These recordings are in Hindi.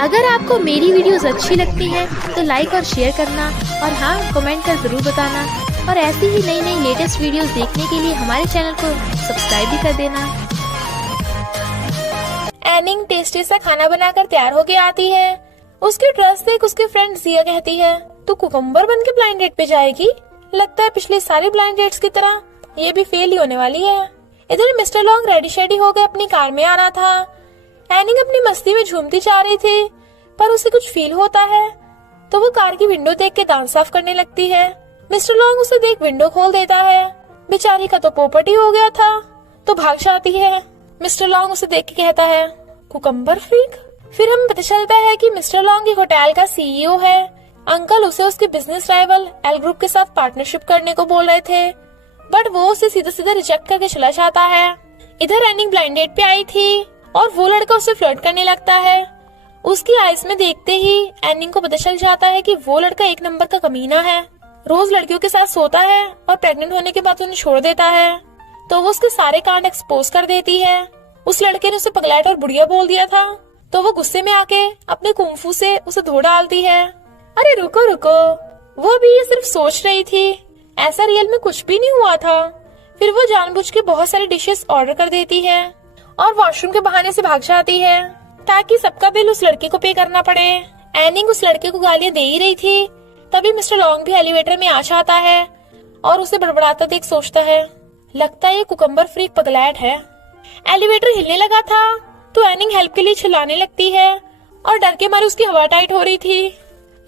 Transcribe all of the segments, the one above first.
अगर आपको मेरी वीडियोस अच्छी लगती है तो लाइक और शेयर करना, और हाँ, कमेंट कर जरूर बताना। और ऐसी ही नई नई लेटेस्ट वीडियोस देखने के लिए हमारे चैनल को सब्सक्राइब भी कर देना। एनिंग टेस्टी सा खाना बनाकर तैयार होके आती है। उसकी ड्रेस देख उसकी फ्रेंड जिया कहती है, तू कुकुम्बर बन के ब्लाइंड डेट पे जाएगी? लगता है पिछले सारे ब्लाइंड डेट्स की तरह ये भी फेल ही होने वाली है। इधर मिस्टर लॉन्ग रेडी शेडी हो गए अपनी कार में आ रहा था। एनिंग अपनी मस्ती में झूमती जा रही थी, पर उसे कुछ फील होता है तो वो कार की विंडो देख के दांत साफ करने लगती है। मिस्टर लॉन्ग उसे देख विंडो खोल देता है। बेचारी का तो पोपट ही हो गया था, तो भाग जाती है। मिस्टर लॉन्ग उसे देख के कहता है, कुकुम्बर फ्रीक। फिर हमें पता चलता है कि मिस्टर लॉन्ग एक होटल का सीईओ है। अंकल उसे उसके बिजनेस राइवल एल ग्रुप के साथ पार्टनरशिप करने को बोल रहे थे, बट वो उसे सीधा सीधा रिजेक्ट करके चला जाता है। इधर एनिंग ब्लाइंड डेट पे आई थी और वो लड़का उसे फ्लर्ट करने लगता है। उसकी आईज में देखते ही एनिंग को पता चल जाता है कि वो लड़का एक नंबर का कमीना है। रोज लड़कियों के साथ सोता है और प्रेग्नेंट होने के बाद उन्हें छोड़ देता है, तो वो उसके सारे कांड एक्सपोज कर देती है। उस लड़के ने उसे पगलैट और बुढ़िया बोल दिया था, तो वो गुस्से में आके अपने कुंफू से उसे धो डालती है। अरे रुको रुको, वो भी ये सिर्फ सोच रही थी, ऐसा रियल में कुछ भी नहीं हुआ था। फिर वो जानबूझ के बहुत सारी डिशेस ऑर्डर कर देती है और वॉशरूम के बहाने से भाग जाती है ताकि सबका बिल उस लड़के को पे करना पड़े। एनिंग उस लड़के को गालियां दे ही रही थी, तभी मिस्टर लॉन्ग भी एलिवेटर में आ जाता है और उसे बड़बड़ाता देख सोचता है, लगता है ये कुकुम्बर फ्रीक पगलैट है। एलिवेटर हिलने लगा था तो एनिंग हेल्प के लिए चिल्लाने लगती है और डर के मारे उसकी हवा टाइट हो रही थी।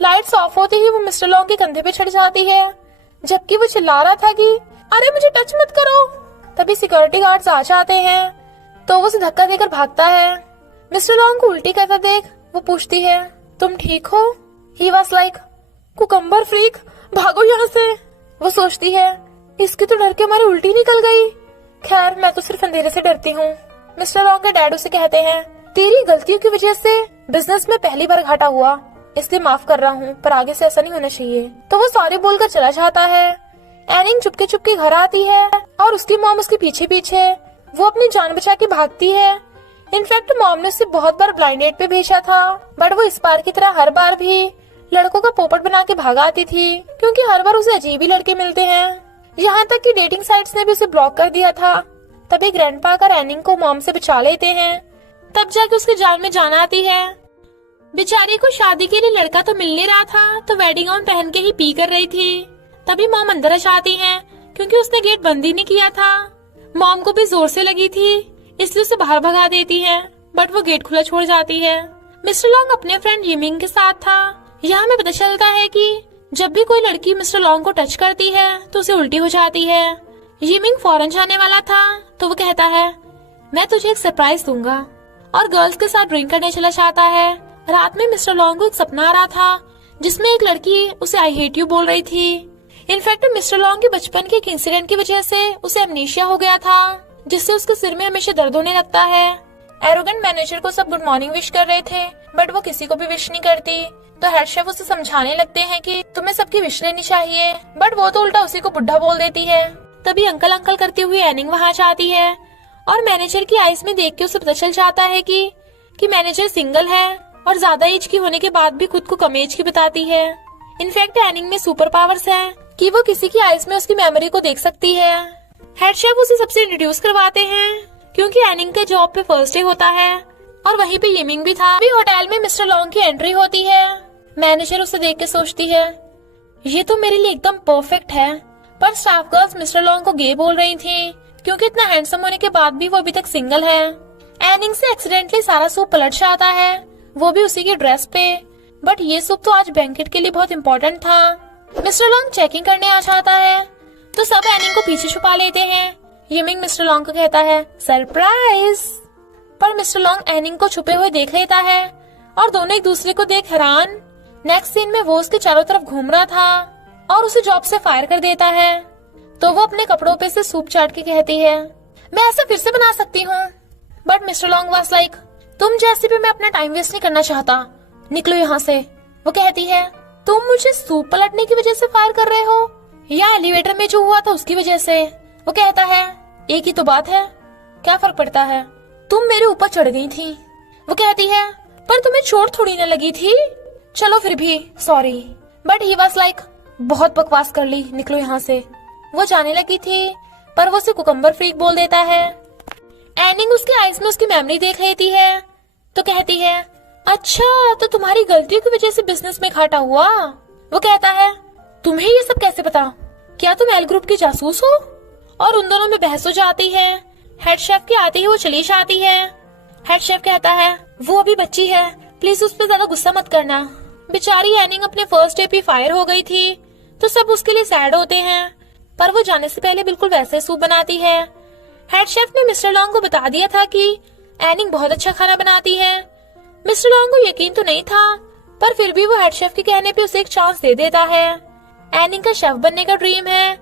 लाइट्स ऑफ होते ही वो मिस्टर लॉन्ग के कंधे पे चढ़ जाती है, जबकि वो चिल्ला रहा था कि अरे मुझे टच मत करो। तभी सिक्योरिटी गार्ड्स आ जाते हैं तो वो उसे धक्का देकर भागता है। मिस्टर लॉन्ग को उल्टी करता देख वो पूछती है, तुम ठीक हो? ही वाज लाइक, कुकुम्बर फ्रीक, भागो यहाँ से। वो सोचती है, इसकी तो डर के मारे उल्टी निकल गई। खैर, मैं तो सिर्फ अंधेरे से डरती हूँ। मिस्टर लॉन्ग के डैड उसे कहते हैं, तेरी गलतियों की वजह से बिजनेस में पहली बार घाटा हुआ, इसलिए माफ कर रहा हूँ, पर आगे से ऐसा नहीं होना चाहिए। तो वो सॉरी बोलकर चला जाता है। एनिंग चुपके चुपके घर आती है और उसकी मॉम उसके पीछे पीछे। वो अपनी जान बचा के भागती है। इनफैक्ट मॉम ने उसे बहुत बार ब्लाइंड डेट पे भेजा था, बट वो इस बार की तरह हर बार भी लड़कों का पोपट बना के भाग आती थी, क्योंकि हर बार उसे अजीब ही लड़के मिलते हैं। यहाँ तक कि डेटिंग साइट्स ने भी उसे ब्लॉक कर दिया था। तभी ग्रैंडपा आकर एनिंग को मॉम से बचा लेते हैं। तब जाके उसके जान में जान आती है। बेचारी को शादी के लिए लड़का तो मिल नहीं रहा था, तो वेडिंग गाउन पहन के ही पी कर रही थी। तभी मॉम अंदर आ जाती है, क्योंकि उसने गेट बंद ही नहीं किया था। मॉम को भी जोर से लगी थी, इसलिए उसे बाहर भगा देती है, बट वो गेट खुला छोड़ जाती है। मिस्टर लॉन्ग अपने फ्रेंड यिमिंग के साथ था। यहाँ हमें पता चलता है कि जब भी कोई लड़की मिस्टर लॉन्ग को टच करती है तो उसे उल्टी हो जाती है। यिमिंग फॉरेन जाने वाला था, तो वो कहता है, मैं तुझे एक सरप्राइज दूंगा, और गर्ल्स के साथ ड्रिंक करने चला जाता है। रात में मिस्टर लॉन्ग को एक सपना आ रहा था जिसमें एक लड़की उसे आई हेट यू बोल रही थी। इनफैक्ट मिस्टर लॉन्ग के बचपन के एक इंसिडेंट की वजह से उसे अमनीशिया हो गया था, जिससे उसके सिर में हमेशा दर्द होने लगता है। एरोगेंट मैनेजर को सब गुड मॉर्निंग विश कर रहे थे, बट वो किसी को भी विश नहीं करती। तो हेड शेफ उसे समझाने लगते हैं कि तुम्हें सबकी विश लेनी चाहिए, बट वो तो उल्टा उसी को बुढ़ा बोल देती है। तभी अंकल अंकल करती हुई एनिंग वहाँ जाती है और मैनेजर की आईज में देख के उसे पता चल जाता है कि मैनेजर सिंगल है और ज्यादा एज की होने के बाद भी खुद को कम एज की बताती है। इनफैक्ट एनिंग में सुपर पावर्स है कि वो किसी की आईज में उसकी मेमोरी को देख सकती है। हेड शेफ उसे सबसे इंट्रोड्यूस करवाते हैं, क्योंकि एनिंग के जॉब पे फर्स्ट डे होता है और वहीं पे यिमिंग भी था। अभी होटल में मिस्टर लॉन्ग की एंट्री होती है। मैनेजर उसे देख के सोचती है, ये तो मेरे लिए एकदम परफेक्ट है, पर स्टाफ गर्ल्स मिस्टर लॉन्ग को गे बोल रही थी, क्योंकि इतना हैंडसम होने के बाद भी वो अभी तक सिंगल है। एनिंग से एक्सीडेंटली सारा सूप पलट जाता है, वो भी उसी की ड्रेस पे, बट ये सूप तो आज बैंकेट के लिए बहुत इम्पोर्टेंट था। मिस्टर लॉन्ग चेकिंग करने आ जाता है, तो सब एनिंग को पीछे छुपा लेते हैं। यिमिंग मिस्टर लॉन्ग को कहता है, सरप्राइज। पर मिस्टर लॉन्ग एनिंग को छुपे हुए देख लेता है और दोनों एक दूसरे को देख हैरान। नेक्स्ट सीन में वो उसके चारों तरफ घूम रहा था और उसे जॉब से फायर कर देता है, तो वो अपने कपड़ों पे से सूप चाट के कहती है, मैं ऐसा फिर से बना सकती हूँ। But mister Long was like, तुम जैसे भी मैं अपना टाइम वेस्ट नहीं करना चाहता, निकलो यहाँ से। वो कहती है, तुम मुझे सूप पलटने की वजह से फायर कर रहे हो या एलिवेटर में जो हुआ था उसकी वजह से? वो कहता है, एक ही तो बात है, क्या फर्क पड़ता है, तुम मेरे ऊपर चढ़ गई थी। वो कहती है, पर तुम्हें चोट थोड़ी ना लगी थी। चलो फिर भी sorry. But he was like, बहुत बकवास कर ली, निकलो यहाँ से। वो जाने लगी थी पर वो उसे कुकम्बर फ्रीक बोल देता है। एनिंग उसके आईज में उसकी मेमोरी देख लेती है तो कहती है, अच्छा तो तुम्हारी गलतियों की वजह से बिजनेस में घाटा हुआ। वो कहता है, तुम्हें ये सब कैसे पता? क्या तुम एल ग्रुप की जासूस हो? और उन दोनों में बहस हो जाती है। हेड शेफ के आते ही वो चली जाती है। हेड शेफ कहता है, वो अभी बच्ची है, प्लीज उस पर ज्यादा गुस्सा मत करना। बेचारी एनिंग अपने फर्स्ट डे पे फायर हो गई थी तो सब उसके लिए सैड होते हैं, पर वो जाने से पहले बिल्कुल वैसे सूप बनाती है। हेड शेफ ने मिस्टर लॉन्ग को बता दिया था कि एनिंग बहुत अच्छा खाना बनाती है। मिस्टर लॉन्ग को यकीन तो नहीं था, पर फिर भी वो हेड शेफ के कहने पे उसे एक चांस दे देता है। एनिंग का शेफ बनने का ड्रीम है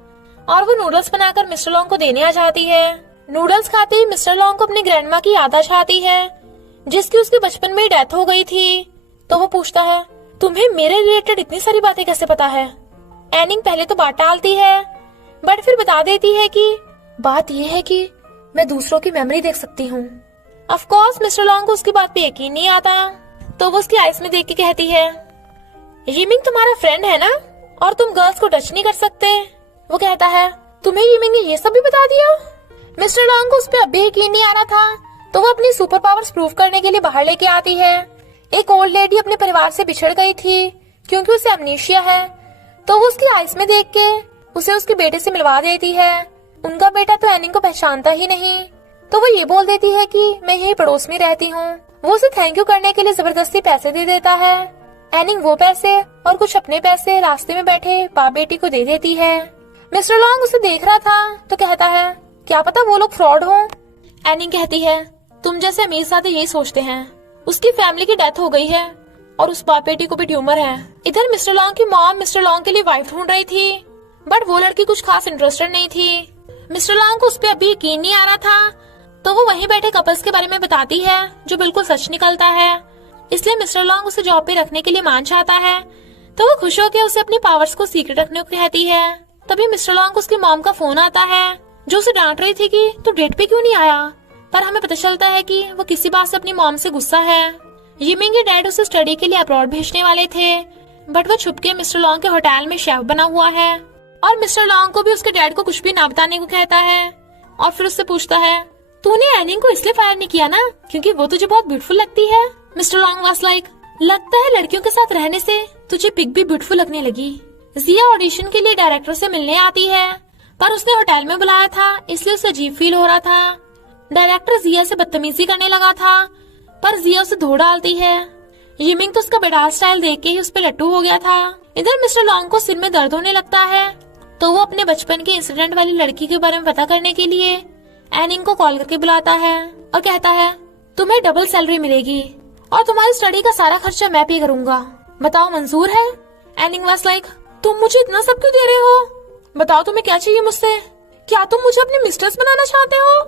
और वो नूडल्स बनाकर मिस्टर लॉन्ग को देने आ जाती है। नूडल्स खाते ही मिस्टर लॉन्ग को अपनी ग्रैंडमा की याद आ जाती है, जिसकी उसके बचपन में ही डेथ हो गई थी। तो वो पूछता है, तुम्हें मेरे रिलेटेड इतनी सारी बातें कैसे पता है? एनिंग पहले तो बात टालती है, बट फिर बता देती है कि बात यह है कि मैं दूसरों की मेमोरी देख सकती हूँ। ऑफ कोर्स मिस्टर लॉन्ग को उसकी बात पे यकीन नहीं आता, तो वो उसकी आईज में देख के कहती है, यिमिंग तुम्हारा फ्रेंड है ना, और तुम गर्ल्स को टच नहीं कर सकते। वो कहता है, तुम्हें यिमिंग ने ये सब भी बता दिया? मिस्टर लॉन्ग को उस पर अब भी यकीन नहीं आ रहा था, तो वो अपनी सुपर पावर्स प्रूव करने के लिए बाहर लेके आती है। एक ओल्ड लेडी अपने परिवार से बिछड़ गई थी क्योंकि उसे अमनीशिया है, तो वो उसकी आईज में देख के उसे उसके बेटे से मिलवा देती है। उनका बेटा तो एनिंग को पहचानता ही नहीं, तो वो ये बोल देती है कि मैं यही पड़ोस में रहती हूँ। वो उसे थैंक यू करने के लिए जबरदस्ती पैसे दे देता है। एनिंग वो पैसे और कुछ अपने पैसे रास्ते में बैठे बाप बेटी को दे देती है। मिस्टर लॉन्ग उसे देख रहा था तो कहता है, क्या पता वो लोग फ्रॉड हो। एनिंग कहती है, तुम जैसे अमीर साथे यही सोचते हैं। उसकी फैमिली की डेथ हो गई है और उस बाप बेटी को भी ट्यूमर है। इधर मिस्टर लॉन्ग की मॉम मिस्टर लॉन्ग के लिए वाइफ ढूंढ रही थी, बट वो लड़की कुछ खास इंटरेस्टेड नहीं थी। मिस्टर लॉन्ग को उस पर अभी यकीन नहीं आ रहा था, तो वो वहीं बैठे कपल्स के बारे में बताती है जो बिल्कुल सच निकलता है। इसलिए मिस्टर लॉन्ग उसे जॉब पे रखने के लिए मान चाहता है, तो वो खुश होकर उसे अपनी पावर्स को सीक्रेट रखने को कहती है। तभी मिस्टर लॉन्ग को उसकी मॉम का फोन आता है, जो उसे डांट रही थी कि तू डेट पे क्यों नहीं आया, पर हमें पता चलता है कि वो किसी बात से अपनी मॉम से गुस्सा है। यिमिंग के डैड उसे स्टडी के लिए अब्रॉड भेजने वाले थे, बट वो छुपके मिस्टर लॉन्ग के होटल में शेफ बना हुआ है और मिस्टर लॉन्ग को भी उसके डैड को कुछ भी ना बताने को कहता है। और फिर उससे पूछता है, तूने एनिंग को इसलिए फायर नहीं किया ना क्योंकि वो तुझे बहुत ब्यूटीफुल लगती है? मिस्टर लॉन्ग वाज लाइक, लगता है लड़कियों के साथ रहने से तुझे पिक भी ब्यूटीफुल लगने लगी। जिया ऑडिशन के लिए डायरेक्टर से मिलने आती है, पर उसने होटल में बुलाया था इसलिए उसे अजीब फील हो रहा था। डायरेक्टर जिया से बदतमीजी करने लगा था, पर जिया उसे धो डालती है। यिमिंग तो उसका बेडाल स्टाइल देख के ही उस पर लट्टू हो गया था। इधर मिस्टर लॉन्ग को सिर में दर्द होने लगता है, तो वो अपने बचपन के इंसिडेंट वाली लड़की के बारे में पता करने के लिए एनिंग को कॉल करके बुलाता है और कहता है, तुम्हें डबल सैलरी मिलेगी और तुम्हारी स्टडी का सारा खर्चा मैं पे करूंगा, बताओ मंजूर है? एनिंग वाज लाइक, तुम मुझे इतना सब क्यों दे रहे हो? बताओ तुम्हें क्या चाहिए मुझसे? क्या तुम मुझे अपनी मिस्ट्रेस बनाना चाहते हो?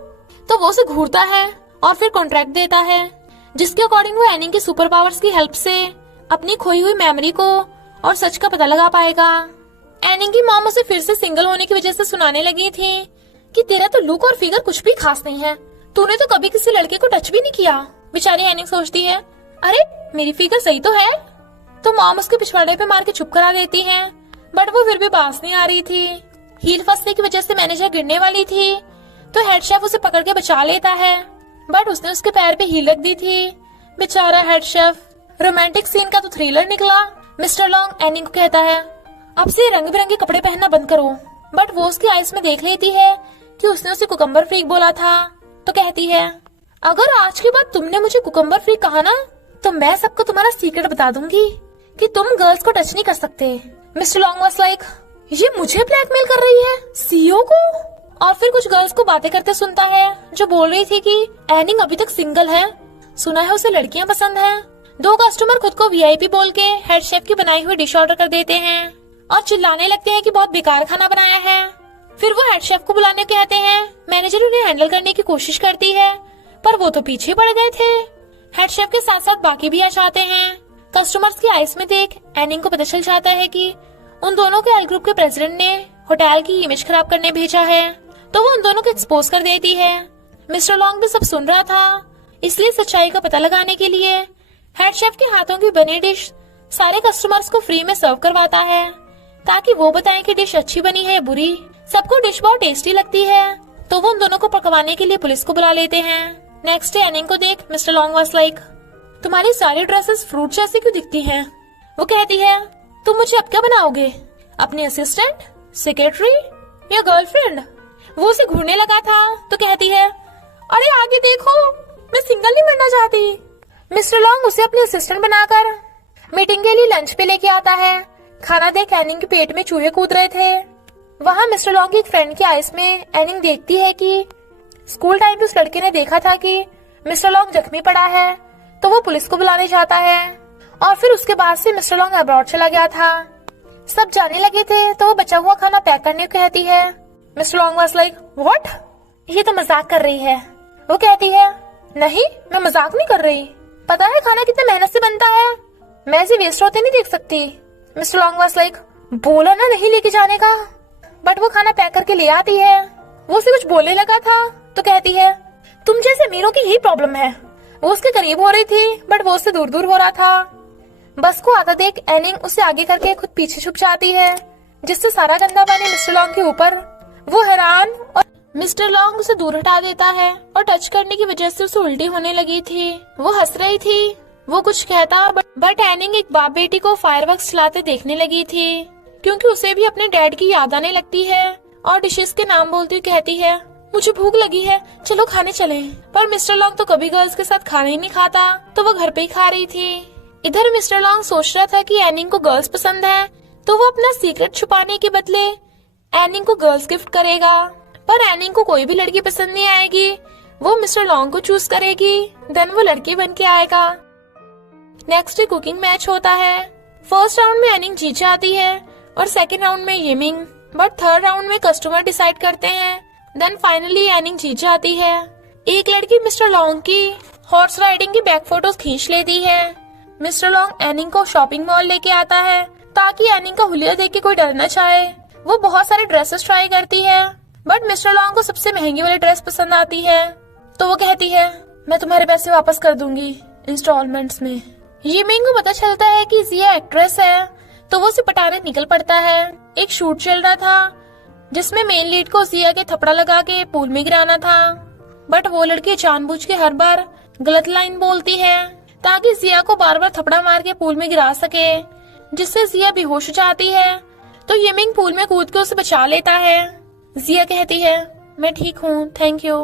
तो वो उसे घूरता है और फिर कॉन्ट्रैक्ट देता है, जिसके अकॉर्डिंग वो एनिंग की सुपर पावर्स की हेल्प से अपनी खोई हुई मेमोरी को और सच का पता लगा पाएगा। एनिंग की मॉम उसे फिर से सिंगल होने की वजह से सुनाने लगी थी कि तेरा तो लुक और फिगर कुछ भी खास नहीं है, तूने तो कभी किसी लड़के को टच भी नहीं किया। बेचारी एनिंग सोचती है, अरे मेरी फिगर सही तो है। तो मॉम उसके पिछवाड़े पे मार के चुप करा देती है, बट वो फिर भी बास नहीं आ रही थी। हील फंसने की वजह से मैनेजर गिरने वाली थी, तो हेड शेफ उसे पकड़ के बचा लेता है, बट उसने उसके पैर पे हील रख दी थी। बेचारा हेड शेफ। रोमांटिक सीन का तो थ्रिलर निकला। मिस्टर लॉन्ग एनिंग को कहता है, अब से रंग बिरंगे कपड़े पहनना बंद करो, बट वो उसकी आईज में देख लेती है कि उसने उसे कुकम्बर फ्रीक बोला था, तो कहती है, अगर आज के बाद तुमने मुझे कुकम्बर फ्रीक कहा ना, तो मैं सबको तुम्हारा सीक्रेट बता दूंगी कि तुम गर्ल्स को टच नहीं कर सकते। मिस्टर लॉन्ग वाज लाइक, ये मुझे ब्लैकमेल कर रही है, सीईओ को? और फिर कुछ गर्ल्स को बातें करते सुनता है जो बोल रही थी कि एनिंग अभी तक सिंगल है, सुना है उसे लड़कियां पसंद हैं। दो कस्टमर खुद को वीआईपी बोल के हेड शेफ की बनाई हुई डिश ऑर्डर कर देते हैं और चिल्लाने लगते हैं कि बहुत बेकार खाना बनाया है। फिर वो हेड शेफ को बुलाने कहते हैं। मैनेजर उन्हें हैंडल करने की कोशिश करती है, पर वो तो पीछे पड़ गए थे। हेड शेफ के साथ साथ बाकी भी आ जाते हैं। कस्टमर्स की आईज में देख एनिंग को पता चल जाता है कि उन दोनों के एल ग्रुप के प्रेसिडेंट ने होटल की इमेज खराब करने भेजा है, तो वो उन दोनों को एक्सपोज कर देती है। मिस्टर लॉन्ग भी सब सुन रहा था, इसलिए सच्चाई का पता लगाने के लिए हेड शेफ के हाथों की बनी डिश सारे कस्टमर्स को फ्री में सर्व करवाता है ताकि वो बताएं कि डिश अच्छी बनी है या बुरी। सबको डिश बहुत टेस्टी लगती है तो वो उन दोनों को पकवाने के लिए पुलिस को बुला लेते हैं। नेक्स्ट डे एनिंग को देख मिस्टर लॉन्ग वाज लाइक, तुम्हारी सारी ड्रेसेस फ्रूट जैसी क्यों दिखती हैं? वो कहती है, तुम मुझे अब क्या बनाओगे, अपनी असिस्टेंट, सेक्रेटरी या गर्लफ्रेंड? वो उसे घूरने लगा था तो कहती है, अरे आगे देखो, मैं सिंगल नहीं बनना चाहती। मिस्टर लॉन्ग उसे अपनी असिस्टेंट बनाकर मीटिंग के लिए लंच पे लेके आता है। खाना देख एनिंग के पेट में चूहे कूद रहे थे। वहाँ मिस्टर लॉन्ग की एक फ्रेंड की आइस में एनिंग देखती है कि स्कूल टाइम पे उस लड़के ने देखा था कि मिस्टर लॉन्ग जख्मी पड़ा है तो वो पुलिस को बुलाने जाता है और फिर उसके बाद से मिस्टर लॉन्ग अब्रॉड चला गया था। सब जाने लगे थे तो वो बचा हुआ खाना पैक करने को कहती है। Mister Long was like, what? ये तो मजाक कर रही है। वो कहती है, नहीं मैं मजाक नहीं कर रही, पता है खाना कितने मेहनत से बनता है, मैं ऐसे वेस्ट होते नहीं देख सकती। मिस्टर लॉन्ग वाज लाइक, बोला ना नहीं लेके जाने का। बट वो खाना पैक करके ले आती है। वो उसे कुछ बोलने लगा था तो कहती है, तुम जैसे अमीरों की यही प्रॉब्लम है। वो उसके करीब हो रही थी बट वो उससे दूर दूर हो रहा था। बस को आता देख एनिंग उसे आगे करके खुद पीछे छुप जाती है जिससे सारा गंदा पानी मिस्टर लॉन्ग के ऊपर। वो हैरान और मिस्टर लॉन्ग उसे दूर हटा देता है और टच करने की वजह से उसे उल्टी होने लगी थी। वो हंस रही थी। वो कुछ कहता बट एनिंग एक बाप बेटी को फायरवर्क्स चलाते देखने लगी थी क्योंकि उसे भी अपने डैड की याद आने लगती है और डिशेस के नाम बोलती हुई कहती है, मुझे भूख लगी है, चलो खाने चलें। पर मिस्टर लॉन्ग तो कभी गर्ल्स के साथ खाना ही नहीं खाता तो वो घर पे ही खा रही थी। इधर मिस्टर लॉन्ग सोच रहा था कि एनिंग को गर्ल्स पसंद है तो वो अपना सीक्रेट छुपाने के बदले एनिंग को गर्ल्स गिफ्ट करेगा। पर एनिंग को कोई भी लड़की पसंद नहीं आएगी, वो मिस्टर लॉन्ग को चूज करेगी, देन वो लड़की बन के आएगा। नेक्स्ट डे कुकिंग मैच होता है। फर्स्ट राउंड में एनिंग जीत जाती है और सेकंड राउंड में येमिंग, बट थर्ड राउंड में कस्टमर डिसाइड करते हैं। देन फाइनली एनिंग जीत जाती है। एक लड़की मिस्टर लॉन्ग की हॉर्स राइडिंग की बैक फोटोज खींच लेती है। मिस्टर लॉन्ग एनिंग को शॉपिंग मॉल लेके आता है ताकि एनिंग का हुलिया देख के कोई डर न चाहे। वो बहुत सारे ड्रेसेस ट्राई करती है बट मिस्टर लॉन्ग को सबसे महंगी वाली ड्रेस पसंद आती है तो वो कहती है, मैं तुम्हारे पैसे वापस कर दूंगी इंस्टॉलमेंट्स में। येमिंग को पता चलता है कि जिया एक्ट्रेस है तो वो उसे पटाने निकल पड़ता है। एक शूट चल रहा था जिसमें मेन लीड को जिया के थपड़ा लगा के पूल में गिराना था बट वो लड़की जानबूझ के हर बार गलत लाइन बोलती है ताकि जिया को बार बार थपड़ा मार के पूल में गिरा सके जिससे जिया बेहोश हो जाती है। तो येमिंग पूल में कूद के उसे बचा लेता है। जिया कहती है, मैं ठीक हूँ, थैंक यू।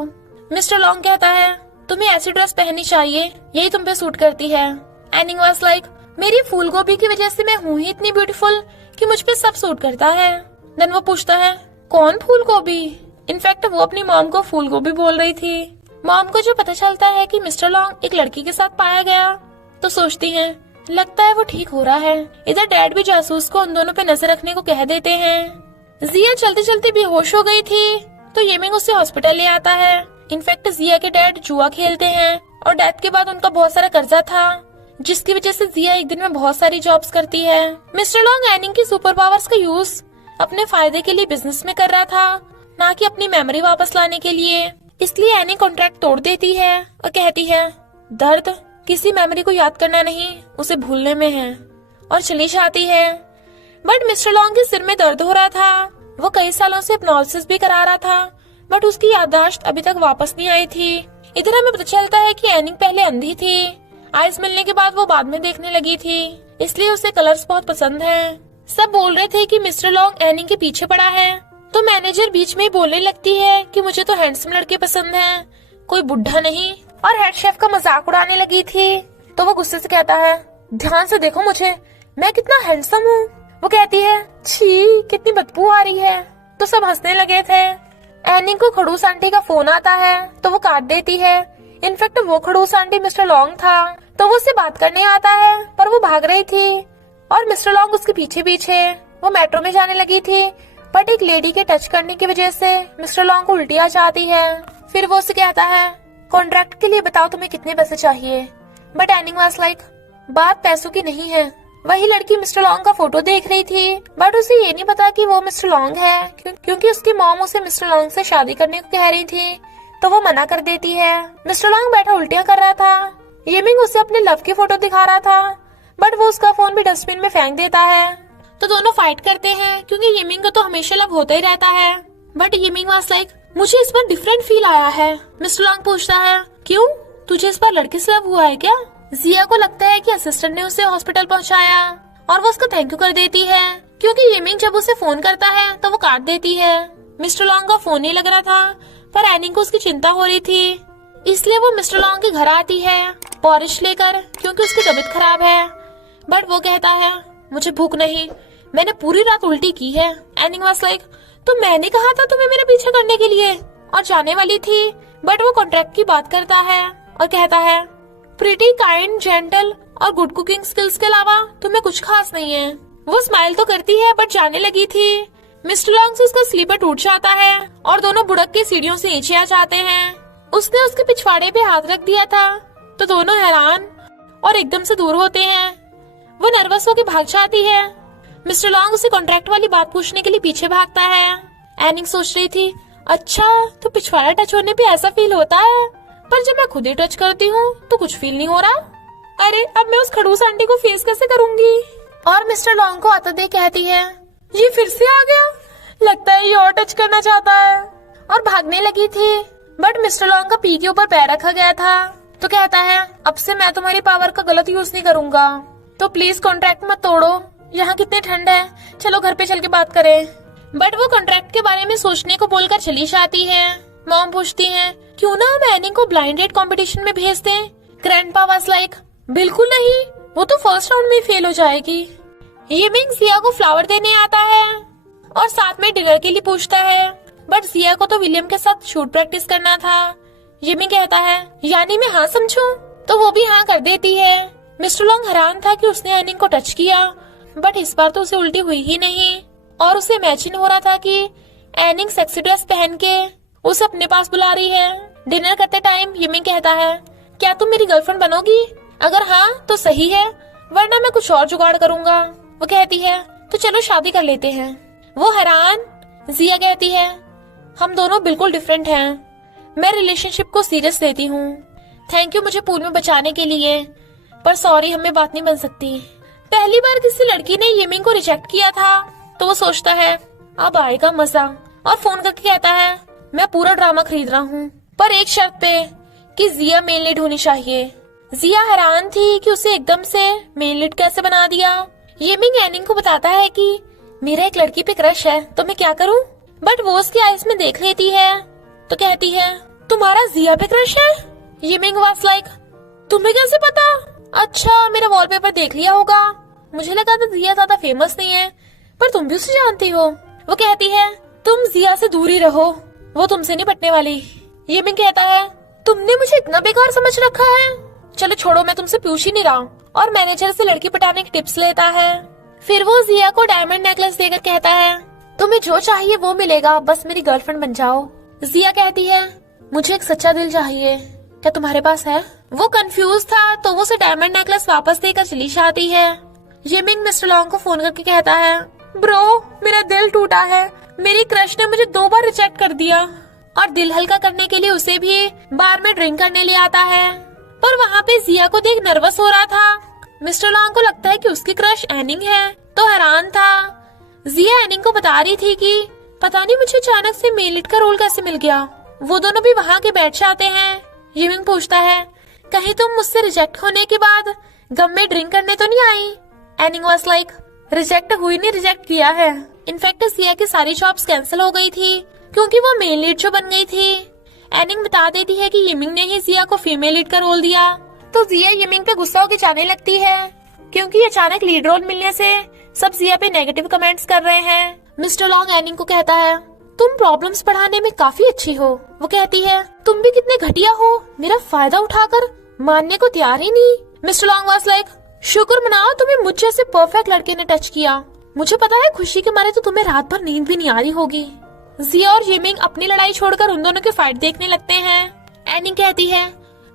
मिस्टर लॉन्ग कहता है, तुम्हें ऐसी ड्रेस पहननी चाहिए, यही तुम पे सूट करती है। एनिंग वाज लाइक, मेरी फूल गोभी की वजह से मैं हूँ ही इतनी ब्यूटीफुल कि मुझ पे सब सूट करता है। देन वो पूछता है, कौन फूल गोभी? इनफैक्ट वो अपनी मॉम को फूल गोभी बोल रही थी। मॉम को जो पता चलता है कि मिस्टर लॉन्ग एक लड़की के साथ पाया गया तो सोचती हैं, लगता है वो ठीक हो रहा है। इधर डैड भी जासूस को उन दोनों पे नजर रखने को कह देते हैं। जिया चलते चलते बेहोश हो गई थी तो येमिंग उसे हॉस्पिटल ले आता है। इनफैक्ट जिया के डैड जुआ खेलते हैं और डेथ के बाद उनका बहुत सारा कर्जा था जिसकी वजह से जिया एक दिन में बहुत सारी जॉब्स करती है। मिस्टर लॉन्ग एनिंग की सुपर पावर्स का यूज अपने फायदे के लिए बिजनेस में कर रहा था, ना कि अपनी मेमोरी वापस लाने के लिए। इसलिए एनिंग कॉन्ट्रैक्ट तोड़ देती है और कहती है, दर्द किसी मेमोरी को याद करना नहीं, उसे भूलने में है, और चली जाती है। बट मिस्टर लॉन्ग के सिर में दर्द हो रहा था। वो कई सालों से हिप्नोसिस भी करा रहा था बट उसकी याददाश्त अभी तक वापस नहीं आई थी। इधर हमें पता चलता है कि एनिंग पहले अंधी थी, आइस मिलने के बाद वो बाद में देखने लगी थी, इसलिए उसे कलर्स बहुत पसंद हैं। सब बोल रहे थे कि मिस्टर लॉन्ग एनिंग के पीछे पड़ा है तो मैनेजर बीच में बोलने लगती है कि मुझे तो हैंडसम लड़के पसंद हैं, कोई बुढ़ा नहीं। और हेड शेफ का मजाक उड़ाने लगी थी तो वो गुस्से से कहता है, ध्यान से देखो मुझे, मैं कितना हैंडसम हूँ। वो कहती है, छी कितनी बदबू आ रही है। तो सब हंसने लगे थे। एनिंग को खड़ूस आंटी का फोन आता है तो वो काट देती है। इनफैक्ट वो खड़ूस आंटी मिस्टर लॉन्ग था तो वो उससे बात करने आता है पर वो भाग रही थी और मिस्टर लॉन्ग उसके पीछे पीछे। वो मेट्रो में जाने लगी थी बट एक लेडी के टच करने की वजह से मिस्टर लॉन्ग को उल्टी आ जाती है। फिर वो उसे कहता है, कॉन्ट्रैक्ट के लिए बताओ तुम्हें कितने पैसे चाहिए। बट एनिंग वाज लाइक, बात पैसों की नहीं है। वही लड़की मिस्टर लॉन्ग का फोटो देख रही थी बट उसे ये नहीं पता कि वो मिस्टर लॉन्ग है क्योंकि उसकी मॉम उसे मिस्टर लॉन्ग से शादी करने को कह रही थी तो वो मना कर देती है। मिस्टर लॉन्ग बैठा उल्टियां कर रहा था। येमिंग उसे अपने लव की फोटो दिखा रहा था, बट वो उसका फोन भी डस्टबिन में फेंक देता है। तो दोनों फाइट करते हैं क्योंकि येमिंग को तो हमेशा लव होता ही रहता है। बट येमिंग वाज लाइक, मुझे इस बार डिफरेंट फील आया है। मिस्टर लॉन्ग पूछता है, क्यों, तुझे इस बार लड़के से लव हुआ है क्या? जिया को लगता है कि असिस्टेंट ने उसे हॉस्पिटल पहुंचाया और वो उसका थैंक यू कर देती है, क्योंकि येमिंग जब उसे फोन करता है तो वो काट देती है। मिस्टर लॉन्ग का फोन नहीं लग रहा था, पर एनिंग को उसकी चिंता हो रही थी, इसलिए वो मिस्टर लॉन्ग के घर आती है पॉरिश लेकर, क्योंकि उसकी तबीयत खराब है। बट वो कहता है, मुझे भूख नहीं, मैंने पूरी रात उल्टी की है। एनिंग वाज लाइक, तो मैंने कहा था तुम्हें मेरा पीछा करने के लिए, और जाने वाली थी। बट वो कॉन्ट्रैक्ट की बात करता है और कहता है, प्रीटी, काइंड, जेंटल और गुड कुकिंग स्किल्स के अलावा तुम्हें कुछ खास नहीं है। वो स्माइल तो करती है बट जाने लगी थी। मिस्टर लॉन्ग से उसका स्लीपर टूट जाता है और दोनों बुड़क के सीढ़ियों से नीचे आ जाते हैं। उसने उसके पिछवाड़े पे हाथ रख दिया था, तो दोनों हैरान और एकदम से दूर होते हैं। वो नर्वस होकर भाग जाती है। मिस्टर लॉन्ग उसे कॉन्ट्रैक्ट वाली बात पूछने के लिए पीछे भागता है। एनिंग सोच रही थी, अच्छा तो पिछवाड़ा टच होने पे ऐसा फील होता है, पर जब मैं खुद ही टच करती हूँ तो कुछ फील नहीं हो रहा। अरे अब मैं उस खड़ूस आंटी को फेस कैसे करूंगी? और मिस्टर लॉन्ग को आता देख कहती है, ये फिर से आ गया, लगता है ये और टच करना चाहता है, और भागने लगी थी। बट मिस्टर लॉन्ग का पी के ऊपर पैर रखा गया था, तो कहता है, अब से मैं तुम्हारी पावर का गलत यूज नहीं करूंगा, तो प्लीज कॉन्ट्रैक्ट मत तोड़ो। यहाँ कितनी ठंड है, चलो घर पे चल के बात करें। बट वो कॉन्ट्रैक्ट के बारे में सोचने को बोलकर चली जाती है। मॉम पूछती है, क्यों ना हम एनिंग को ब्लाइंड डेट कंपटीशन में भेज दें? ग्रैंडपा वाज लाइक, बिल्कुल नहीं, वो तो फर्स्ट राउंड में फेल हो जाएगी। येमिंग जिया को फ्लावर देने आता है और साथ में डिनर के लिए पूछता है, बट जिया को तो विलियम के साथ शूट प्रैक्टिस करना था। येमिंग कहता है, यानी मैं हाँ समझूं? तो वो भी हाँ कर देती है। मिस्टर लॉन्ग हैरान था कि उसने एनिंग को टच किया, बट इस बार तो उसे उल्टी हुई ही नहीं, और उसे इमेजिन हो रहा था कि एनिंग सेक्सी ड्रेस पहन के उसे अपने पास बुला रही है। डिनर करते टाइम येमिंग कहता है, क्या तुम मेरी गर्लफ्रेंड बनोगी? अगर हाँ तो सही है, वरना मैं कुछ और जुगाड़ करूंगा। वो कहती है, तो चलो शादी कर लेते हैं। वो हैरान। जिया कहती है, हम दोनों बिल्कुल डिफरेंट हैं, मैं रिलेशनशिप को सीरियस लेती हूँ। थैंक यू मुझे पूल में बचाने के लिए, पर सॉरी हमें बात नहीं बन सकती। पहली बार किसी लड़की ने येमिंग को रिजेक्ट किया था, तो वो सोचता है अब आएगा मजा, और फोन करके कहता है, मैं पूरा ड्रामा खरीद रहा हूँ, पर एक शर्त पे कि जिया मेन लीड होनी चाहिए। जिया हैरान थी कि उसे एकदम से मेन लीड कैसे बना दिया। येमिंग एनिंग को बताता है कि मेरा एक लड़की पे क्रश है, तो मैं क्या करूँ? बट वो उसकी आईज में देख लेती है, तो कहती है, तुम्हारा जिया पे क्रश है? येमिंग वाज लाइक, तुम्हें कैसे पता? अच्छा मेरा वॉलपेपर देख लिया होगा, मुझे लगा था जिया ज्यादा फेमस नहीं है, पर तुम भी उसे जानती हो। वो कहती है, तुम जिया से दूर ही रहो, वो तुमसे नहीं पटने वाली। येमिंग कहता है, तुमने मुझे इतना बेकार समझ रखा है? चलो छोड़ो, मैं तुमसे पूछ ही नहीं रहा, और मैनेजर से लड़की पटाने की टिप्स लेता है। फिर वो जिया को डायमंड नेकलेस देकर कहता है, तुम्हें जो चाहिए वो मिलेगा, बस मेरी गर्लफ्रेंड बन जाओ। जिया कहती है, मुझे एक सच्चा दिल चाहिए, क्या तुम्हारे पास है? वो कंफ्यूज था, तो वो उसे डायमंड नेकलेस वापस देकर चली जाती है। येमिंग मिस्टर लॉन्ग को फोन करके कहता है, ब्रो मेरा दिल टूटा है, मेरी क्रश ने मुझे 2 बार रिजेक्ट कर दिया, और दिल हल्का करने के लिए उसे भी बार में ड्रिंक करने ले आता है। पर वहाँ पे जिया को देख नर्वस हो रहा था। मिस्टर लॉन्ग को लगता है कि उसकी क्रश एनिंग है, तो हैरान था। जिया एनिंग को बता रही थी कि पता नहीं मुझे अचानक से मेन लीड का रोल कैसे मिल गया। वो दोनों भी वहाँ के बैठ जाते हैं। येमिंग पूछता है, कहीं तुम मुझसे रिजेक्ट होने के बाद गम में ड्रिंक करने तो नहीं आई? एनिंग वाज लाइक, रिजेक्ट हुई नहीं, रिजेक्ट किया है। इनफैक्ट जिया की सारी जॉब्स कैंसिल हो गई थी, क्योंकि वो मेन लीड जो बन गई थी। एनिंग बता देती है कि येमिंग ने ही जिया को फीमेल लीड का रोल दिया, तो जिया येमिंग पे गुस्सा होकर जाने लगती है, क्योंकि अचानक लीड रोल मिलने से सब जिया पे नेगेटिव कमेंट्स कर रहे हैं। मिस्टर लॉन्ग एनिंग को कहता है, तुम प्रॉब्लम्स बढ़ाने में काफी अच्छी हो। वो कहती है, तुम भी कितने घटिया हो, मेरा फायदा उठाकर मानने को तैयार ही नहीं। मिस्टर लॉन्ग वाज लाइक, शुक्र मनाओ तुम्हें मुझ जैसे परफेक्ट लड़के ने टच किया, मुझे पता है खुशी के मारे तो तुम्हें रात भर नींद भी नहीं आ रही होगी। जिया और येमिंग अपनी लड़ाई छोड़कर उन दोनों की फाइट देखने लगते हैं। एनिंग कहती है,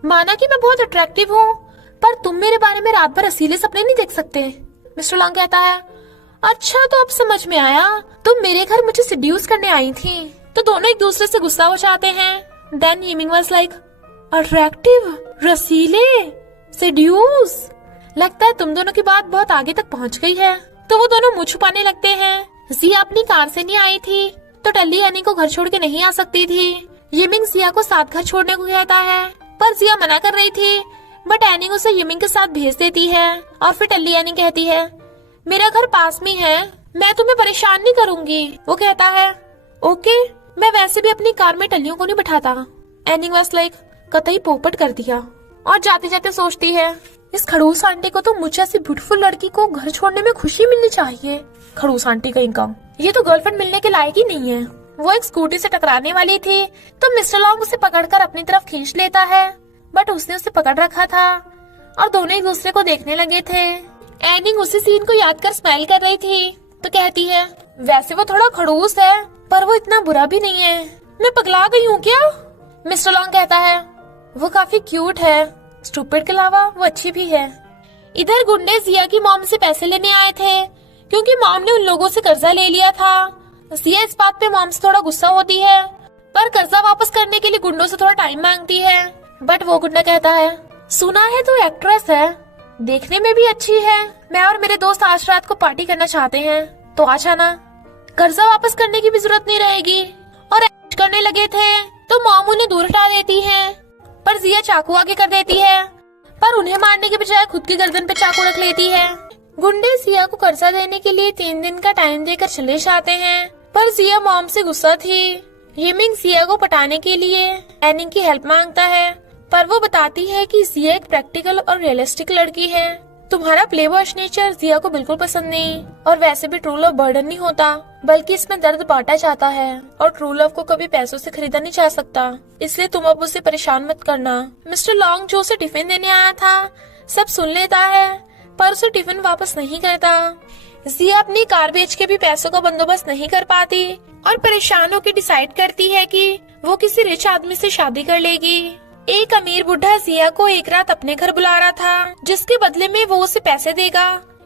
माना कि मैं बहुत अट्रैक्टिव हूँ, पर तुम मेरे बारे में रात भर असीले सपने नहीं देख सकते। मिस्टर लॉन्ग कहता है, अच्छा तो अब समझ में आया, तुम मेरे घर मुझे सिड्यूस करने आई थी। तो दोनों एक दूसरे से गुस्सा हो जाते हैं। Then Yiming was like, attractive, रसीले, सेड्यूस, लगता है तुम दोनों की बात बहुत आगे तक पहुंच गई है। तो वो दोनों मुंह छुपाने लगते हैं। जिया अपनी कार से नहीं आई थी तो टल्ली एनिंग को घर छोड़ के नहीं आ सकती थी। यिमिंग जिया को साथ घर छोड़ने को कहता है, पर जिया मना कर रही थी, बट एनिंग उसे यिमिंग के साथ भेज देती है। और फिर टल्ली एनिंग कहती है, मेरा घर पास में है, मैं तुम्हें परेशान नहीं करूंगी। वो कहता है, ओके, मैं वैसे भी अपनी कार में टल्लियों को नहीं बिठाता। एनिंग वाज लाइक, कतई पोपट कर दिया। और जाते जाते सोचती है, इस खड़ूस आंटी को तो मुझ जैसी ब्यूटीफुल लड़की को घर छोड़ने में खुशी मिलनी चाहिए। खड़ूस आंटी कहीं का, ये तो गर्लफ्रेंड मिलने के लायक ही नहीं है। वो एक स्कूटी से टकराने वाली थी तो मिस्टर लॉन्ग उसे पकड़कर अपनी तरफ खींच लेता है, बट उसने उसे पकड़ रखा था और दोनों एक दूसरे को देखने लगे थे। एनिंग उसी सीन को याद कर स्माइल कर रही थी तो कहती है, वैसे वो थोड़ा खड़ूस है पर वो इतना बुरा भी नहीं है। मैं पगला गई हूँ क्या? मिस्टर लॉन्ग कहता है, वो काफी क्यूट है, स्टूपिड के अलावा वो अच्छी भी है। इधर गुंडे जिया की मॉम से पैसे लेने आए थे क्योंकि मॉम ने उन लोगों से कर्जा ले लिया था। जिया इस बात पे मॉम से थोड़ा गुस्सा होती है, पर कर्जा वापस करने के लिए गुंडों से थोड़ा टाइम मांगती है। बट वो गुंडा कहता है, सुना है तू एक्ट्रेस है, देखने में भी अच्छी है, मैं और मेरे दोस्त आज रात को पार्टी करना चाहते हैं तो आ जाना, कर्जा वापस करने की भी जरूरत नहीं रहेगी। और ऐश करने लगे थे तो मॉम उन्हें दूर हटा देती है, पर जिया चाकू आगे कर देती है, पर उन्हें मारने के बजाय खुद की गर्दन पे चाकू रख लेती है। गुंडे जिया को कर्जा देने के लिए 3 दिन का टाइम देकर चले जाते हैं, पर जिया मॉम से गुस्सा थी। यिमिंग जिया को पटाने के लिए एनिंग की हेल्प मांगता है, पर वो बताती है कि जिया एक प्रैक्टिकल और रियलिस्टिक लड़की है। तुम्हारा प्ले बॉयश नेचर जिया को बिल्कुल पसंद नहीं, और वैसे भी ट्रू लव बर्डन नहीं होता बल्कि इसमें दर्द बांटा जाता है, और ट्रू लव को कभी पैसों से खरीदा नहीं जा सकता, इसलिए तुम अब उसे परेशान मत करना। मिस्टर लॉन्ग जो उसे टिफिन देने आया था सब सुन लेता है, पर उसे टिफिन वापस नहीं करता। जिया अपनी कार बेच के भी पैसों का बंदोबस्त नहीं कर पाती और परेशान होकर डिसाइड करती है कि वो किसी रिच आदमी से शादी कर लेगी। एक अमीर बुढ़ा जिया को एक रात अपने घर बुला रहा था, जिसके बदले में वो उसे पैसे देगा।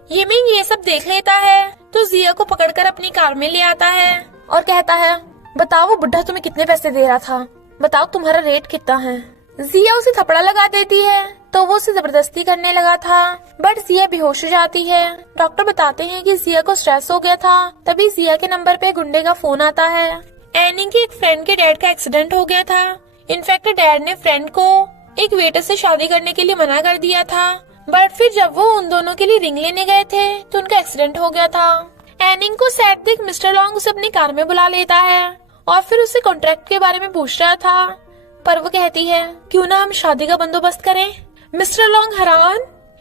यिमिंग ये सब देख लेता है तो जिया को पकड़कर अपनी कार में ले आता है और कहता है, बताओ वो बुढ़ा तुम्हें कितने पैसे दे रहा था, बताओ तुम्हारा रेट कितना है। जिया उसे थपड़ा लगा देती है तो वो उसे जबरदस्ती करने लगा था, बट जिया बेहोश हो जाती है। डॉक्टर बताते हैं कि जिया को स्ट्रेस हो गया था। तभी जिया के नंबर पे गुंडे का फोन आता है। एनिंग के एक फ्रेंड के डैड का एक्सीडेंट हो गया था। इनफैक्ट डैड ने फ्रेंड को एक वेटर से शादी करने के लिए मना कर दिया था, बट फिर जब वो उन दोनों के लिए रिंग लेने गए थे तो उनका एक्सीडेंट हो गया था। एनिंग को सैड देख मिस्टर लॉन्ग उसे अपनी कार में बुला लेता है और फिर उससे कॉन्ट्रैक्ट के बारे में पूछ रहा था, पर वो कहती है, क्यों ना हम शादी का बंदोबस्त करें। मिस्टर लॉन्ग हैरान।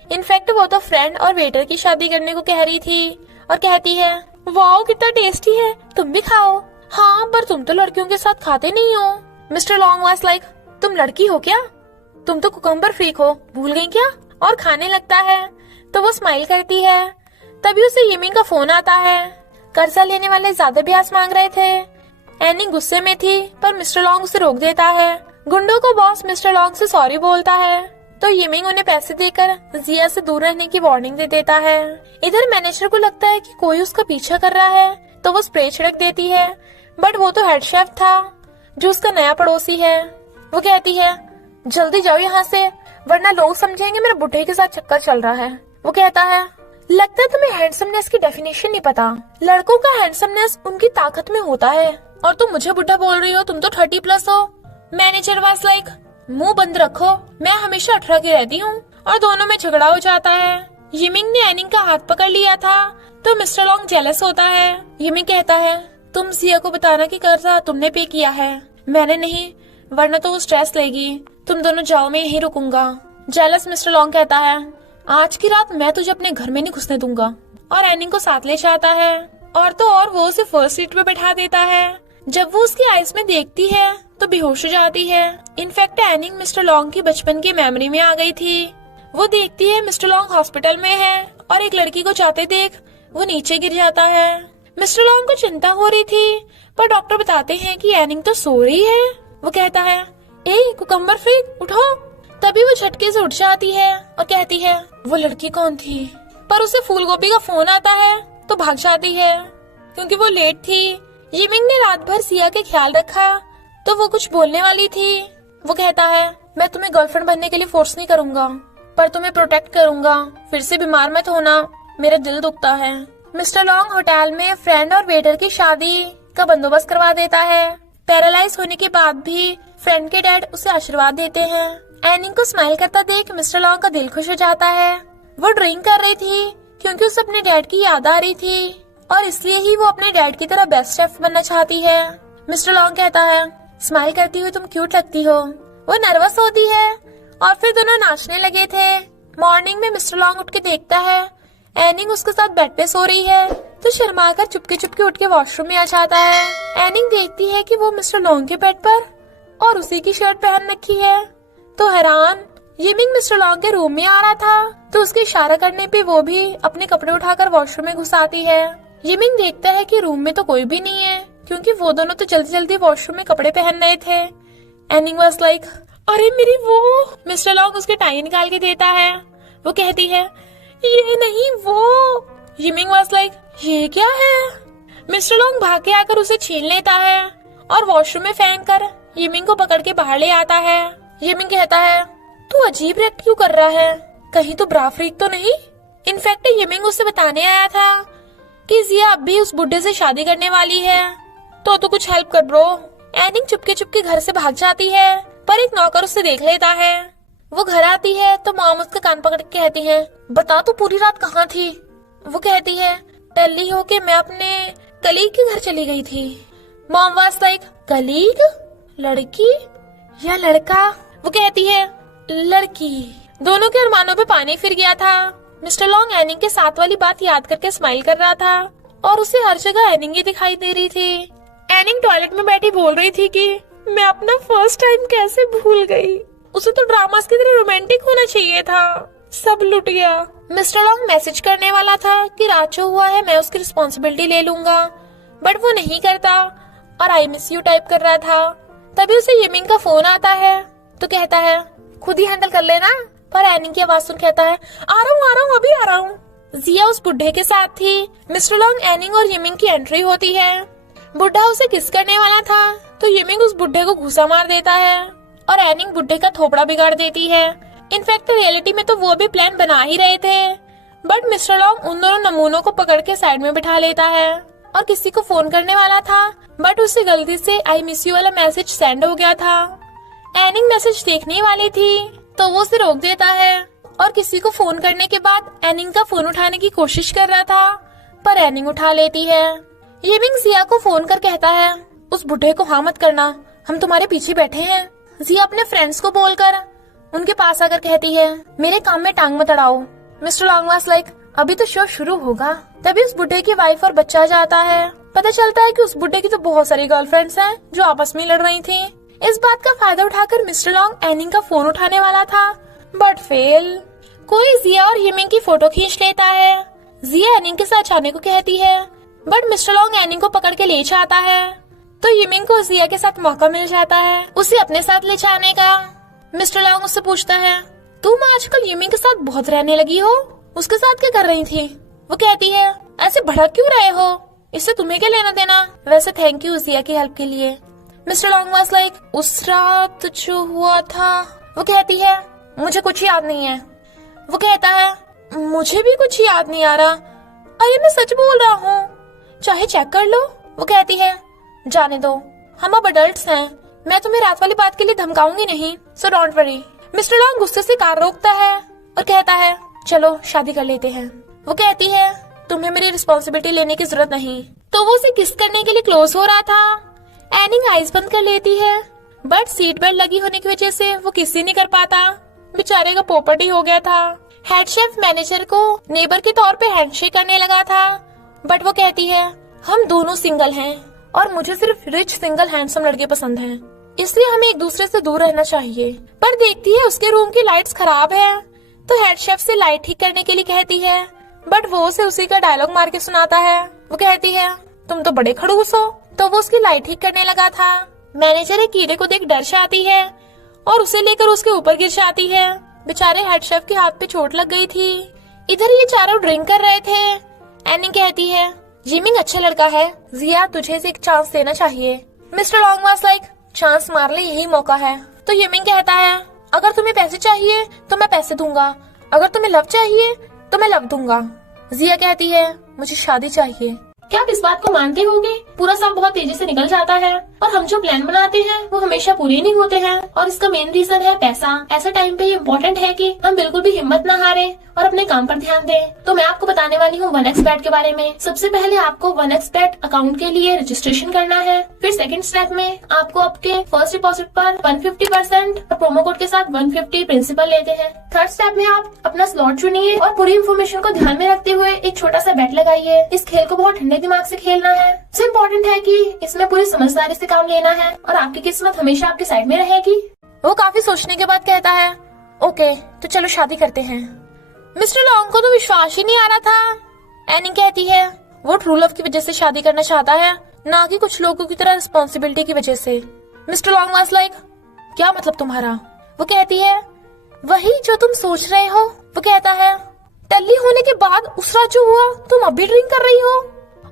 इनफैक्ट वो तो फ्रेंड और वेटर की शादी करने को कह रही थी और कहती है, वाओ कितना टेस्टी है, तुम भी खाओ। हाँ, पर तुम तो लड़कियों के साथ खाते नहीं हो। मिस्टर लॉन्ग वाज लाइक, तुम लड़की हो क्या? तुम तो कुकुम्बर फ्रीक हो, भूल गई क्या? और खाने लगता है तो वो स्माइल करती है। तभी उसे यिमिंग का फोन आता है। कर्जा लेने वाले ज्यादा ब्याज मांग रहे थे। एनिंग गुस्से में थी, पर मिस्टर लॉन्ग उसे रोक देता है। गुंडों को बॉस मिस्टर लॉन्ग से सॉरी बोलता है तो यिमिंग उन्हें पैसे देकर जिया से दूर रहने की वार्निंग दे देता है। इधर मैनेजर को लगता है कि कोई उसका पीछा कर रहा है तो वो स्प्रे छिड़क देती है, बट वो तो हेड शेफ था जो उसका नया पड़ोसी है। वो कहती है, जल्दी जाओ यहाँ से वरना लोग समझेंगे मेरे बुढ़े के साथ चक्कर चल रहा है। वो कहता है, लगता है तुम्हें हैंडसमनेस की डेफिनेशन नहीं पता। लड़कों का हैंडसमनेस उनकी ताकत में होता है और तुम मुझे बुढ़ा बोल रही हो, तुम तो 30+ हो। मैनेजर वाज लाइक, मुंह बंद रखो, मैं हमेशा 18 की रहती हूँ। और दोनों में झगड़ा हो जाता है। यिमिंग ने एनिंग का हाथ पकड़ लिया था तो मिस्टर लॉन्ग जेलस होता है। यिमिंग कहता है, तुम जिया को बताना कि कर्जा तुमने पे किया है, मैंने नहीं, वरना तो वो स्ट्रेस लेगी। तुम दोनों जाओ, मैं यहीं रुकूंगा। जेलस मिस्टर लॉन्ग कहता है, आज की रात मैं तुझे अपने घर में नहीं घुसने दूंगा, और एनिंग को साथ ले जाता है। और तो और वो उसे फर्स्ट सीट पे बैठा देता है। जब वो उसकी आईज में देखती है तो बेहोश हो जाती है। इनफैक्ट एनिंग मिस्टर लॉन्ग की बचपन की मेमोरी में आ गई थी। वो देखती है मिस्टर लॉन्ग हॉस्पिटल में है और एक लड़की को जाते देख वो नीचे गिर जाता है। मिस्टर लॉन्ग को चिंता हो रही थी, पर डॉक्टर बताते हैं कि एनिंग तो सो रही है। वो कहता है, ए कुकुम्बर फ्रीक, उठो। तभी वो झटके से उठ जाती है और कहती है, वो लड़की कौन थी? पर उसे फूलगोभी का फोन आता है तो भाग जाती है क्योंकि वो लेट थी। यिमिंग ने रात भर जिया के ख्याल रखा तो वो कुछ बोलने वाली थी। वो कहता है, मैं तुम्हें गर्लफ्रेंड बनने के लिए फोर्स नहीं करूंगा, पर तुम्हें प्रोटेक्ट करूंगा। फिर से बीमार मत होना, मेरा दिल दुखता है। मिस्टर लॉन्ग होटल में फ्रेंड और वेटर की शादी का बंदोबस्त करवा देता है। पैरालाइज होने के बाद भी फ्रेंड के डैड उसे आशीर्वाद देते हैं। एनिंग को स्माइल करता देख मिस्टर लॉन्ग का दिल खुश हो जाता है। वो ड्रिंक कर रही थी क्योंकि उसे अपने डैड की याद आ रही थी और इसलिए ही वो अपने डैड की तरह बेस्ट शेफ बनना चाहती है। मिस्टर लॉन्ग कहता है, स्माइल करती हुई तुम क्यूट लगती हो। वो नर्वस होती है और फिर दोनों नाचने लगे थे। मॉर्निंग में मिस्टर लॉन्ग उठ के देखता है एनिंग उसके साथ बेड पे सो रही है, तो शर्माकर चुपके चुपके उठ के वॉशरूम में आ जाता है। एनिंग देखती है कि वो मिस्टर लॉन्ग के बेड पर और उसी की शर्ट पहन रखी है, तो हैरान। यिमिंग मिस्टर लॉन्ग के रूम में आ रहा था, तो उसके इशारा करने पे वो भी अपने कपड़े उठाकर वॉशरूम में घुस आती है। यिमिंग देखता है कि रूम में तो कोई भी नहीं है, क्योंकि वो दोनों तो जल्दी जल्दी वॉशरूम में कपड़े पहन रहे थे। एनिंग वाज लाइक, अरे मेरी वो। मिस्टर लॉन्ग उसके टाई निकाल के देता है। वो कहती है, ये नहीं वो। यिमिंग वाज लाइक, ये क्या है? मिस्टर लॉन्ग भाग के आकर उसे छीन लेता है और वॉशरूम में फेंक कर यिमिंग को पकड़ के बाहर ले आता है। यिमिंग कहता है, तू अजीब रिएक्ट क्यों कर रहा है? कहीं तो ब्रा फ्रीक तो नहीं? इनफैक्ट यिमिंग उसे बताने आया था कि जिया अब भी उस बुड्ढे से शादी करने वाली है, तो कुछ हेल्प कर ब्रो। एनिंग चुपके चुपके घर से भाग जाती है, पर एक नौकर उसे देख लेता है। वो घर आती है तो मॉम उसका कान पकड़ के कहती है, बता तू पूरी रात कहाँ थी? वो कहती है, टल्ली हो के मैं अपने कलीग के घर चली गई थी। Mom was like, colleague? लड़की या लड़का? वो कहती है, लड़की। दोनों के अरमानों पे पानी फिर गया था। मिस्टर लॉन्ग एनिंग के साथ वाली बात याद करके स्माइल कर रहा था और उसे हर जगह एनिंग ही दिखाई दे रही थी। एनिंग टॉयलेट में बैठी बोल रही थी कि मैं अपना फर्स्ट टाइम कैसे भूल गई। उसे तो ड्रामास की तरह रोमांटिक होना चाहिए था, सब लुट गया। मिस्टर लॉन्ग मैसेज करने वाला था कि रात जो हुआ है मैं उसकी रिस्पॉन्सिबिलिटी ले लूंगा, बट वो नहीं करता और आई मिस यू टाइप कर रहा था। तभी उसे यिमिंग का फोन आता है, तो कहता है, खुद ही हैंडल कर लेना। पर एनिंग की आवाज सुन कहता है, आ रहा हूँ अभी आ रहा हूँ। जिया उस बुढ़े के साथ थी। मिस्टर लॉन्ग, एनिंग और यिमिंग की एंट्री होती है। बुढ़ा उसे किस करने वाला था, तो यिमिंग उस बुढ़े को घूसा मार देता है और एनिंग बुढ़े का थोपड़ा बिगाड़ देती है। इनफैक्ट रियलिटी में तो वो भी प्लान बना ही रहे थे, बट मिस्टर लॉन्ग उन दोनों नमूनों को पकड़ के साइड में बिठा लेता है और किसी को फोन करने वाला था, बट उसे गलती से आई मिस यू वाला मैसेज सेंड हो गया था। एनिंग मैसेज देखने वाली थी, तो वो उसे रोक देता है और किसी को फोन करने के बाद एनिंग का फोन उठाने की कोशिश कर रहा था, पर एनिंग उठा लेती है। यिमिंग जिया को फोन कर कहता है, उस बुढ़े को हाँ मत करना, हम तुम्हारे पीछे बैठे हैं। जिया अपने फ्रेंड्स को बोलकर उनके पास आकर कहती है, मेरे काम में टांग मत अड़ाओ। मिस्टर लॉन्ग वाज लाइक, अभी तो शो शुरू होगा। तभी उस बुढ़े की वाइफ और बच्चा जाता है। पता चलता है कि उस बुढ़े की तो बहुत सारी गर्लफ्रेंड्स हैं जो आपस में लड़ रही थी। इस बात का फायदा उठाकर मिस्टर लॉन्ग एनिंग का फोन उठाने वाला था, बट फेल। कोई जिया और यिमिंग की फोटो खींच लेता है। जिया एनिंग के साथ जाने को कहती है, बट मिस्टर लॉन्ग एनिंग को पकड़ के ले जाता है, तो यिमिंग को जिया के साथ मौका मिल जाता है उसे अपने साथ ले जाने का। मिस्टर लॉन्ग उससे पूछता है, तुम आजकल यिमिंग के साथ बहुत रहने लगी हो, उसके साथ क्या कर रही थी? वो कहती है, ऐसे भड़क क्यों रहे हो, इससे तुम्हें क्या लेना देना? वैसे थैंक यू जिया की हेल्प के लिए। मिस्टर लॉन्ग वाज लाइक, उस रात जो हुआ था? वो कहती है, मुझे कुछ याद नहीं है। वो कहता है, मुझे भी कुछ याद नहीं आ रहा। अरे मैं सच बोल रहा हूँ, चाहे चेक कर लो। वो कहती है, जाने दो, हम अब अडल्ट्स हैं, मैं तुम्हें रात वाली बात के लिए धमकाऊंगी नहीं, so don't worry. Mister Long गुस्से से कार रोकता है और कहता है, चलो शादी कर लेते हैं। वो कहती है, तुम्हें मेरी रिस्पॉन्सिबिलिटी लेने की जरूरत नहीं। तो वो उसे किस करने के लिए क्लोज हो रहा था। एनिंग आइज बंद कर लेती है, बट सीट बेल्ट लगी होने की वजह से वो किस ही नहीं कर पाता। बेचारे का पोपट ही हो गया था। हेड शेफ मैनेजर को नेबर के तौर पे हैंडशेक करने लगा था, बट वो कहती है, हम दोनों सिंगल हैं और मुझे सिर्फ रिच सिंगल हैंडसम लड़के पसंद हैं, इसलिए हमें एक दूसरे से दूर रहना चाहिए। पर देखती है उसके रूम की लाइट्स खराब है, तो हेड शेफ से लाइट ठीक करने के लिए कहती है, बट वो उसे उसी का डायलॉग मार के सुनाता है। वो कहती है, तुम तो बड़े खड़ूस हो। तो वो उसकी लाइट ठीक करने लगा था। मैनेजर एक कीड़े को देख डर जाती है और उसे लेकर उसके ऊपर गिर जाती है। बेचारे हेड शेफ के हाथ पे चोट लग गई थी। इधर ये चारों ड्रिंक कर रहे थे। एनिंग कहती है, यिमिंग अच्छा लड़का है, जिया तुझे इसे एक चांस देना चाहिए। Mister Long was like, chance मार ले, यही मौका है। तो यिमिंग कहता है, अगर तुम्हें पैसे चाहिए तो मैं पैसे दूंगा, अगर तुम्हें लव चाहिए तो मैं लव दूंगा। जिया कहती है मुझे शादी चाहिए। क्या आप इस बात को मानते होंगे? पूरा साल बहुत तेजी से निकल जाता है और हम जो प्लान बनाते हैं वो हमेशा पूरे नहीं होते हैं, और इसका मेन रीजन है पैसा। ऐसा टाइम पे ये इम्पोर्टेंट है कि हम बिल्कुल भी हिम्मत ना हारे और अपने काम पर ध्यान दें। तो मैं आपको बताने वाली हूँ 1xBet के बारे में। सबसे पहले आपको 1xBet अकाउंट के लिए रजिस्ट्रेशन करना है। फिर सेकंड स्टेप में आपको आपके फर्स्ट डिपॉजिट पर 150% और प्रोमो कोड के साथ 150 प्रिंसिपल लेते हैं। थर्ड स्टेप में आप अपना स्लॉट चुनिए और पूरी इन्फॉर्मेशन को ध्यान में रखते हुए एक छोटा सा बेट लगाइए। इस खेल को बहुत ठंडे दिमाग से खेलना है। सबसे इम्पोर्टेंट है कि इसमें पूरी समझदारी से काम लेना है और आपकी किस्मत हमेशा आपकी साइड में रहेगी। वो काफी सोचने के बाद कहता है ओके तो चलो शादी करते हैं। मिस्टर लॉन्ग को तो विश्वास ही नहीं आ रहा था। एनी कहती है वो ट्रू लव की वजह से शादी करना चाहता है, ना कि कुछ लोगों की तरह रिस्पॉन्सिबिलिटी की वजह से। मिस्टर लॉन्ग वाज लाइक क्या मतलब तुम्हारा? वो कहती है वही जो तुम सोच रहे हो। वो कहता है टल्ली होने के बाद उस रात जो हुआ तुम अभी ड्रिंक कर रही हो,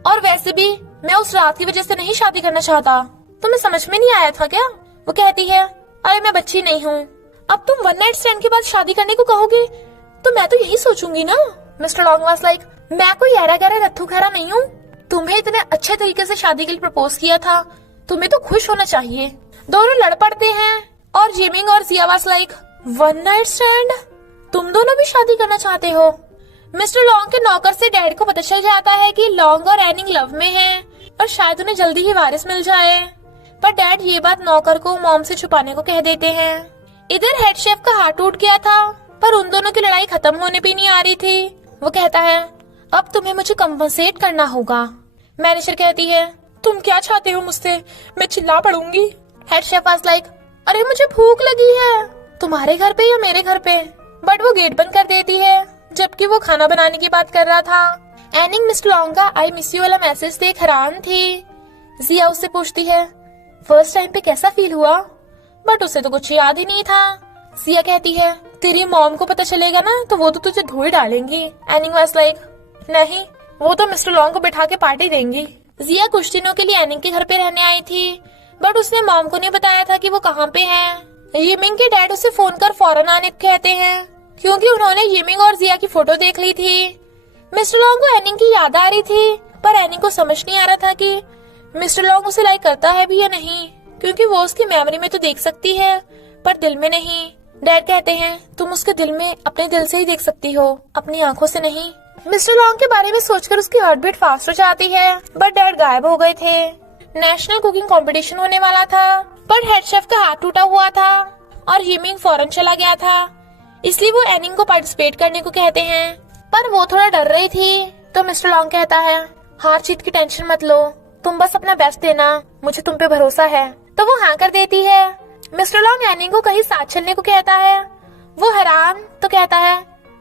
और वैसे भी मैं उस रात की वजह से नहीं शादी करना चाहता। तुम्हें समझ में नहीं आया था क्या? वो कहती है अरे मैं बच्ची नहीं हूँ। अब तुम वन नाइट स्टैंड के बाद शादी करने को कहोगे तो मैं तो यही सोचूंगी ना। मिस्टर लॉन्ग वाज लाइक मैं कोई ऐरा गैरा रत्थू खैरा नहीं हूँ। तुम्हें इतने अच्छे तरीके से शादी के लिए प्रपोज किया था, तुम्हें तो खुश होना चाहिए। दोनों लड़ पड़ते हैं और जिमिंग और Jia was like one night stand? तुम दोनों भी शादी करना चाहते हो? मिस्टर लॉन्ग के नौकर से डैड को पता चल जाता है कि लॉन्ग और एनिंग लव में हैं और शायद उन्हें जल्दी ही वारिस मिल जाए, पर डैड ये बात नौकर को मॉम से छुपाने को कह देते हैं। इधर हेड शेफ का हार्ट टूट गया था, पर उन दोनों की लड़ाई खत्म होने पे नहीं आ रही थी। वो कहता है अब तुम्हें मुझे कंपनसेट करना होगा। मैनेजर कहती है तुम क्या चाहते हो मुझसे? मैं चिल्ला पड़ूंगी। हेड शेफ वाज लाइक अरे मुझे भूख लगी है, तुम्हारे घर पे या मेरे घर पे? बट वो गेट बंद कर देती है जबकि वो खाना बनाने की बात कर रहा था। एनिंग मिस्टर लॉन्ग का आई मिस यू वाला मैसेज देख हैरान थी। जिया उससे पूछती है फर्स्ट टाइम पे कैसा फील हुआ? बट उसे तो कुछ याद ही नहीं था। जिया कहती है तेरी मॉम को पता चलेगा ना तो वो तो तुझे धोई डालेंगी। एनिंग वाज लाइक नहीं, वो तो मिस्टर लॉन्ग को बिठा के पार्टी देंगी। जिया कुछ दिनों के लिए एनिंग के घर पे रहने आई थी, बट उसने मॉम को नहीं बताया था कि वो कहाँ पे है। यिमिंग के डैड उसे फोन कर फौरन आने को कहते हैं क्योंकि उन्होंने यिमिंग और जिया की फोटो देख ली थी। मिस्टर लॉन्ग को एनिंग की याद आ रही थी, पर एनिंग को समझ नहीं आ रहा था कि मिस्टर लॉन्ग उसे लाइक करता है भी या नहीं, क्योंकि वो उसकी मेमोरी में तो देख सकती है पर दिल में नहीं। डैड कहते हैं तुम उसके दिल में अपने दिल से ही देख सकती हो, अपनी आंखों से नहीं। मिस्टर लॉन्ग के बारे में सोचकर उसकी हार्ट बीट फास्ट हो जाती है, बट डैड गायब हो गए थे। नेशनल कुकिंग कंपटीशन होने वाला था, पर हेड शेफ का हाथ टूटा हुआ था और यिमिंग फौरन चला गया था, इसलिए वो एनिंग को पार्टिसिपेट करने को कहते हैं, पर वो थोड़ा डर रही थी। तो मिस्टर लॉन्ग कहता है हार जीत की टेंशन मत लो, तुम बस अपना बेस्ट देना, मुझे तुम पे भरोसा है। तो वो हाँ कर देती है। मिस्टर लॉन्ग एनिंग को कहीं साथ चलने को कहता है। वो हैरान तो कहता है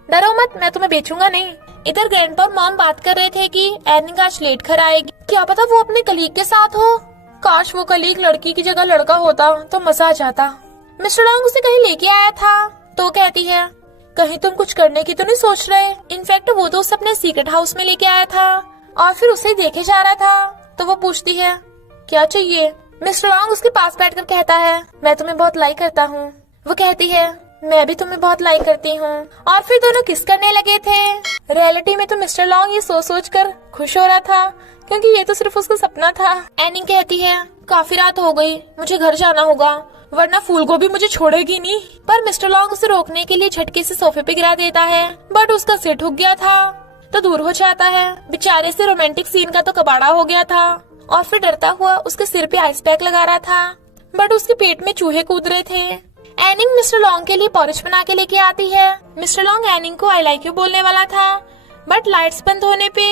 डरो मत, मैं तुम्हें बेचूंगा नहीं। इधर ग्रैंडपा और मॉम बात कर रहे थे कि एनिंग आज लेट घर आएगी, क्या पता वो अपने कलीग के साथ हो। काश वो कलीग लड़की की जगह लड़का होता तो मजा आ जाता। मिस्टर लॉन्ग उसे कहीं लेके आया था, तो कहती है कहीं तुम कुछ करने की तो नहीं सोच रहे? इनफैक्ट वो तो उसे अपने सीक्रेट हाउस में लेके आया था और फिर उसे देखे जा रहा था। तो वो पूछती है क्या चाहिए? मिस्टर लॉन्ग उसके पास बैठकर कहता है मैं तुम्हें बहुत लाइक करता हूँ। वो कहती है मैं भी तुम्हें बहुत लाइक करती हूँ, और फिर दोनों किस करने लगे थे। रियलिटी में तो मिस्टर लॉन्ग ये सोच कर खुश हो रहा था, क्योंकि ये तो सिर्फ उसका सपना था। एनिंग कहती है काफी रात हो गई, मुझे घर जाना होगा, वरना फूल को भी मुझे छोड़ेगी नहीं। पर मिस्टर लॉन्ग उसे रोकने के लिए झटके से सोफे पे गिरा देता है, बट उसका सिर ठुक गया था तो दूर हो जाता है। बेचारे से रोमांटिक सीन का तो कबाड़ा हो गया था, और फिर डरता हुआ उसके सिर पे आइस पैक लगा रहा था, बट उसके पेट में चूहे कूद रहे थे। एनिंग मिस्टर लॉन्ग के लिए पॉरिश बना के लेके आती है। मिस्टर लॉन्ग एनिंग को आई लाइक यू बोलने वाला था, बट लाइट्स बंद होने पे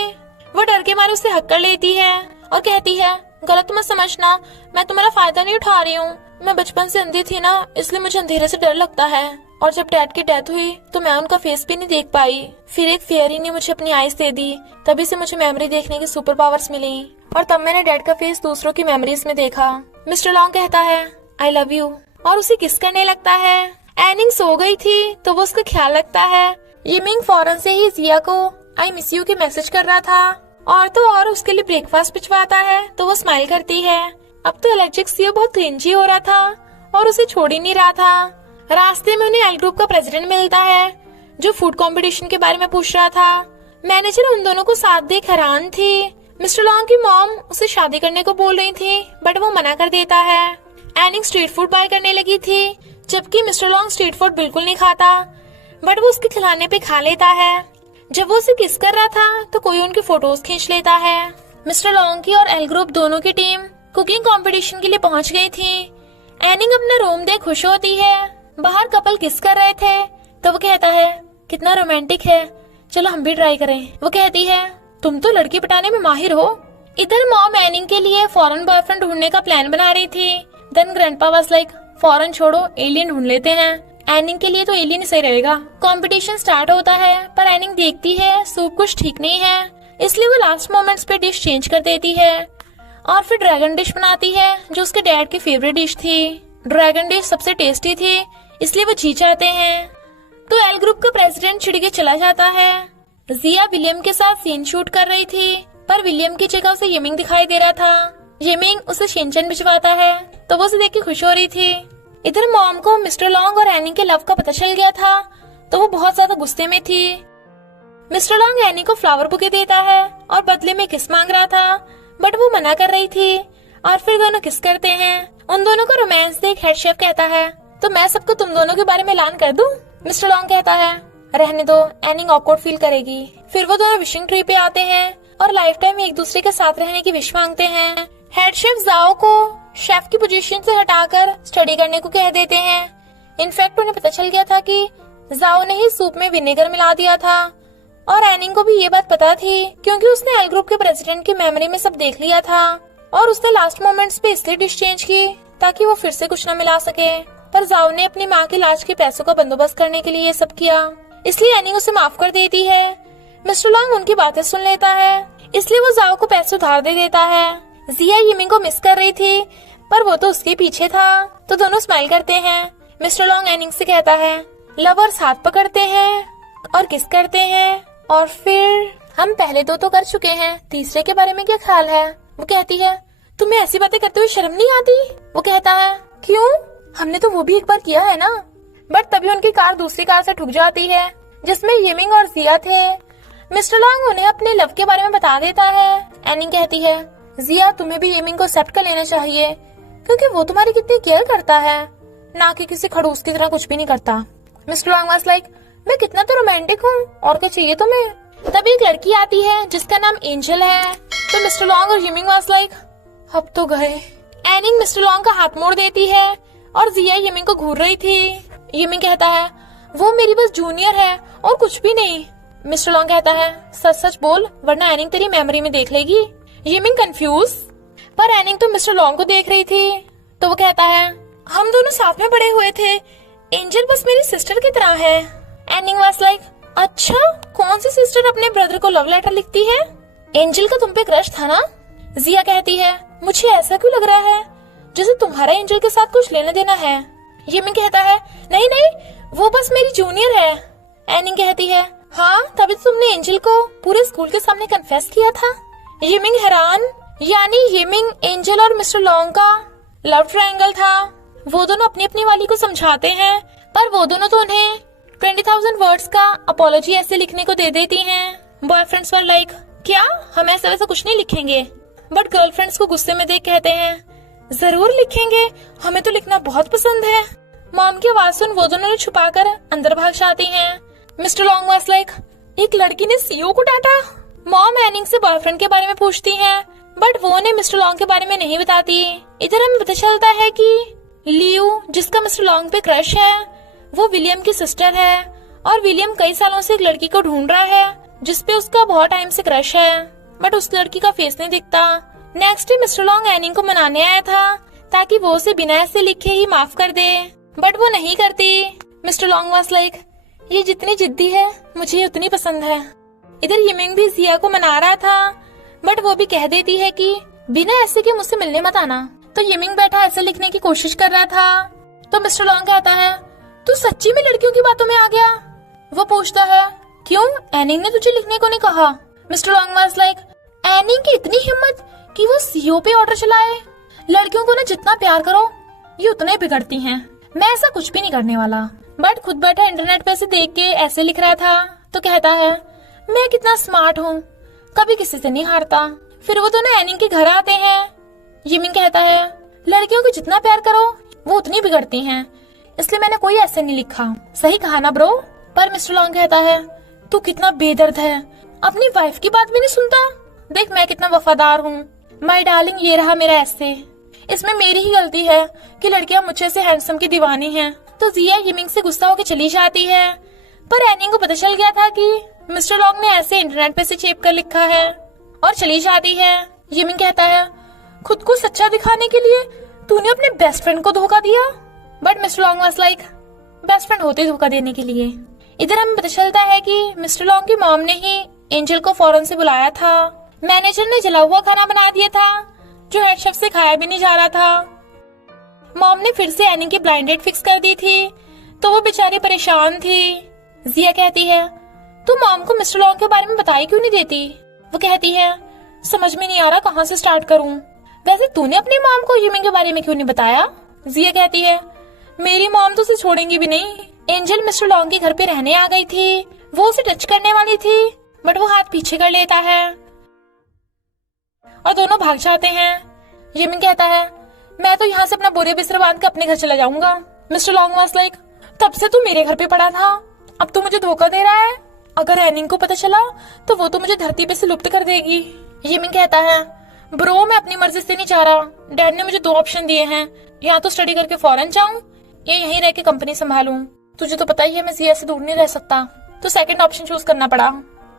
वो डर के मारे उसे हक कर लेती है और कहती है गलत मत समझना, मैं तुम्हारा फायदा नहीं उठा रही हूँ, मैं बचपन से अंधी थी ना, इसलिए मुझे अंधेरे से डर लगता है। और जब डैड की डेथ हुई तो मैं उनका फेस भी नहीं देख पाई, फिर एक फेयरी ने मुझे अपनी आईज दे दी, तभी से मुझे मेमोरी देखने की सुपर पावर्स मिली, और तब मैंने डैड का फेस दूसरों की मेमोरीज में देखा। मिस्टर लॉन्ग कहता है आई लव यू और उसे किस करने लगता है। एनिंग सो गई थी तो वो उसका ख्याल रखता है। यिमिंग फौरन से ही जिया को आई मिस यू की मैसेज कर रहा था, और तो और उसके लिए ब्रेकफास्ट भिजवाता है तो वो स्माइल करती है। अब तो एलर्जिक सियो बहुत क्रिंजी हो रहा था और उसे छोड़ ही नहीं रहा था। रास्ते में उन्हें एल ग्रुप का प्रेसिडेंट मिलता है जो फूड कंपटीशन के बारे में पूछ रहा था। मैनेजर उन दोनों को साथ देख हैरान थी। मिस्टर लॉन्ग की मॉम उसे शादी करने को बोल रही थी, बट वो मना कर देता है। एनिंग स्ट्रीट फूड बाय करने लगी थी, जबकि मिस्टर लॉन्ग स्ट्रीट फूड बिल्कुल नहीं खाता, बट वो उसके खिलाने पे खा लेता है। जब वो उसे किस कर रहा था तो कोई उनकी फोटोज खींच लेता है। मिस्टर लॉन्ग की और एल ग्रुप दोनों की टीम कुकिंग कंपटीशन के लिए पहुंच गई थी। एनिंग अपना रूम देख खुश होती है। बाहर कपल किस कर रहे थे तो वो कहता है कितना रोमांटिक है, चलो हम भी ट्राई करें। वो कहती है तुम तो लड़की पटाने में माहिर हो। इधर मॉम एनिंग के लिए फॉरेन बॉयफ्रेंड ढूंढने का प्लान बना रही थी। Then grandpa was like foreign छोड़ो, एलियन ढूंढ लेते हैं। एनिंग के लिए तो एलियन सही रहेगा। कंपटीशन स्टार्ट होता है, पर एनिंग देखती है सूप कुछ ठीक नहीं है, इसलिए वो लास्ट मोमेंट्स पे डिश चेंज कर देती है और फिर ड्रैगन डिश बनाती है, जो उसके डैड की फेवरेट डिश थी। ड्रैगन डिश सबसे टेस्टी थी, इसलिए वो जीत जाते हैं। तो एल ग्रुप का प्रेसिडेंट चिढ़ के चला जाता है। जिया विलियम के साथ सीन शूट कर रही थी, पर विलियम की जगह उसे यमिंग दिखाई दे रहा था। यमिंग उसे शिनचैन भिजवाता है, तो वो उसे देख के खुश हो रही थी। इधर मॉम को मिस्टर लॉन्ग और एनी के लव का पता चल गया था, तो वो बहुत ज्यादा गुस्से में थी। मिस्टर लॉन्ग एनी को फ्लावर बुके देता है और बदले में किस मांग रहा था, बट वो मना कर रही थी और फिर दोनों किस करते हैं। उन दोनों का रोमांस देख हेड शेफ कहता है तो मैं सबको तुम दोनों के बारे में ऐलान कर दूं। मिस्टर लॉन्ग कहता है रहने दो, एनिंग ऑकवर्ड फील करेगी। फिर वो दोनों विशिंग ट्री पे आते हैं और लाइफ टाइम एक दूसरे के साथ रहने की विश मांगते हैं। हेड शेफ जाओ को शेफ की पोजीशन से हटाकर स्टडी करने को कह देते हैं। इनफैक्ट उन्हें पता चल गया था कि जाओ ने ही सूप में विनेगर मिला दिया था और एनिंग को भी ये बात पता थी, क्योंकि उसने एल ग्रुप के प्रेसिडेंट की मेमोरी में सब देख लिया था और उसने लास्ट मोमेंट्स पे इसलिए डिश चेंज की ताकि वो फिर से कुछ न मिला सके। पर जाओ ने अपनी माँ के इलाज के पैसों का बंदोबस्त करने के लिए ये सब किया, इसलिए एनिंग उसे माफ कर देती है। मिस्टर लॉन्ग उनकी बातें सुन लेता है, इसलिए वो जाओ को पैसे उधार दे देता है। जिया यमिंग को मिस कर रही थी, पर वो तो उसके पीछे था, तो दोनों स्माइल करते हैं। मिस्टर लॉन्ग एनिंग से कहता है लवर्स हाथ पकड़ते हैं और किस करते हैं और फिर हम पहले दो तो कर चुके हैं, तीसरे के बारे में क्या ख्याल है। वो कहती है तुम्हें ऐसी बातें करते हुए शर्म नहीं आती। वो कहता है क्यों, हमने तो वो भी एक बार किया है ना। बट तभी उनकी कार दूसरी कार से ठुक जाती है, जिसमें यमिंग और जिया थे। मिस्टर लॉन्ग उन्हें अपने लव के बारे में बता देता है। एनिंग कहती है जिया तुम्हें भी यमिंग को एक्सेप्ट कर लेना चाहिए, क्योंकि वो तुम्हारी कितनी केयर करता है, ना कि किसी खड़ूस की तरह कुछ भी नहीं करता। मिस्टर लॉन्ग वाज लाइक मैं कितना तो रोमांटिक हूँ, और क्या चाहिए तुम्हें। तभी एक लड़की आती है जिसका नाम एंजल है, तो मिस्टर लॉन्ग और यमिंग वाज लाइक अब तो गए। एनिंग मिस्टर लॉन्ग का हाथ मोड़ देती है और जिया यमिंग को घूर रही थी। यमिंग कहता है वो मेरी बस जूनियर है और कुछ भी नहीं। मिस्टर लॉन्ग कहता है सच सच बोल, वरना एनिंग तेरी मेमोरी में देख लेगी। यमिंग कंफ्यूज, पर एनिंग तो मिस्टर लॉन्ग को देख रही थी, तो वो कहता है हम दोनों साथ में बड़े हुए थे, एंजल बस मेरी सिस्टर की तरह है। एनिंग वाज लाइक अच्छा, कौन सी सिस्टर अपने ब्रदर को लव लेटर लिखती है। एंजल का तुम पे क्रश था ना। जिया कहती है मुझे ऐसा क्यों लग रहा है जैसे तुम्हारा एंजल के साथ कुछ लेना देना है। यमिंग कहता है नहीं नहीं, वो बस मेरी जूनियर है। एनिंग कहती है हाँ, तभी तुमने एंजल को पूरे स्कूल के सामने कन्फेस किया था। यमिंग हैरान, यानी यमिंग, एंजल और मिस्टर लॉन्ग का लव ट्रायंगल था। वो दोनों अपनी अपनी वाली को समझाते हैं, पर वो दोनों तो उन्हें 20,000 वर्ड्स का अपॉलॉजी ऐसे लिखने को दे देती हैं। बॉयफ्रेंड्स वर लाइक क्या, हम ऐसा वैसा कुछ नहीं लिखेंगे। बट गर्लफ्रेंड्स को गुस्से में देख कहते हैं जरूर लिखेंगे, हमें तो लिखना बहुत पसंद है। मॉम की आवाज सुन वो दोनों छुपाकर अंदर भाग जाती हैं। मिस्टर लॉन्ग वाज लाइक एक लड़की ने सीओ को डांटा। मॉम एनिंग से बॉयफ्रेंड के बारे में पूछती हैं, बट वो ने मिस्टर लॉन्ग के बारे में नहीं बताती। इधर हमें पता चलता है कि लियू, जिसका मिस्टर लॉन्ग पे क्रश है, वो विलियम की सिस्टर है और विलियम कई सालों से एक लड़की को ढूंढ रहा है जिसपे उसका बहुत टाइम से क्रश है, बट उस लड़की का फेस नहीं दिखता। नेक्स्ट डे मिस्टर लॉन्ग एनिंग को मनाने आया था ताकि वो उसे बिना ऐसे लिखे ही माफ कर दे, बट वो नहीं करती। मिस्टर लॉन्ग वाज लाइक ये जितनी जिद्दी है मुझे उतनी पसंद है। इधर यमिंग भी जिया को मना रहा था, बट वो भी कह देती है कि बिना ऐसे के मुझसे मिलने मत आना। तो यमिंग बैठा ऐसे लिखने की कोशिश कर रहा था, तो मिस्टर लॉन्ग कहता है तू सच्ची में लड़कियों की बातों में आ गया। वो पूछता है क्यों, एनिंग ने तुझे लिखने को नहीं कहा। मिस्टर लॉन्ग वाज लाइक एनिंग की इतनी हिम्मत कि वो सीओ पे ऑर्डर चलाए। लड़कियों को ना जितना प्यार करो ये उतना ही बिगड़ती हैं, मैं ऐसा कुछ भी नहीं करने वाला। बट खुद बैठा इंटरनेट पे से देख के ऐसे लिख रहा था तो कहता है मैं कितना स्मार्ट हूँ, कभी किसी से नहीं हारता। फिर वो दोनों एनिंग के घर आते हैं। यमिंग कहता है लड़कियों को जितना प्यार करो वो उतनी बिगड़ती हैं, इसलिए मैंने कोई ऐसे नहीं लिखा। सही कहा ना ब्रो। पर मिस्टर लॉन्ग कहता है तू कितना बेदर्द है, अपनी वाइफ की बात भी नहीं सुनता। देख मैं कितना वफादार हूँ। माय डार्लिंग ये रहा मेरा ऐसे। इसमें मेरी ही गलती है कि लड़कियां मुझसे से हैंडसम की दीवानी हैं। तो जिया यमिंग से गुस्सा होकर चली जाती है। पर एनिंग को पता चल गया था कि मिस्टर लॉन्ग ने ऐसे इंटरनेट पे से चेप कर लिखा है और चली जाती है। यमिंग कहता है खुद को सच्चा दिखाने के लिए तूने अपने बेस्ट फ्रेंड को धोखा दिया। But mister Long was like best friend होते धोखा देने के लिए। इधर हमें पता चलता है कि मिस्टर लॉन्ग की मॉम ने ही एंजल को फौरन से बुलाया था। मैनेजर ने जला हुआ खाना बना दिया था जो हेड शेफ से खाया भी नहीं जा रहा था। मॉम ने फिर से एनिंग की ब्लाइंड डेट फिक्स कर दी थी तो वो बेचारी परेशान थी। जिया कहती है तू मॉम को मिस्टर लॉन्ग के बारे में बताई क्यों नहीं देती। वो कहती है समझ में नहीं आ रहा कहाँ से स्टार्ट करूँ। वैसे तूने अपनी मॉम को यमिंग के बारे में क्यों नहीं बताया। जिया कहती है मेरी मॉम तो उसे छोड़ेंगी भी नहीं। एंजल मिस्टर लॉन्ग के घर पे रहने आ गई थी, वो उसे टच करने वाली थी बट वो हाथ पीछे कर लेता है और दोनों भाग जाते हैं। यमिंग कहता है मैं तो यहाँ से अपना बोरे बिस्तर बांध के अपने घर चला जाऊंगा। मिस्टर लॉन्ग वाज लाइक तब से तू मेरे घर पे पड़ा था, अब तू मुझे धोखा दे रहा है। अगर एनिंग को पता चला तो वो तो मुझे धरती पे से लुप्त कर देगी। यमिंग कहता है ब्रो मैं अपनी मर्जी से नहीं चाह रहा। डैड ने मुझे दो ऑप्शन दिए हैं, या तो स्टडी करके फॉरेन जाऊं या यहीं रह के कंपनी संभालूं। तुझे तो पता ही है मैं जिया से दूर नहीं रह सकता, तो सेकंड ऑप्शन चूज करना पड़ा।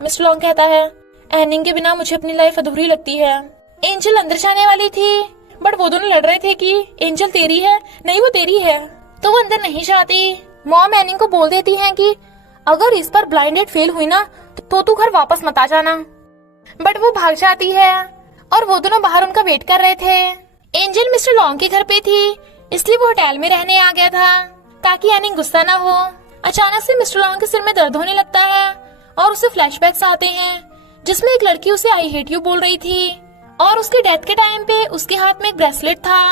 मिस्टर लॉन्ग कहता है एनिंग के बिना मुझे अपनी लाइफ अधूरी लगती है। एंजल अंदर जाने वाली थी बट वो दोनों लड़ रहे थे कि एंजल तेरी है, नहीं वो तेरी है, तो वो अंदर नहीं जाती। मॉम एनिंग को बोल देती है कि अगर इस पर ब्लाइंड डेट फेल हुई ना तो तू घर वापस मत आ जाना। बट वो भाग जाती है और वो दोनों बाहर उनका वेट कर रहे थे। एंजल मिस्टर लॉन्ग के घर पे थी इसलिए वो होटल में रहने आ गया था ताकि एनिंग गुस्सा ना हो। अचानक से मिस्टर लॉन्ग के सिर में दर्द होने लगता है और उसे फ्लैशबैक्स आते हैं जिसमें एक लड़की उसे आई हेट यू बोल रही थी और उसके डेथ के टाइम पे उसके हाथ में एक ब्रेसलेट था।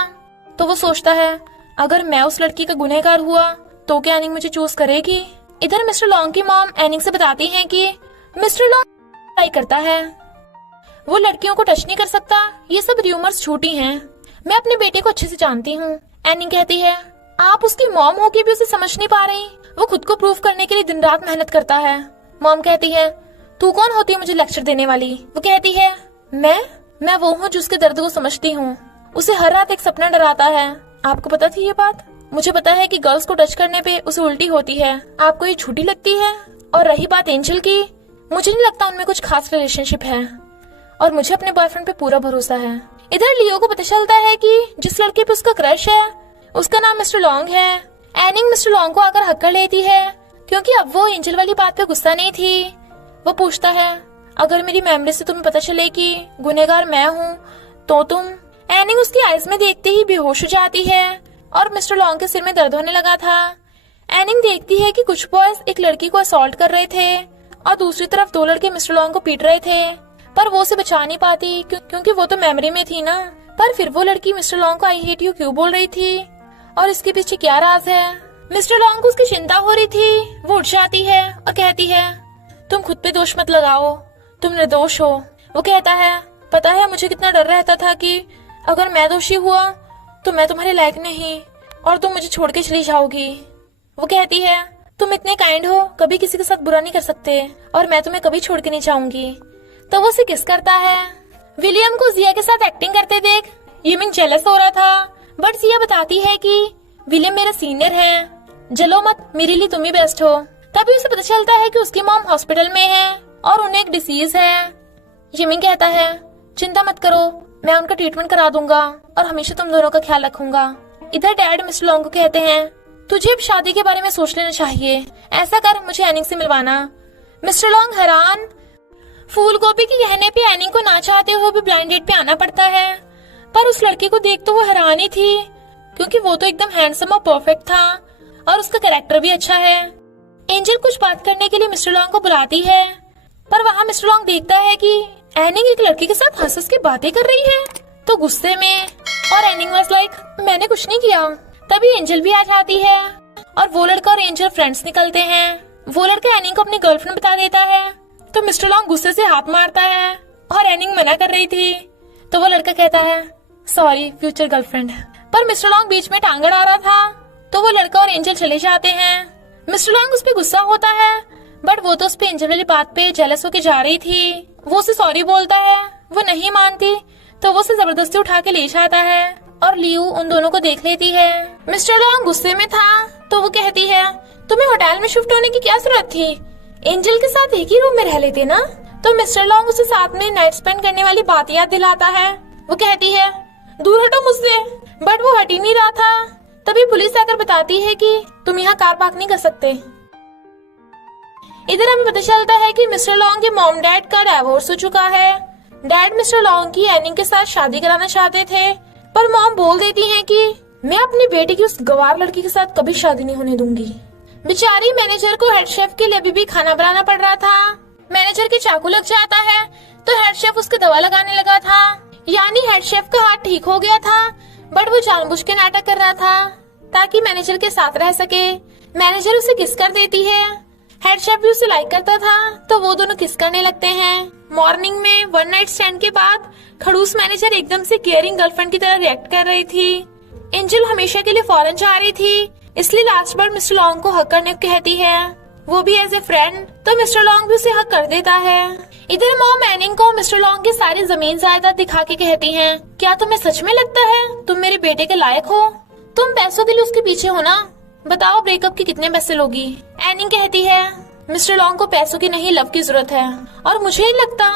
तो वो सोचता है अगर मैं उस लड़की का गुनहगार हुआ तो क्या एनिंग मुझे चूज करेगी। इधर मिस्टर लॉन्ग की मॉम एनिंग से बताती हैं कि मिस्टर लॉन्ग ट्राई करता है, वो लड़कियों को टच नहीं कर सकता, ये सब र्यूमर्स झूठी हैं, मैं अपने बेटे को अच्छे से जानती हूँ। एनिंग कहती है आप उसकी मॉम होके भी उसे समझ नहीं पा रही, वो खुद को प्रूव करने के लिए दिन रात मेहनत करता है। मॉम कहती है तू कौन होती है मुझे लेक्चर देने वाली। वो कहती है मैं वो हूँ जो उसके दर्द को समझती हूँ, उसे हर रात एक सपना डराता है। आपको पता थी ये बात। मुझे पता है कि गर्ल्स को टच करने पे उसे उल्टी होती है, आपको ये झूठी लगती है। और रही बात एंजल की, मुझे नहीं लगता उनमें कुछ खास रिलेशनशिप है और मुझे अपने बॉयफ्रेंड पे पूरा भरोसा है। इधर लियो को पता चलता है कि जिस लड़के पे उसका क्रश है उसका नाम मिस्टर लॉन्ग है। एनिंग मिस्टर लॉन्ग को आकर हक कर लेती है क्योंकि अब वो एंजल वाली बात पे गुस्सा नहीं थी। वो पूछता है अगर मेरी मेमोरी से तुम्हें पता चले कि गुनहगार मैं हूँ तो तुम। एनिंग उसकी आइज में देखते ही बेहोश हो जाती है और मिस्टर लॉन्ग के सिर में दर्द होने लगा था। एनिंग देखती है कि कुछ बॉयज एक लड़की को असॉल्ट कर रहे थे और दूसरी तरफ दो लड़के मिस्टर लॉन्ग को पीट रहे थे, पर वो उसे बचा नहीं पाती क्योंकि वो तो मेमोरी में थी ना। पर फिर वो लड़की मिस्टर लॉन्ग को आई हेट यू क्यों बोल रही थी और इसके पीछे क्या राज है। मिस्टर लॉन्ग को उसकी चिंता हो रही थी। वो उठ जाती है और कहती है तुम खुद पे दोष मत लगाओ, तुम निर्दोष हो। वो कहता है पता है मुझे कितना डर रहता था कि अगर मैं दोषी हुआ तो मैं तुम्हारे लायक नहीं और तुम मुझे छोड़ के चली जाओगी। वो कहती है तुम इतने काइंड हो, कभी किसी के साथ बुरा नहीं कर सकते और मैं तुम्हें कभी छोड़ के नहीं जाऊंगी। तो वो उसे किस करता है। विलियम को जिया के साथ एक्टिंग करते देख यमिंग जेलस हो रहा था, बट जिया बताती है कि विलियम मेरा सीनियर है, जलो मत, मेरे लिए तुम ही बेस्ट हो। तभी उसे पता चलता है कि उसकी मॉम हॉस्पिटल में है और उन्हें एक डिसीज है। यमिंग कहता है चिंता मत करो, मैं उनका ट्रीटमेंट करा दूंगा और हमेशा तुम दोनों का ख्याल रखूंगा। इधर डैड मिस्टर लॉन्ग को कहते हैं तुझे अब शादी के बारे में सोच लेना चाहिए, ऐसा कर मुझे एनिंग से मिलवाना। मिस्टर लॉन्ग हैरान। फूल गोभी के कहने पे एनिंग को ना चाहते हुए भी ब्लाइंड डेट पे आना पड़ता है, पर उस लड़के को देख तो वो हैरान ही थी क्योंकि वो तो एकदम हैंडसम और परफेक्ट था और उसका कैरेक्टर भी अच्छा है। एंजल कुछ बात करने के लिए मिस्टर लॉन्ग को बुलाती है, पर वहाँ मिस्टर लॉन्ग देखता है कि एनिंग एक लड़के के साथ हंस के बातें कर रही है, तो गुस्से में। और एनिंग वाज लाइक मैंने कुछ नहीं किया। तभी एंजल भी आ जाती है और वो लड़का और एंजल फ्रेंड्स निकलते हैं। वो लड़का एनिंग को अपनी गर्लफ्रेंड बता देता है तो मिस्टर लॉन्ग गुस्से से हाथ मारता है और एनिंग मना कर रही थी तो वो लड़का कहता है सॉरी फ्यूचर गर्लफ्रेंड। पर मिस्टर लॉन्ग बीच में टांग अड़ा रहा था तो वो लड़का और एंजल चले जाते हैं। मिस्टर लॉन्ग उस पे गुस्सा होता है बट वो तो उस पे एंजल वाली बात पे जेलस होके जा रही थी। वो उसे सॉरी बोलता है, वो नहीं मानती तो वो उसे जबरदस्ती उठा के ले जाता है और लियू उन दोनों को देख लेती है। मिस्टर लॉन्ग गुस्से में था तो वो कहती है तुम्हें होटल में शिफ्ट होने की क्या जरूरत थी, एंजल के साथ एक ही रूम में रह लेते ना। तो मिस्टर लॉन्ग उसे साथ में नाइट स्पेंड करने वाली बात याद दिलाता है। वो कहती है दूर हटो मुझसे, बट वो हट ही नहीं रहा था। तभी पुलिस आकर बताती है कि तुम यहाँ कार पार्क नहीं कर सकते। इधर हमें पता चलता है कि मिस्टर लॉन्ग के मॉम डैड का डिवोर्स हो चुका है। डैड मिस्टर लॉन्ग की एनिंग के साथ शादी कराना चाहते थे पर मॉम बोल देती है कि मैं अपनी बेटी की उस गवार लड़की के साथ कभी शादी नहीं होने दूंगी। बेचारी मैनेजर को हेड शेफ के लिए अभी भी खाना बनाना पड़ रहा था। मैनेजर के चाकू लग जाता है तो हेड शेफ उसके दवा लगाने लगा था, यानी हेड शेफ का हाथ ठीक हो गया था बट वो जानबूझ के नाटक कर रहा था ताकि मैनेजर के साथ रह सके। मैनेजर उसे किस कर देती है, हेड शेफ भी उसे लाइक करता था तो वो दोनों किस करने लगते हैं। मॉर्निंग में वन नाइट स्टैंड के बाद खड़ूस मैनेजर एकदम से केयरिंग गर्लफ्रेंड की तरह रिएक्ट कर रही थी। एंजल हमेशा के लिए फॉरेन जा रही थी इसलिए लास्ट बार मिस्टर लॉन्ग को हक करने को कहती है, वो भी एज ए फ्रेंड। तो मिस्टर लॉन्ग भी उसे हक कर देता है। इधर मॉम एनिंग को मिस्टर लॉन्ग की सारी जमीन जायदाद दिखा के कहती हैं, क्या तुम्हें सच में लगता है तुम मेरे बेटे के लायक हो? तुम पैसों के लिए उसके पीछे हो ना, बताओ ब्रेकअप के कितने पैसे लोगी? एनिंग कहती है मिस्टर लॉन्ग को पैसों की नहीं लव की जरूरत है और मुझे नहीं लगता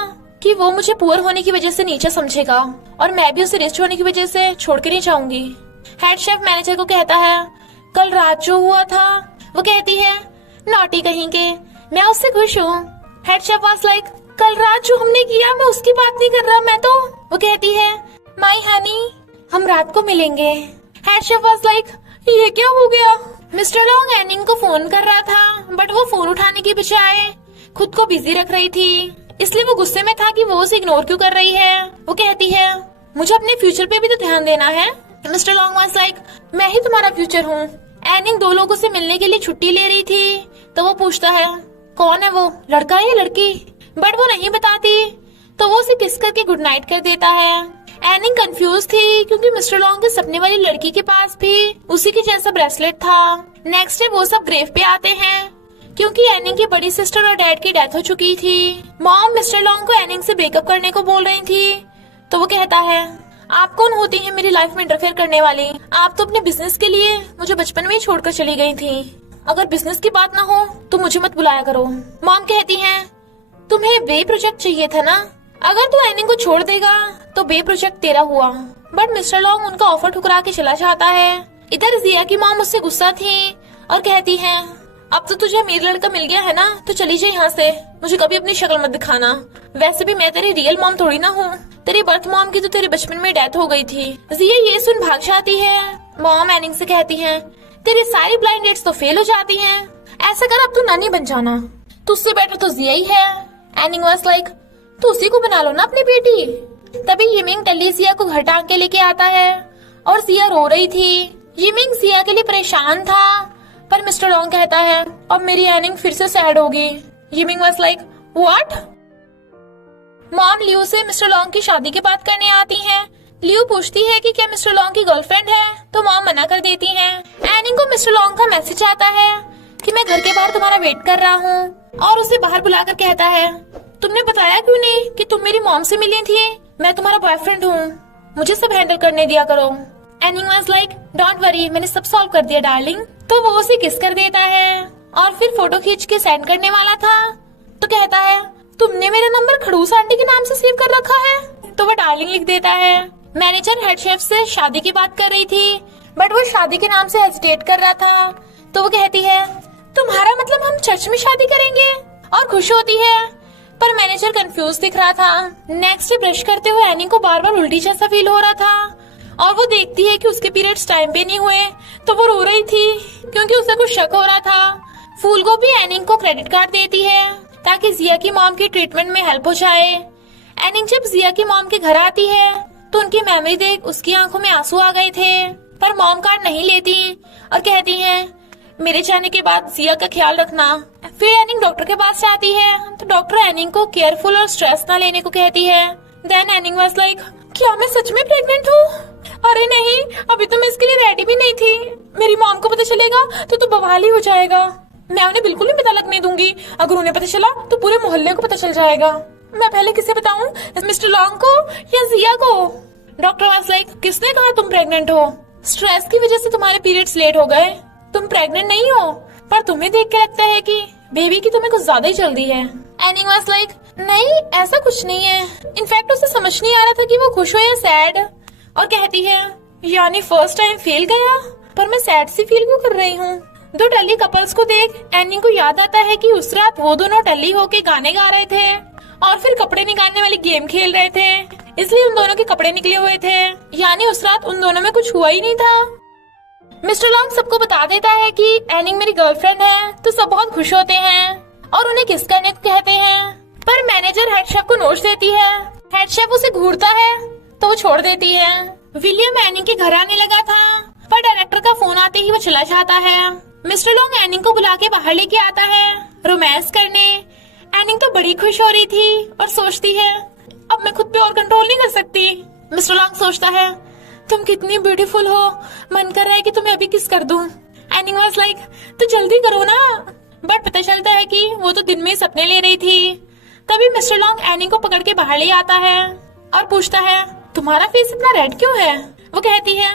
कि वो मुझे पुअर होने की वजह से नीचा समझेगा और मैं भी उसे रिच होने की वजह से छोड़ के नहीं जाऊंगी। हेड शेफ मैनेजर को कहता है कल रात जो हुआ था, वो कहती है नॉटी कहीं के, मैं उससे खुश हूँ। हेड शेफ वाज लाइक कल रात जो हमने किया मैं उसकी बात नहीं कर रहा मैं तो। वो कहती है माई हनी हम रात को मिलेंगे। हेड शेफ वाज लाइक ये क्या हो गया? मिस्टर लॉन्ग एनिंग को फोन कर रहा था बट वो फोन उठाने की बजाय खुद को बिजी रख रही थी इसलिए वो गुस्से में था कि वो उसे इग्नोर क्यों कर रही है। वो कहती है मुझे अपने फ्यूचर पे भी तो ध्यान देना है। मिस्टर लॉन्ग वाज लाइक मैं ही तुम्हारा फ्यूचर हूँ। एनिंग दो लोगों से मिलने के लिए छुट्टी ले रही थी तो वो पूछता है कौन है वो, लड़का है या लड़की? बट वो नहीं बताती तो वो उसे किस करके गुड नाइट कर देता है। एनिंग कंफ्यूज थी क्योंकि मिस्टर लॉन्ग के सपने वाली लड़की के पास भी उसी के जैसा ब्रेसलेट था। नेक्स्ट डे वो सब ग्रेव पे आते हैं क्योंकि एनिंग की बड़ी सिस्टर और डैड की डेथ हो चुकी थी। मॉम मिस्टर लॉन्ग को एनिंग से ब्रेकअप करने को बोल रही थी तो वो कहता है आप कौन होती हैं मेरी लाइफ में इंटरफेयर करने वाली? आप तो अपने बिजनेस के लिए मुझे बचपन में ही छोड़कर चली गई थी। अगर बिजनेस की बात ना हो तो मुझे मत बुलाया करो। मॉम कहती हैं तुम्हें बे प्रोजेक्ट चाहिए था ना, अगर तू एनिंग को छोड़ देगा तो बे प्रोजेक्ट तेरा हुआ। बट मिस्टर लॉन्ग उनका ऑफर ठुकरा के चला जाता है। इधर जिया की मॉम उससे गुस्सा थी और कहती है अब तो तुझे अमीर लड़का मिल गया है ना तो चली जाए यहाँ से, मुझे कभी अपनी शक्ल मत दिखाना। वैसे भी मैं तेरी रियल मॉम थोड़ी ना हूँ, तेरी बर्थ मॉम की तो तेरे बचपन में डेथ हो गई थी। जिया ये सुन भाग जाती है। मॉम एनिंग से कहती है तेरी सारी ब्लाइंड डेट्स तो फेल हो जाती हैं, ऐसा कर अब तू नानी बन जाना, तुझसे बेटर तो जिया ही है। एनिंग वाज लाइक तो उसी को बना लो ना अपनी बेटी। तभी यिमिंग टल्ली जिया को घर टांग के लेके आता है और जिया रो रही थी। यिमिंग जिया के लिए परेशान था पर मिस्टर लॉन्ग कहता है अब मेरी एनिंग फिर से सैड होगी। Yiming was like what? Mom Liu से मिस्टर लॉन्ग की शादी की बात करने आती हैं। लियू पूछती है कि क्या मिस्टर लॉन्ग की गर्लफ्रेंड है तो मॉम मना कर देती हैं। एनिंग को मिस्टर लॉन्ग का मैसेज आता है कि मैं घर के बाहर तुम्हारा वेट कर रहा हूँ और उसे बाहर बुलाकर कहता है तुमने बताया क्यों नहीं कि तुम मेरी मॉम से मिली थी? मैं तुम्हारा बॉयफ्रेंड हूँ, मुझे सब हैंडल करने दिया करो। एनिंग वाज लाइक डोंट वरी मैंने सब सॉल्व कर दिया डार्लिंग। तो वो उसे किस कर देता है और फिर फोटो खींच के सेंड करने वाला था तो कहता है तुमने मेरा नंबर खड़ूस आंटी के नाम से सेव कर रखा है? तो वो डार्लिंग लिख देता है। मैनेजर हेड शेफ से शादी की बात कर रही थी बट वो शादी के नाम से हेजिटेट कर रहा था तो वो कहती है तुम्हारा मतलब हम चर्च में शादी करेंगे, और खुश होती है। पर मैनेजर कंफ्यूज दिख रहा था। नेक्स्ट डे ब्रश करते हुए एनिंग को बार बार उल्टी जैसा फील हो रहा था और वो देखती है कि उसके पीरियड्स टाइम पे नहीं हुए तो वो रो रही थी क्योंकि उसे कुछ शक हो रहा था। फूल को भी एनिंग को क्रेडिट कार्ड देती है ताकि जिया की मॉम की ट्रीटमेंट में हेल्प हो जाए। एनिंग जब जिया की मॉम के घर आती है तो उनकी मेमोरी देख उसकी आंखों में आंसू आ गए थे पर मॉम कार्ड नहीं लेती और कहती है मेरे जाने के बाद जिया का ख्याल रखना। फिर एनिंग डॉक्टर के पास जाती है तो डॉक्टर एनिंग को केयरफुल और स्ट्रेस ना लेने को कहती है। देन एनिंग वाज लाइक, क्या मैं सच में प्रेग्नेंट हूँ? अरे नहीं, अभी तो मैं इसके लिए रेडी भी नहीं थी। मेरी मॉम को पता चलेगा तो बवाल ही हो जाएगा। मैं उन्हें बिल्कुल नहीं पता लगने दूंगी। अगर उन्हें पता चला तो पूरे मोहल्ले को पता चल जाएगा। मैं पहले किसे बताऊं, मिस्टर लॉन्ग को या जिया को? डॉक्टर वाज लाइक, किसने कहा तुम प्रेग्नेंट हो? स्ट्रेस की वजह से तुम्हारे पीरियड्स लेट हो गए। तुम प्रेग्नेंट नहीं हो, पर तुम्हें देख के लगता है कि बेबी की तुम्हें कुछ ज्यादा ही जल्दी है। एनिंग वाज लाइक, नहीं ऐसा कुछ नहीं है। इनफैक्ट उसे समझ नहीं आ रहा था कि वो खुश हो या सैड, और कहती है, यानी फर्स्ट टाइम फेल गया, पर मैं सैड सी फील क्यों कर रही हूँ? दो टल्ली कपल्स को देख एनिंग को याद आता है कि उस रात वो दोनों टल्ली होके गाने गा रहे थे और फिर कपड़े निकालने वाली गेम खेल रहे थे, इसलिए उन दोनों के कपड़े निकले हुए थे। यानी उस रात उन दोनों में कुछ हुआ ही नहीं था। मिस्टर लॉन्ग सबको बता देता है कि एनिंग मेरी गर्लफ्रेंड है, तो सब बहुत खुश होते हैं और उन्हें किस करने को कहते हैं। पर मैनेजर हेड शेफ को नोट्स देती है। हेड शेफ उसे घूरता है तो वो छोड़ देती है। विलियम एनिंग के घर आने लगा था, पर डायरेक्टर का फोन आते ही वो चला जाता है। मिस्टर लॉन्ग एनिंग को बुला के बाहर लेके आता है रोमांस करने। एनिंग तो बड़ी खुश हो रही थी और सोचती है, अब मैं खुद पे और कंट्रोल नहीं कर सकती। मिस्टर लॉन्ग सोचता है, तुम कितनी ब्यूटीफुल हो, मन कर रहा है कि तुम्हें अभी किस कर दूं। एनिंग वाज लाइक, तो जल्दी करो ना। बट पता चलता है कि वो तो दिन में सपने ले रही थी। तभी मिस्टर लॉन्ग एनिंग को पकड़ के बाहर ले आता है और पूछता है, तुम्हारा फेस इतना रेड क्यों है? वो कहती है,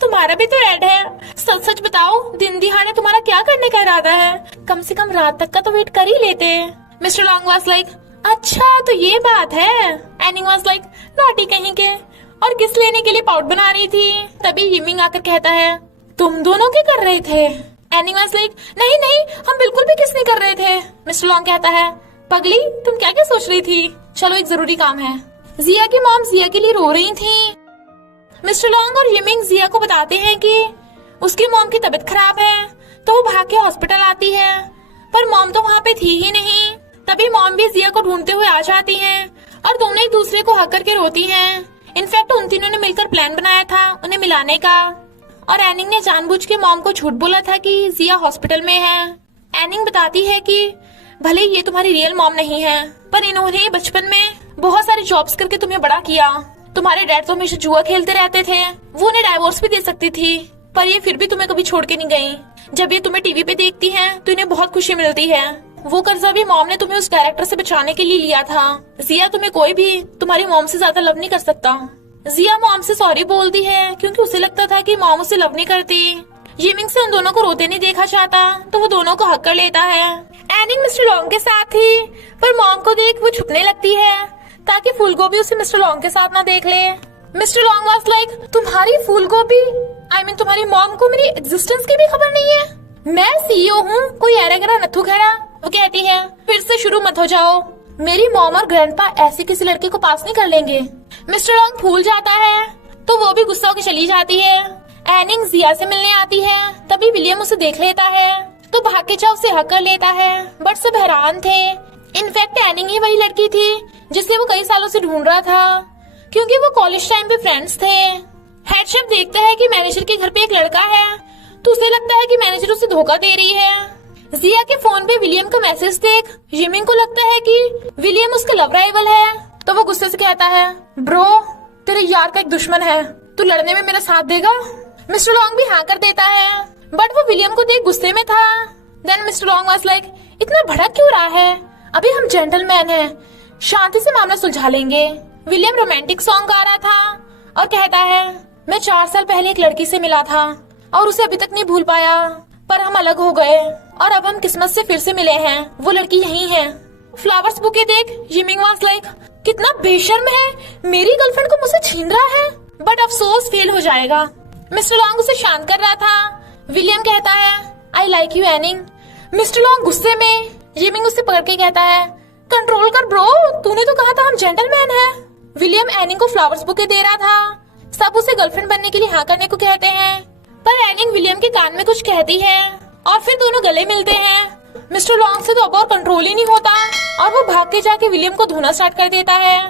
तुम्हारा भी तो रेड है। सच सच बताओ, दिन दिहाड़े तुम्हारा क्या करने का इरादा है? कम से कम रात तक का तो वेट कर ही लेते। मिस्टर लॉन्ग वाज लाइक, अच्छा तो ये बात है। एनिंग वाज लाइक, नॉटी कहीं के, और किस लेने के लिए पाउडर बना रही थी। तभी यिमिंग आकर कहता है, तुम दोनों क्या कर रहे थे? एनिंग वाज लाइक, नहीं नहीं, हम बिल्कुल भी किस नहीं कर रहे थे। मिस्टर लॉन्ग कहता है, पगली तुम क्या क्या सोच रही थी? चलो एक जरूरी काम है। जिया की मॉम जिया के लिए रो रही थी। मिस्टर लॉन्ग और यिमिंग जिया को बताते हैं कि उसकी मॉम की तबीयत खराब है, तो वो भाग के हॉस्पिटल आती है, पर मॉम तो वहाँ पे थी ही नहीं। तभी मॉम भी जिया को ढूंढते हुए आ जाती हैं और दोनों एक दूसरे को हक करके रोती हैं। इनफैक्ट उन तीनों ने मिलकर प्लान बनाया था उन्हें मिलाने का, और एनिंग ने जानबूझ के मॉम को झूठ बोला था कि जिया हॉस्पिटल में है। एनिंग बताती है कि भले ये तुम्हारी रियल मॉम नहीं है, पर इन्होंने बचपन में बहुत सारे जॉब्स करके तुम्हें बड़ा किया। तुम्हारे डैड तो हमेशा जुआ खेलते रहते थे, वो उन्हें डाइवोर्स भी दे सकती थी, पर ये फिर भी तुम्हें कभी छोड़ के नहीं गई। जब ये तुम्हें टीवी पे देखती हैं, तो इन्हें बहुत खुशी मिलती है। वो कर्जा भी मॉम ने तुम्हें उस कैरेक्टर से बचाने के लिए लिया था। जिया तुम्हें कोई भी तुम्हारी मॉम से ज्यादा लव नहीं कर सकता। जिया मॉम से सॉरी बोलती है क्योंकि उसे लगता था कि मॉम उसे लव नहीं करती। यिमिंग से उन दोनों को रोते नहीं देखा चाहता, तो वो दोनों को हक कर लेता है। एनिंग मिस्टर लॉन्ग के साथ थी, पर मॉम को देख वो छुपने लगती है ताकि फूलगोभी उसे मिस्टर लॉन्ग के साथ ना देख ले। मिस्टर लॉन्ग वाज लाइक, तुम्हारी फूलगोभी, आई मीन तुम्हारी मॉम को मेरी एग्जिस्टेंस की भी खबर नहीं है? मैं सीईओ हूँ, कोई एरा गरा नथु खड़ा। वो कहती है, फिर से शुरू मत हो जाओ, मेरी मॉम और ग्रैंडपा ऐसी किसी लड़के को पास नहीं कर लेंगे। मिस्टर लॉन्ग भूल जाता है तो वो भी गुस्सा होकर चली जाती है। एनिंग जिया से मिलने आती है, तभी विलियम उसे देख लेता है तो भाग के जा उसे हक कर लेता है, बट सब हैरान थे। इनफैक्ट एनिंग ही वही लड़की थी जिसे वो कई सालों से ढूंढ रहा था, क्योंकि वो कॉलेज टाइम पे फ्रेंड्स थे। हेड शेफ देखता है कि मैनेजर के घर पे एक लड़का है, तो उसे लगता है कि मैनेजर उसे धोखा दे रही है। जिया के फोन पे विलियम का मैसेज देख यिमिंग को लगता है कि विलियम उसका लव राइवल है, तो वो गुस्से से कहता है, ब्रो तेरे यार का एक दुश्मन है, तू लड़ने में मेरा साथ देगा? मिस्टर लॉन्ग भी हाँ कर देता है, बट वो विलियम को देख गुस्से में था। Then Mr Long was like, इतना भड़क क्यों रहा है? अभी हम जेंटलमैन हैं, शांति से मामला सुलझा लेंगे। विलियम रोमांटिक सॉन्ग गा रहा था और कहता है, मैं 4 साल पहले एक लड़की से मिला था और उसे अभी तक नहीं भूल पाया, पर हम अलग हो गए और अब हम किस्मत से फिर से मिले हैं। वो लड़की यही है। फ्लावर्स बुके देख यिमिंग वाज लाइक, कितना बेशर्म है, मेरी गर्लफ्रेंड को मुझसे छीन रहा है, बट अफसोस फेल हो जाएगा। मिस्टर लॉन्ग उसे शांत कर रहा था। विलियम कहता है, I like you Aning. Mister Long गुस्से में, यिमिंग उसे पकड़ के कहता है, कंट्रोल कर ब्रो, तूने तो कहा था हम जेंटलमैन हैं। विलियम एनिंग को फ्लावर्स बुके दे रहा था। सब उसे गर्लफ्रेंड बनने के लिए हाँ करने को कहते हैं, पर एनिंग विलियम के कान में कुछ कहती है और फिर दोनों गले मिलते हैं। मिस्टर लॉन्ग से तो अब और कंट्रोल ही नहीं होता और वो भाग के जाके विलियम को धोना स्टार्ट कर देता है।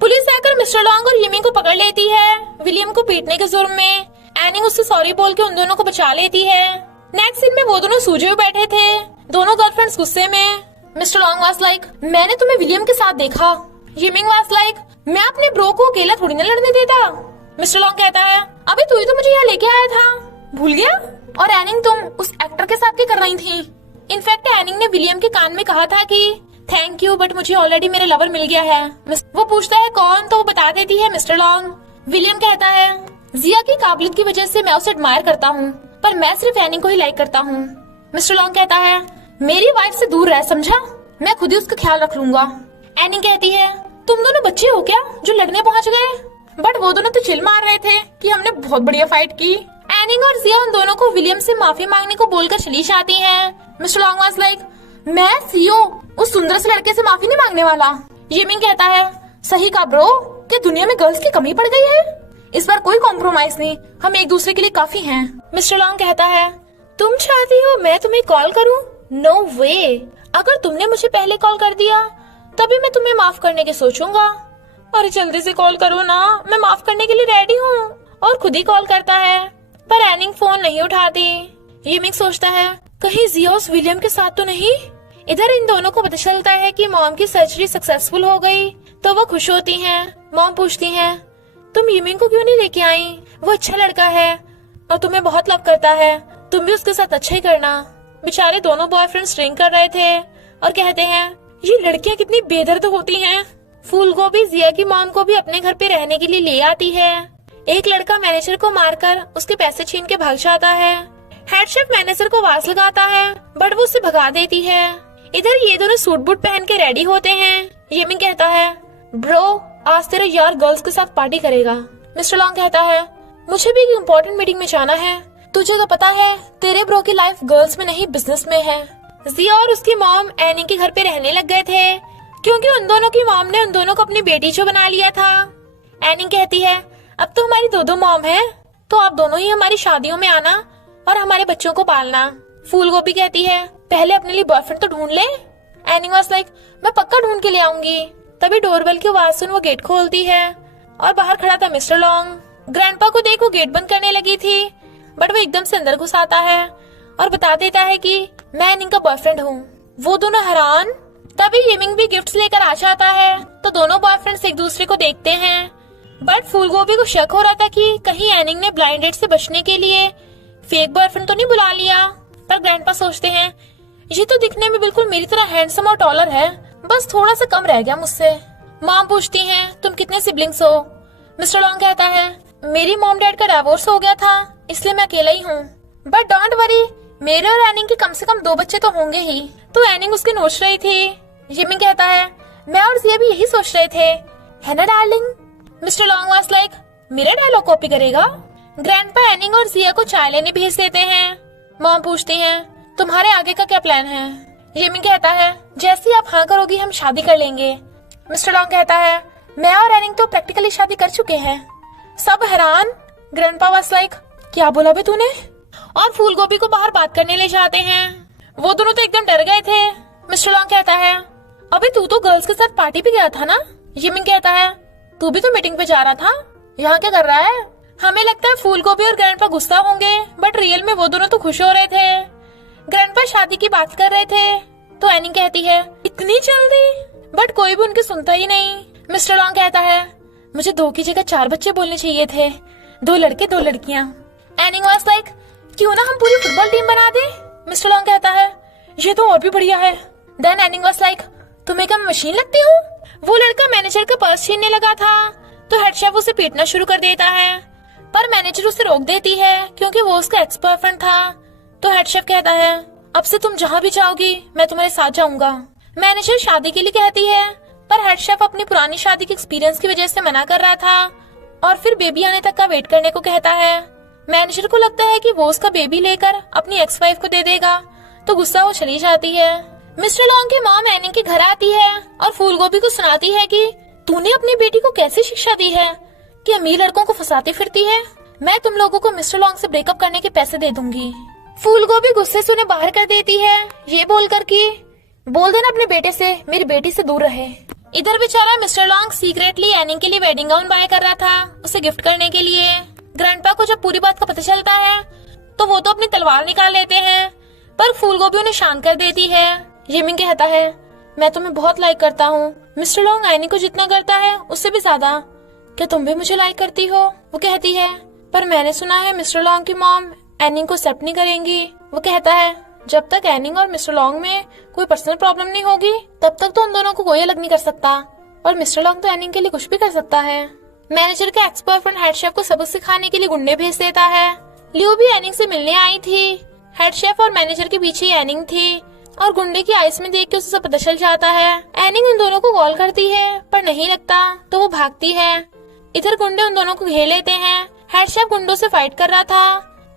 पुलिस आकर मिस्टर लॉन्ग और यिमिंग को पकड़ लेती है विलियम को पीटने के जुर्म में। एनिंग उससे सॉरी बोल के उन दोनों को बचा लेती है। नेक्स्ट सीन में वो दोनों सूजे हुए बैठे थे, दोनों गर्लफ्रेंड्स गुस्से में। मिस्टर लॉन्ग वाज लाइक, मैंने तुम्हें विलियम के साथ देखा। यिमिंग वाज लाइक, मैं अपने ब्रो को अकेला थोड़ी ना लड़ने देता। मिस्टर लॉन्ग कहता है, अबे तू ही तो मुझे यहाँ लेके आया था, भूल गया? और एनिंग, तुम उस एक्टर के साथ क्या कर रही थी? इनफैक्ट एनिंग ने विलियम के कान में कहा था कि थैंक यू, बट मुझे ऑलरेडी मेरा लवर मिल गया है। वो पूछता है कौन, तो वो बता देती है मिस्टर लॉन्ग। विलियम कहता है, जिया की काबिलियत की वजह से मैं उसे एडमायर करता हूँ, पर मैं सिर्फ एनिंग को ही लाइक करता हूँ। मिस्टर लॉन्ग कहता है, मेरी वाइफ से दूर रह, समझा? मैं खुद ही उसका ख्याल रख लूंगा। एनिंग कहती है, तुम दोनों बच्चे हो क्या जो लड़ने पहुंच गए? बट वो दोनों तो चिल मार रहे थे कि हमने बहुत बढ़िया फाइट की। एनिंग और जिया उन दोनों को विलियम से माफी मांगने को बोलकर चली जाती हैं। मिस्टर लॉन्ग वाज लाइक, मैं सीओ उस सुंदर से लड़के से माफी नहीं मांगने वाला। यिमिंग कहता है, सही कहा ब्रो, क्या दुनिया में गर्ल्स की कमी पड़ गई है? इस बार कोई कॉम्प्रोमाइज नहीं, हम एक दूसरे के लिए काफी हैं। मिस्टर लॉन्ग कहता है, तुम चाहती हो मैं तुम्हें कॉल करूं? नो वे, अगर तुमने मुझे पहले कॉल कर दिया तभी मैं तुम्हें माफ करने के सोचूंगा। अरे जल्दी से कॉल करो ना, मैं माफ करने के लिए रेडी हूँ। और खुद ही कॉल करता है, पर एनिंग फोन नहीं उठाती। यिमिंग सोचता है, कहीं जिया उस विलियम के साथ तो नहीं? इधर इन दोनों को पता चलता है कि मॉम की सर्जरी सक्सेसफुल हो गई, तो वो खुश होती हैं। मॉम पूछती हैं, तुम यिमिंग को क्यों नहीं लेके आई? वो अच्छा लड़का है और तुम्हें बहुत लव करता है, तुम भी उसके साथ अच्छा ही करना। बेचारे दोनों बॉयफ्रेंड्स ड्रिंक कर रहे थे और कहते हैं, ये लड़कियां कितनी बेदर्द होती हैं। फूल गोभी जिया की मॉम को भी अपने घर पे रहने के लिए ले आती है। एक लड़का मैनेजर को मारकर उसके पैसे छीन के भाग जाता है। हेड शेफ मैनेजर को आवाज लगाता है, बट वो उसे भगा देती है। इधर ये दोनों सूट बूट पहन के रेडी होते हैं। यिमिंग कहता है, ब्रो आज तेरा यार गर्ल्स के साथ पार्टी करेगा। मिस्टर लॉन्ग कहता है, मुझे भी एक इम्पोर्टेंट मीटिंग में जाना है। तुझे तो पता है तेरे ब्रो की लाइफ गर्ल्स में नहीं बिजनेस में है। जिया और उसकी मॉम एनी के घर पे रहने लग गए थे, क्योंकि उन दोनों की मॉम ने उन दोनों को अपनी बेटी जो बना लिया था। एनी कहती है, अब तो हमारी दो मॉम है, तो आप दोनों ही हमारी शादियों में आना और हमारे बच्चों को पालना। फूल गोभी कहती है, पहले अपने लिए बॉयफ्रेंड तो ढूंढ ले। एनी वाज लाइक, मैं पक्का ढूंढ के ले आऊंगी। तभी डोरबेल की आवाज सुन वो गेट खोलती है और बाहर खड़ा था मिस्टर लॉन्ग। ग्रैंडपा को देख वो गेट बंद करने लगी थी, बट वो एकदम से अंदर घुस आता है और बता देता है कि मैं एनी का बॉयफ्रेंड हूँ। वो दोनों हैरान। तभी यिमिंग भी गिफ्ट्स लेकर आ जाता है, तो दोनों बॉयफ्रेंड्स एक दूसरे को देखते हैं। बट फूलगोभी को शक हो रहा था कि कहीं एनिंग ने ब्लाइंड डेट से बचने के लिए फेक बॉयफ्रेंड तो नहीं बुला लिया। पर ग्रैंडपा सोचते हैं, ये तो दिखने में बिल्कुल मेरी तरह हैंडसम और टॉलर है, बस थोड़ा सा कम रह गया मुझसे। मॉम पूछती हैं, तुम कितने सिबलिंग्स हो? मिस्टर लॉन्ग कहता है, मेरी मॉम डैड का डिवोर्स हो गया था, इसलिए मैं अकेला ही हूँ। बट डोंट वरी, मेरे और एनिंग के कम से कम 2 बच्चे तो होंगे ही। तो एनिंग उसकी नोच रही थी। यिमिंग कहता है, मैं और जिया भी यही सोच रहे थे, है ना darling? Mister Long was like, मेरा डायलॉग कॉपी करेगा? ग्रैंडपा एनिंग और जिया को चाय लेने भेज देते हैं। मॉम पूछती हैं, तुम्हारे आगे का क्या प्लान है? यिमिंग कहता है, जैसे आप हाँ करोगी हम शादी कर लेंगे। मिस्टर लॉन्ग कहता है, मैं और एनिंग तो प्रैक्टिकली शादी कर चुके हैं। सब हैरान। ग्रैंडपा वाज लाइक, क्या बोला बे तूने? और फूलगोभी को बाहर बात करने ले जाते हैं। वो दोनों तो एकदम डर गए थे। मिस्टर लॉन्ग कहता है, अबे तू तो गर्ल्स के साथ पार्टी पे गया था ना? यिमिंग कहता है, तू भी तो मीटिंग पे जा रहा था, यहाँ क्या कर रहा है? हमें लगता है फूलगोभी और ग्रैंडपा गुस्सा होंगे, बट रियल में वो दोनों तो खुश हो रहे थे। ग्रैंडपा शादी की बात कर रहे थे, तो एनी कहती है, इतनी जल्दी? बट कोई भी उनकी सुनता ही नहीं। मिस्टर लॉन्ग कहता है, मुझे 2 की जगह 4 बच्चे बोलने चाहिए थे, 2 लड़के 2 लड़कियां। एनी वाज लाइक, क्यों ना हम पूरी फुटबॉल टीम बना दे? मिस्टर लॉन्ग कहता है, ये तो और भी बढ़िया है। देन एनी वाज लाइक, तुम्हें क्या मशीन लगती हूँ? वो लड़का मैनेजर का पर्स छीनने लगा था, तो हेड शेफ उसे पीटना शुरू कर देता है, पर मैनेजर उसे रोक देती है क्योंकि वो उसका एक्स बॉयफ्रेंड था। तो हेड शेफ कहता है, अब से तुम जहाँ भी जाओगी मैं तुम्हारे साथ जाऊंगा। मैनेजर शादी के लिए कहती है, पर हेड शेफ अपनी पुरानी शादी के एक्सपीरियंस की वजह से मना कर रहा था और फिर बेबी आने तक का वेट करने को कहता है। मैनेजर को लगता है कि वो उसका बेबी लेकर अपनी एक्स वाइफ को दे देगा, तो गुस्सा वो चली जाती है। मिस्टर लॉन्ग की मॉम एनी के घर आती है और फूलगोभी को सुनाती है कि तूने अपनी बेटी को कैसी शिक्षा दी है कि अमीर लड़कों को फंसाती फिरती है। मैं तुम लोगों को मिस्टर लॉन्ग से ब्रेकअप करने के पैसे दे दूंगी। फूलगोभी गुस्से से उन्हें बाहर कर देती है, ये बोलकर कि बोल देना अपने बेटे से मेरी बेटी से दूर रहे। इधर बेचारा मिस्टर लॉन्ग सीक्रेटली एनी के लिए वेडिंग गाउन बाय कर रहा था, उसे गिफ्ट करने के लिए। ग्रैंडपा को जब पूरी बात का पता चलता है, तो वो तो अपनी तलवार निकाल लेते हैं, पर फूलगोभी उन्हें शांत कर देती है। यमिंग कहता है, मैं तुम्हें बहुत लाइक करता हूँ। मिस्टर लॉन्ग एनी को जितना करता है उससे भी ज्यादा। क्या तुम भी मुझे लाइक करती हो? वो कहती है, पर मैंने सुना है मिस्टर लॉन्ग की मॉम एनिंग को एक्सेप्ट नहीं करेंगी। वो कहता है, जब तक एनिंग और मिस्टर लॉन्ग में कोई पर्सनल प्रॉब्लम नहीं होगी तब तक तो उन दोनों को कोई अलग नहीं कर सकता, और मिस्टर लॉन्ग तो एनिंग के लिए कुछ भी कर सकता है। मैनेजर के एक्स बॉयफ्रेंड हेड शेफ को सबक सिखाने के लिए गुंडे भेज देता है। लियो भी एनिंग से मिलने आई थी। हेड शेफ और मैनेजर के पीछे एनिंग थी, और गुंडे की आइस में देख के उसे सब पता चल जाता है। एनिंग उन दोनों को कॉल करती है पर नहीं लगता, तो वो भागती है। इधर गुंडे उन दोनों को घेर लेते हैं। हेड शेफ गुंडों से फाइट कर रहा था।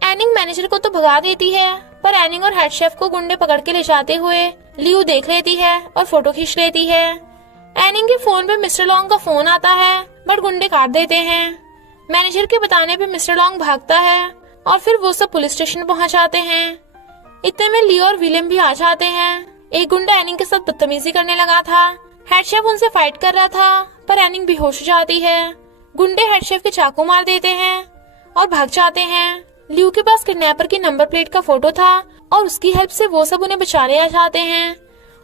एनिंग मैनेजर को तो भगा देती है, पर एनिंग और हेड शेफ को गुंडे पकड़ के ले जाते हुए लियो देख लेती है और फोटो खींच लेती है। एनिंग के फोन पे मिस्टर लॉन्ग का फोन आता है, बट गुंडे काट देते हैं। मैनेजर के बताने पे मिस्टर लॉन्ग भागता है, और फिर वो सब पुलिस स्टेशन पहुंच जाते हैं। इतने में लियो और विलियम भी आ जाते हैं। एक गुंडा एनिंग के साथ बदतमीजी करने लगा था। हेड शेफ उनसे फाइट कर रहा था, पर एनिंग बेहोश हो जाती है। गुंडे हेड शेफ के चाकू मार देते हैं और भाग जाते हैं। लियो के पास किडनैपर की नंबर प्लेट का फोटो था, और उसकी हेल्प से वो सब उन्हें बचाने आ जाते हैं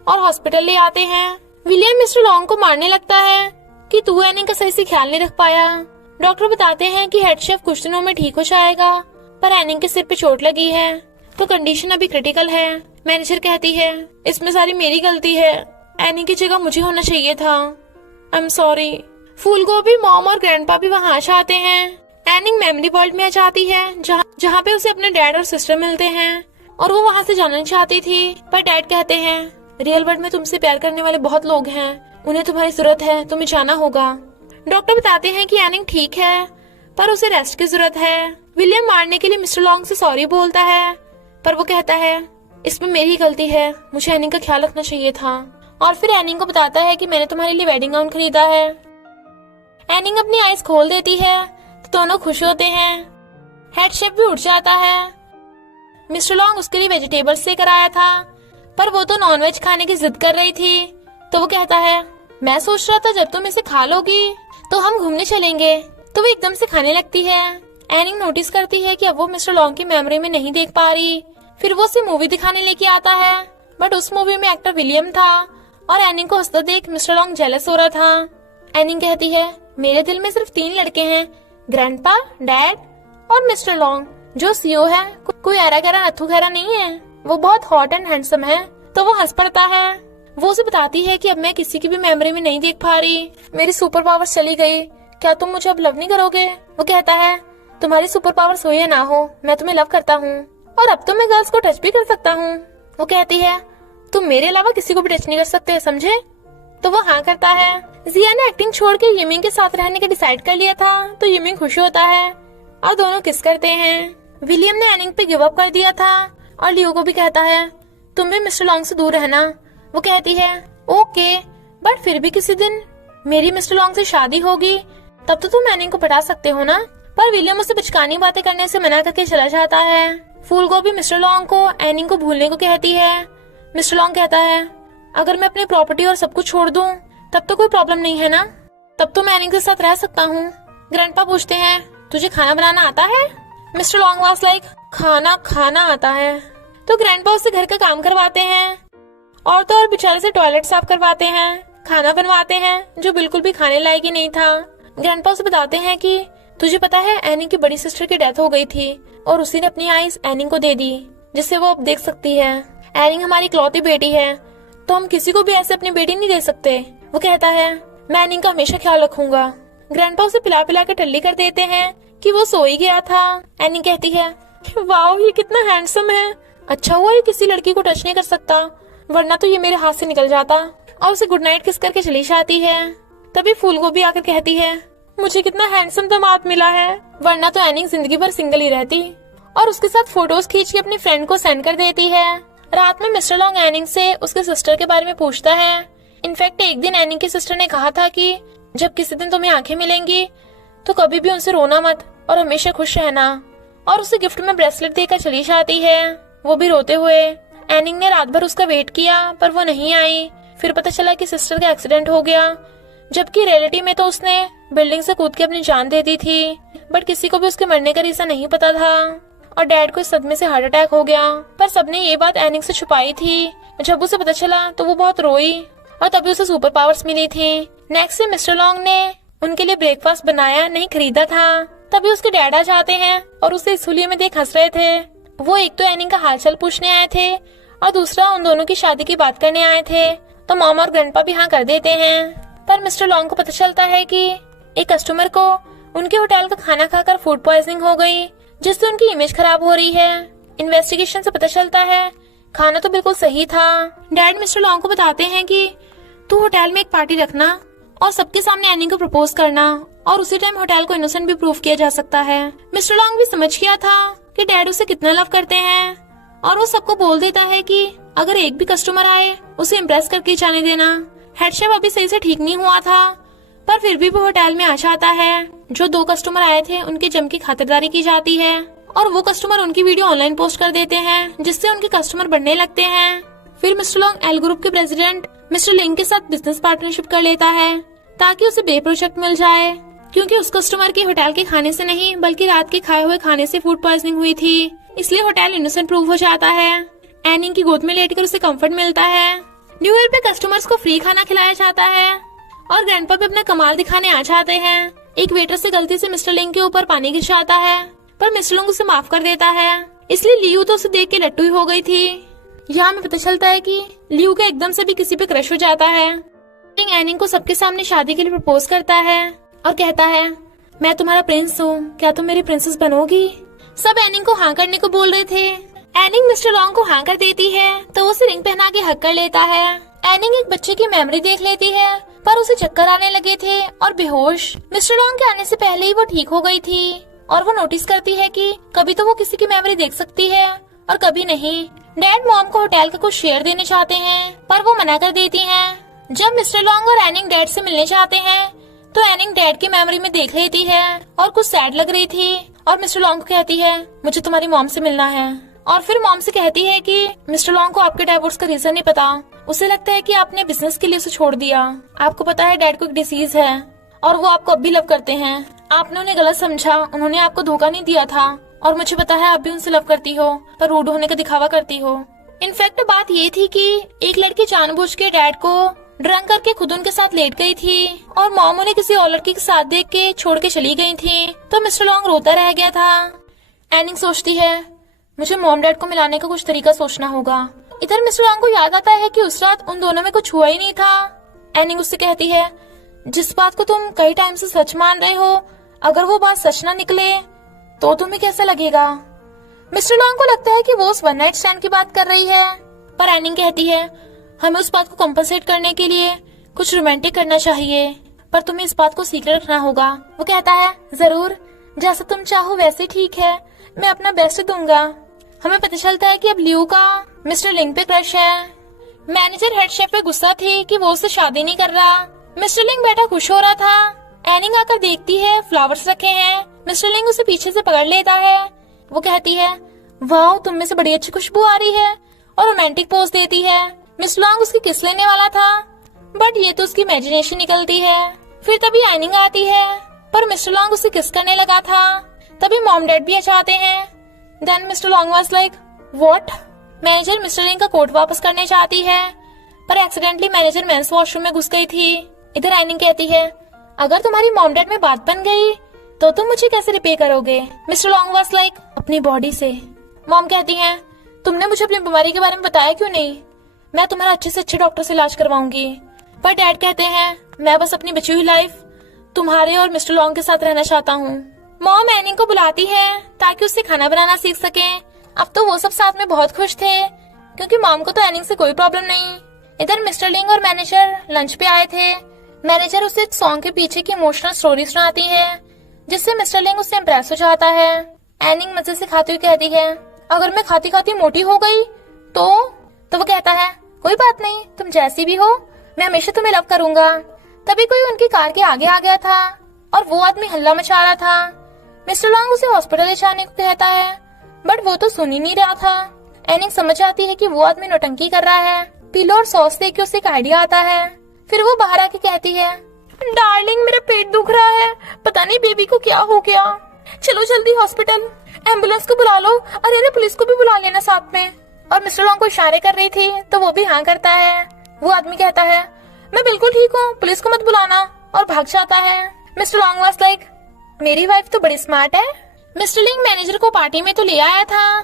और हॉस्पिटल ले आते हैं। विलियम मिस्टर लॉन्ग को मारने लगता है कि तू एनिंग का सही से ख्याल नहीं रख पाया। डॉक्टर बताते हैं कि हेड शेफ कुछ दिनों में ठीक हो जाएगा, पर एनिंग के सिर पे चोट लगी है, तो कंडीशन अभी क्रिटिकल है। मैनेजर कहती है, इसमें सारी मेरी गलती है, एनिंग की जगह मुझे होना चाहिए था। I am sorry. फूलगोभी, मॉम और ग्रैंडपा भी वहाँ आ जाते हैं। एनिंग मेमोरी वर्ल्ड में आ जाती है, जहाँ पे उसे अपने डैड और सिस्टर मिलते हैं, और वो वहाँ से जाना चाहती थी, पर डैड कहते हैं, रियल वर्ल्ड में तुमसे प्यार करने वाले बहुत लोग हैं, उन्हें तुम्हारी जरूरत है, तुम्हें जाना होगा। डॉक्टर बताते हैं कि एनिंग ठीक है, पर उसे रेस्ट की जरूरत है। विलियम मारने के लिए मिस्टर लॉन्ग से सॉरी बोलता है, पर वो कहता है, इसमें मेरी गलती है, मुझे एनिंग का ख्याल रखना चाहिए था। और फिर एनिंग को बताता है कि मैंने तुम्हारे लिए वेडिंग गाउन खरीदा है। एनिंग अपनी आईज खोल देती है, तो दोनों खुश होते हैं। हेड शेफ भी उठ जाता है। मिस्टर लॉन्ग उसके लिए वेजिटेबल्स लेकर आया था, पर वो तो नॉनवेज खाने की जिद कर रही थी, तो वो कहता है, मैं सोच रहा था जब तुम इसे खा लोगी तो हम घूमने चलेंगे। तो वो एकदम से खाने लगती है। एनिंग नोटिस करती है कि अब वो मिस्टर लॉन्ग की मेमोरी में नहीं देख पा रही। फिर वो उसे मूवी दिखाने लेके आता है, बट उस मूवी में एक्टर विलियम था, और एनिंग को हंसता देख मिस्टर लॉन्ग जेलस हो रहा था। एनिंग कहती है, मेरे दिल में सिर्फ 3 लड़के हैं, ग्रैंडपा, डैड और मिस्टर लॉन्ग, जो सीओ है। कोई ऐरा गैरा नथु खैरा नहीं है, वो बहुत हॉट एंड हैंडसम है। तो वो हंस पड़ता है। वो उसे बताती है कि अब मैं किसी की भी मेमोरी में नहीं देख पा रही, मेरी सुपर पावर्स चली गई, क्या तुम मुझे अब लव नहीं करोगे? वो कहता है, तुम्हारी सुपर पावर्स हो या ना हो, मैं तुम्हें लव करता हूँ, और अब तो मैं गर्ल्स को टच भी कर सकता हूँ। वो कहती है, तुम मेरे अलावा किसी को भी टच नहीं कर सकते, समझे? तो वो हाँ करता है। जिया ने एक्टिंग छोड़ के यमिंग के साथ रहने का डिसाइड कर लिया था, तो यमिंग खुश होता है और दोनों किस करते हैं। विलियम ने एनिंग पे गिव अप कर दिया था, और लियो को भी कहता है, तुम भी मिस्टर लॉन्ग से दूर रहना। वो कहती है, ओके, बट फिर भी किसी दिन मेरी मिस्टर लॉन्ग से शादी होगी, तब तो तुम एनिंग को पटा सकते हो ना। पर विलियम उसे बचकानी बातें करने से मना करके चला जाता है। फूलगोभी मिस्टर लॉन्ग को एनिंग को भूलने को कहती है। मिस्टर लॉन्ग कहता है, अगर मैं अपनी प्रॉपर्टी और सब कुछ छोड़ दूं, तब तो कोई प्रॉब्लम नहीं है ना, तब तो मैं एनिंग के साथ रह सकता हूँ। ग्रैंडपा पूछते हैं, तुझे खाना बनाना आता है? मिस्टर लॉन्ग वाज लाइक, खाना आता है। तो ग्रैंडपा उससे घर का काम करवाते हैं, और तो और बेचारे से टॉयलेट साफ करवाते हैं, खाना बनवाते हैं जो बिल्कुल भी खाने लायक ही नहीं था। ग्रैंडपा उसे बताते हैं कि तुझे पता है एनिंग की बड़ी सिस्टर की डेथ हो गई थी, और उसी ने अपनी आईज एनिंग को दे दी, जिससे वो अब देख सकती है। एनिंग हमारी इकलौती बेटी है, तो हम किसी को भी ऐसे अपनी बेटी नहीं दे सकते। वो कहता है, मैं एनिंग का हमेशा ख्याल रखूंगा। ग्रैंडपा उसे पिला पिला के टल्ली कर देते हैं कि वो सो ही गया था। एनिंग कहती है, वाओ, ये कितना हैंडसम है, अच्छा हुआ ये किसी लड़की को टच नहीं कर सकता, वरना तो ये मेरे हाथ से निकल जाता। और उसे गुड नाइट किस करके चली जाती है। तभी फूलगोभी आकर कहती है, मुझे कितना हैंडसम दामाद मिला है, वरना तो एनिंग जिंदगी भर सिंगल ही रहती। और उसके साथ फोटोज खींच के अपनी फ्रेंड को सेंड कर देती है। रात में मिस्टर लॉन्ग एनिंग से उसके सिस्टर के बारे में पूछता है। इनफैक्ट एक दिन एनिंग की सिस्टर ने कहा था कि जब किसी दिन तुम्हें आंखें मिलेंगी तो कभी भी उनसे रोना मत और हमेशा खुश रहना। और उसे गिफ्ट में ब्रेसलेट देकर चली जाती है, वो भी रोते हुए। एनिंग ने रात भर उसका वेट किया, पर वो नहीं आई। फिर पता चला कि सिस्टर का एक्सीडेंट हो गया, जबकि रियलिटी में तो उसने बिल्डिंग से कूद के अपनी जान दे दी थी, बट किसी को भी उसके मरने का रीजन नहीं पता था। और डैड को इस सदमे से हार्ट अटैक हो गया। पर सबने ये बात एनिंग से छुपाई थी। जब उसे पता चला तो वो बहुत रोई और तभी उसे सुपर पावर्स मिली थी। नेक्स्ट डे मिस्टर लॉन्ग ने उनके लिए ब्रेकफास्ट बनाया, नहीं खरीदा था। तभी उसके डैड आ जाते हैं और उसे इस हुलिये में देख हंस रहे थे। वो एक तो एनिंग का हालचाल पूछने आए थे और दूसरा उन दोनों की शादी की बात करने आए थे। तो मॉम और ग्रैंडपा भी हाँ कर देते हैं। पर मिस्टर लॉन्ग को पता चलता है कि एक कस्टमर को उनके होटल का खाना खाकर फूड पॉइजनिंग हो गई, जिससे उनकी इमेज खराब हो रही है। इन्वेस्टिगेशन से पता चलता है खाना तो बिल्कुल सही था। डैड मिस्टर लॉन्ग को बताते हैं कि तू होटल में एक पार्टी रखना और सबके सामने एनिंग को प्रपोज करना और उसी टाइम होटल को इनोसेंट भी प्रूव किया जा सकता है। मिस्टर लॉन्ग भी समझ गया था कि डैड उसे कितना लव करते हैं और वो सबको बोल देता है कि अगर एक भी कस्टमर आए उसे इम्प्रेस करके जाने देना। हेड शेफ अभी सही से ठीक नहीं हुआ था, पर फिर भी वो होटल में आ जाता है। जो 2 कस्टमर आए थे उनकी जम की खातिरदारी की जाती है और वो कस्टमर उनकी वीडियो ऑनलाइन पोस्ट कर देते हैं, जिससे उनके कस्टमर बढ़ने लगते हैं। फिर मिस्टर लॉन्ग एल ग्रुप के प्रेसिडेंट मिस्टर लिंग के साथ बिजनेस पार्टनरशिप कर लेता है ताकि उसे बे प्रोजेक्ट मिल जाए, क्योंकि उस कस्टमर के होटल के खाने से नहीं बल्कि रात के खाए हुए खाने से फूड पॉइजनिंग हुई थी। इसलिए होटल इनोसेंट प्रूव हो जाता है। एनिंग की गोद में लेटकर उसे कंफर्ट मिलता है। न्यू ईयर पे कस्टमर्स को फ्री खाना खिलाया जाता है और ग्रैंडपा भी अपना कमाल दिखाने आ जाते हैं। एक वेटर से गलती से मिस्टर लिंग के ऊपर पानी गिर जाता है, पर मिस्टर लिंग उसे माफ कर देता है। इसलिए लियू तो उसे देख के लट्टू ही हो गई थी। यहाँ हमें पता चलता है कि लियू का एकदम से भी किसी पे क्रश हो जाता है। एनिंग को सबके सामने शादी के लिए प्रपोज करता है और कहता है मैं तुम्हारा प्रिंस हूँ, क्या तुम मेरी प्रिंसेस बनोगी। सब एनिंग को हाँ करने को बोल रहे थे। एनिंग मिस्टर लॉन्ग को हाँ कर देती है तो उसे रिंग पहना के हक कर लेता है। एनिंग एक बच्चे की मेमोरी देख लेती है, पर उसे चक्कर आने लगे थे और बेहोश। मिस्टर लॉन्ग के आने से पहले ही वो ठीक हो गई थी और वो नोटिस करती है कि कभी तो वो किसी की मेमोरी देख सकती है और कभी नहीं। डैड मॉम को होटल का कुछ शेयर देने चाहते हैं, पर वो मना कर देती हैं। जब मिस्टर लॉन्ग और एनिंग डैड से मिलने चाहते हैं तो एनिंग डैड की मेमोरी में देख लेती है और कुछ सैड लग रही थी और मिस्टर लॉन्ग को कहती है मुझे तुम्हारी मॉम से मिलना है। और फिर मॉम से कहती है कि मिस्टर लॉन्ग को आपके डाइवोर्स का रीजन नहीं पता, उसे लगता है कि आपने बिजनेस के लिए उसे छोड़ दिया। आपको पता है डैड को एक डिसीज है और वो आपको अब भी लव करते हैं। आपने उन्हें गलत समझा, उन्होंने आपको धोखा नहीं दिया था और मुझे पता है आप भी उनसे लव करती हो, पर रूड होने का दिखावा करती हो। इनफैक्ट बात ये थी कि एक लड़की जानबूझ के डैड को ड्रंक करके खुद उनके साथ लेट गई थी और मॉम उन्हें किसी और लड़की के साथ देख के छोड़ के चली गई थी। तो मिस्टर लॉन्ग रोता रह गया था। एनिंग सोचती है मुझे मॉम डैड को मिलाने का कुछ तरीका सोचना होगा। इधर मिस्टर लॉन्ग को याद आता है कि उस रात उन दोनों में कुछ हुआ ही नहीं था। एनिंग उससे कहती है जिस बात को तुम कई टाइम से सच मान रहे हो, अगर वो बात सच ना निकले तो तुम्हें कैसा लगेगा। मिस्टर लॉन्ग को लगता है कि वो उस वन नाइट स्टैंड की बात कर रही है, पर एनिंग कहती है हमें उस बात को कंपनसेट करने के लिए कुछ रोमांटिक करना चाहिए, पर तुम्हें इस बात को सीक्रेट रखना होगा। वो कहता है जरूर, जैसा तुम चाहो वैसे ठीक है, मैं अपना बेस्ट दूंगा। हमें पता चलता है कि अब लियू का मिस्टर लिंग पे क्रश है। मैनेजर हेड शेफ पे गुस्सा थी कि वो उससे शादी नहीं कर रहा। मिस्टर लिंग बैठा खुश हो रहा था। एनिंग आकर देखती है फ्लावर्स रखे हैं। मिस्टर लिंग उसे पीछे से पकड़ लेता है। वो कहती है वाह तुम में से बड़ी अच्छी खुशबू आ रही है और रोमांटिक पोज देती है। मिस्टर लॉन्ग उसकी किस लेने वाला था, बट ये तो उसकी इमेजिनेशन निकलती है। फिर तभी एनिंग आती है, पर मिस्टर लॉन्ग उसे किस करने लगा था। तभी मॉम डैड भी आ जाते हैं। Then Mr Long was like what. Manager Mr Ling का कोट वापस करने चाहती है, पर एक्सीडेंटली मैनेजर मेंस वॉशरूम में घुस गई थी। इधर एनिंग कहती है अगर तुम्हारी मॉम डैड में बात बन गई तो तुम मुझे कैसे रिपे करोगे। मिस्टर लॉन्ग वाज लाइक अपनी बॉडी से। मॉम कहती है तुमने मुझे अपनी बीमारी के बारे में बताया क्यों नहीं, मैं तुम्हारा अच्छे से अच्छे डॉक्टर से इलाज करवाऊंगी। पर डैड कहते हैं मैं बस अपनी बची हुई लाइफ तुम्हारे और मिस्टर लॉन्ग के साथ रहना चाहता हूँ। मॉम एनिंग को बुलाती है ताकि उससे खाना बनाना सीख सके। अब तो वो सब साथ में बहुत खुश थे क्योंकि मॉम को तो एनिंग से कोई प्रॉब्लम नहीं। इधर मिस्टर लिंग और मैनेजर लंच पे आए थे। मैनेजर उसे सॉन्ग के पीछे की इमोशनल स्टोरी सुनाती है, जिससे मिस्टर लिंग उससे इम्प्रेस हो जाता है। एनिंग मजे से खाती हुई कहती है अगर मैं खाती खाती मोटी हो गई तो वो कहता है कोई बात नहीं, तुम जैसी भी हो मैं हमेशा तुम्हें लव करूंगा। तभी कोई उनकी कार के आगे आ गया था और वो आदमी हल्ला मचा रहा था। मिस्टर लॉन्ग उसे हॉस्पिटल ले जाने को कहता है, बट वो तो सुन ही नहीं रहा था। एनिंग समझ आती है कि वो आदमी नौटंकी कर रहा है। पिलो और सॉस देख के उसे एक आइडिया आता है। फिर वो बाहर आके कहती है डार्लिंग मेरा पेट दुख रहा है, पता नहीं बेबी को क्या हो गया, चलो जल्दी हॉस्पिटल। एम्बुलेंस को बुला लो, अरे अरे पुलिस को भी बुला लेना साथ में। और मिस्टर लॉन्ग को इशारे कर रही थी तो वो भी हाँ करता है। वो आदमी कहता है मैं बिल्कुल ठीक हूँ, पुलिस को मत बुलाना, और भाग जाता है। मिस्टर लॉन्ग वाज लाइक मेरी वाइफ तो बड़ी स्मार्ट है। मिस्टर लिंग मैनेजर को पार्टी में तो ले आया था,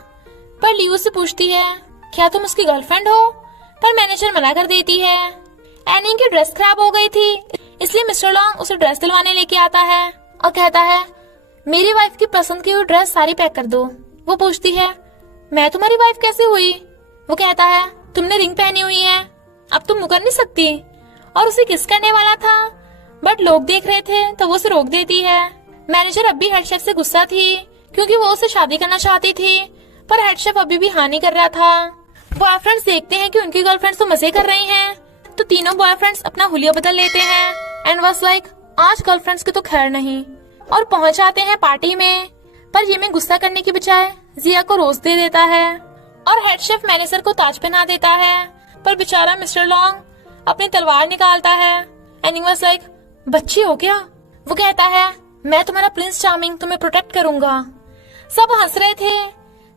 पर लियू से पूछती है क्या तुम उसकी गर्लफ्रेंड हो, पर मैनेजर मना कर देती है। एनिंग की ड्रेस खराब हो गई थी, इसलिए मिस्टर लॉन्ग उसे ड्रेस दिलवाने लेके आता है और कहता है मेरी वाइफ की पसंद की हुई ड्रेस सारी पैक कर दो। वो पूछती है मैं तुम्हारी वाइफ कैसे हुई? वो कहता है तुमने रिंग पहनी हुई है, अब तुम मुकर नहीं सकती। और उसे किस करने वाला था, बट लोग देख रहे थे तो वो उसे रोक देती है। मैनेजर अब भी हेड शेफ से गुस्सा थी क्योंकि वो उसे शादी करना चाहती थी, पर हेड शेफ अभी भी हाँ नहीं कर रहा था। बॉयफ्रेंड्स देखते हैं कि उनकी गर्लफ्रेंड्स तो मजे कर रही हैं, तो तीनों बॉयफ्रेंड्स अपना हुलिया बदल लेते हैं एंड वाज लाइक आज गर्लफ्रेंड्स की तो खैर नहीं, और पहुंच जाते हैं पार्टी में। पर ये में गुस्सा करने की बजाय जिया को रोज दे देता है और हेड शेफ मैनेजर को ताज पहना देता है, पर बेचारा मिस्टर लॉन्ग अपनी तलवार निकालता है। एनिंग वाज लाइक बच्ची हो क्या? वो कहता है मैं तुम्हारा प्रिंस चार्मिंग, तुम्हें प्रोटेक्ट करूंगा। सब हंस रहे थे,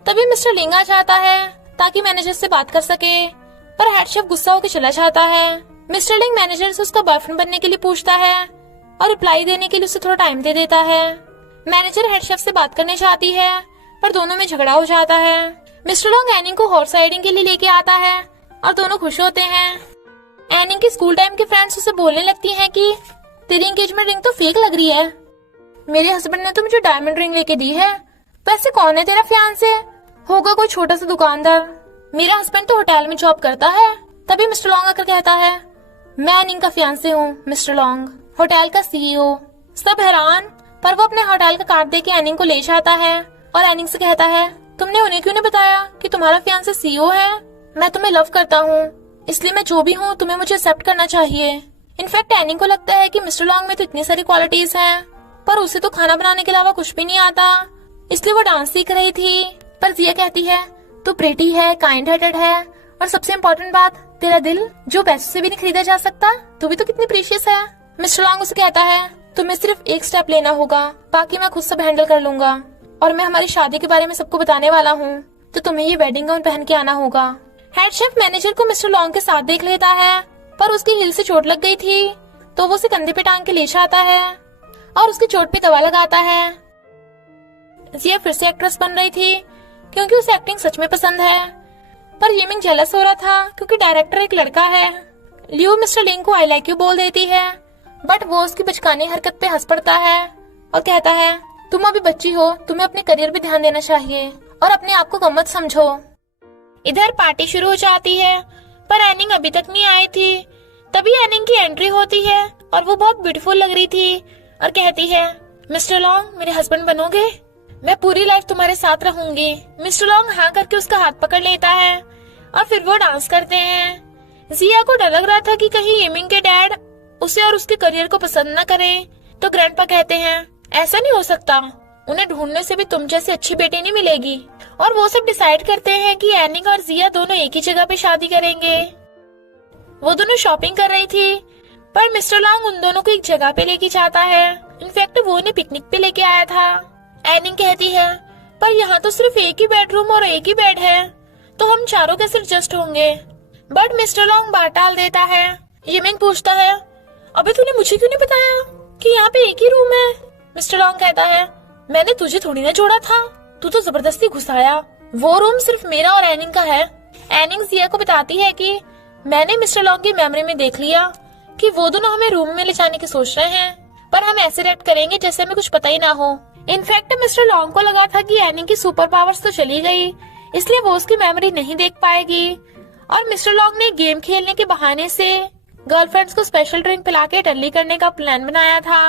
तभी मिस्टर लिंग आ जाता है ताकि मैनेजर से बात कर सके, पर हेड शेफ गुस्सा होकर चला जाता है। मिस्टर लिंग मैनेजर से उसका बॉयफ्रेंड बनने के लिए पूछता है और रिप्लाई देने के लिए उसे थोड़ा टाइम दे देता है। मैनेजर हेड शेफ से बात करने चाहती है, पर दोनों में झगड़ा हो जाता है। मिस्टर लॉन्ग एनिंग को हॉर्स राइडिंग के लिए लेके आता है और दोनों खुश होते हैं। एनिंग की स्कूल टाइम के फ्रेंड्स उसे बोलने लगती हैं कि तेरी एंगेजमेंट रिंग तो फेक लग रही है, मेरे हस्बैंड ने तो मुझे डायमंड रिंग लेके दी है। वैसे कौन है तेरा फियांसे? होगा कोई छोटा सा दुकानदार, मेरा हस्बैंड तो होटल में जॉब करता है। तभी मिस्टर लॉन्ग आकर कहता है मैं एनिंग का फियांसे हूँ, मिस्टर लॉन्ग होटल का सीईओ। सब हैरान, पर वो अपने होटल का कार्ड देके एनिंग को ले जाता है और एनिंग से कहता है तुमने उन्हें क्यों नहीं बताया कि तुम्हारा फियांसे सीईओ है? मैं तुम्हें लव करता हूँ, इसलिए मैं जो भी हूँ तुम्हें मुझे एक्सेप्ट करना चाहिए। इनफैक्ट एनिंग को लगता है कि मिस्टर लॉन्ग में तो इतनी सारी क्वालिटीज हैं, पर उसे तो खाना बनाने के अलावा कुछ भी नहीं आता, इसलिए वो डांस सीख रही थी। पर जिया कहती है तू प्रेटी है, काइंड हार्टेड है, और सबसे इम्पोर्टेंट बात तेरा दिल जो पैसों से भी नहीं खरीदा जा सकता, तू भी तो कितनी प्रीशियस है। मिस्टर लॉन्ग उसे कहता है तुम्हें सिर्फ एक स्टेप लेना होगा, बाकी मैं खुद सब हैंडल कर लूंगा, और मैं हमारी शादी के बारे में सबको बताने वाला हूँ, तो तुम्हें ये वेडिंग गाउन पहन के आना होगा। हेड शेफ मैनेजर को मिस्टर लॉन्ग के साथ देख लेता है, पर उसकी हील से चोट लग गई थी, तो वो उसे कंधे पे टांग के ले जाता है और उसकी चोट पे दवा लगाता है। जिया फिर से एक्ट्रेस बन रही थी क्योंकि उसे एक्टिंग सच में पसंद है, पर येमिंग जेलस हो रहा था क्योंकि डायरेक्टर एक लड़का है। लियू मिस्टर लिंग को आई लाइक यू बोल देती है, बट वो उसकी बचकानी हरकत पे हंस पड़ता है और कहता है तुम अभी बच्ची हो, तुम्हें अपने करियर पे ध्यान देना चाहिए और अपने आप को कम मत समझो। इधर पार्टी शुरू हो जाती है, पर एनिंग अभी तक नहीं आई थी। तभी एनिंग की एंट्री होती है और वो बहुत ब्यूटीफुल लग रही थी और कहती है मिस्टर लॉन्ग मेरे हस्बैंड बनोगे? मैं पूरी लाइफ तुम्हारे साथ रहूंगी। मिस्टर लॉन्ग हाँ करके उसका हाथ पकड़ लेता है और फिर वो डांस करते हैं। जिया को डर लग रहा था कि कहीं येमिंग के डैड उसे और उसके करियर को पसंद न करें, तो ग्रैंडपा कहते हैं ऐसा नहीं हो सकता, उन्हें ढूंढने से भी तुम जैसी अच्छी बेटी नहीं मिलेगी। और वो सब डिसाइड करते हैं कि एनिंग और जिया दोनों एक ही जगह पे शादी करेंगे। वो दोनों शॉपिंग कर रही थी, पर मिस्टर लॉन्ग उन दोनों को एक जगह पे लेके जाता है। इनफैक्ट वो उन्हें पिकनिक पे लेके आया था। एनिंग कहती है पर यहाँ तो सिर्फ एक ही बेडरूम और एक ही बेड है, तो हम चारों कैसे एडजस्ट होंगे? बट मिस्टर लॉन्ग बात टाल देता है। येमिंग पूछता है अबे तूने मुझे क्यों नहीं बताया कि यहाँ पे एक ही रूम है? मिस्टर लॉन्ग कहता है मैंने तुझे थोड़ी ना जोड़ा था, तू तो जबरदस्ती घुसाया, वो रूम सिर्फ मेरा और एनिंग का है। एनिंग जिया को बताती है कि मैंने मिस्टर लॉन्ग की मेमोरी में देख लिया कि वो दोनों हमें रूम में ले जाने की सोच रहे हैं, पर हम ऐसे रिएक्ट करेंगे जैसे हमें कुछ पता ही ना हो। इनफैक्ट मिस्टर लॉन्ग को लगा था कि एनिंग की सुपर पावर्स तो चली गई, इसलिए वो उसकी मेमोरी नहीं देख पाएगी। और मिस्टर लॉन्ग ने गेम खेलने के बहाने से गर्लफ्रेंड्स को स्पेशल ड्रिंक पिला के टल्ली करने का प्लान बनाया था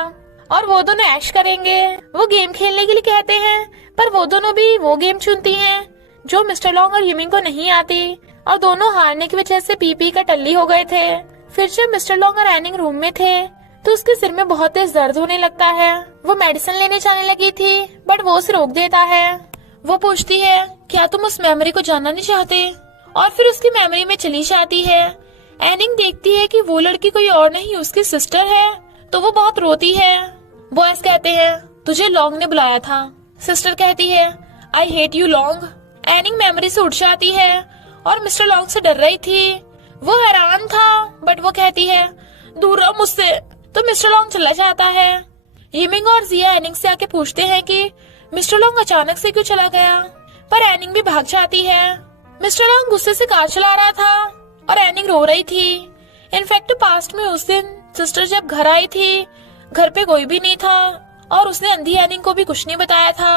और वो दोनों ऐश करेंगे। वो गेम खेलने के लिए कहते हैं, पर वो दोनों भी वो गेम चुनती हैं जो मिस्टर लॉन्ग और येमिंग को नहीं आती, और दोनों हारने की वजह से पी का टल्ली हो गए थे। फिर जब मिस्टर लॉन्ग और एनिंग रूम में थे तो उसके सिर में बहुत तेज दर्द होने लगता है। वो मेडिसिन लेने जाने लगी थी, बट वो उसे रोक देता है। वो पूछती है क्या तुम उस मेमोरी को जानना नहीं चाहते, और फिर उसकी मेमोरी में चली जाती है। एनिंग देखती है कि वो लड़की कोई और नहीं उसकी सिस्टर है, तो वो बहुत रोती है। बॉयज कहते हैं तुझे लॉन्ग ने बुलाया था। सिस्टर कहती है I hate you Long. Aning memory से उठ जाती है और मिस्टर लॉन्ग से डर रही थी। वो हैरान था बट वो कहती है दूर रहो मुझसे। तो मिस्टर लॉन्ग चला जाता है। यिमिंग और जिया एनिंग से आके पूछते हैं कि मिस्टर लॉन्ग अचानक से क्यों चला गया, पर एनिंग भी भाग जाती है। मिस्टर लॉन्ग गुस्से से कार चला रहा था और एनिंग रो रही थी। इनफैक्ट पास्ट में उस दिन सिस्टर जब घर आई थी, घर पे कोई भी नहीं था और उसने अंधी एनिंग को भी कुछ नहीं बताया था।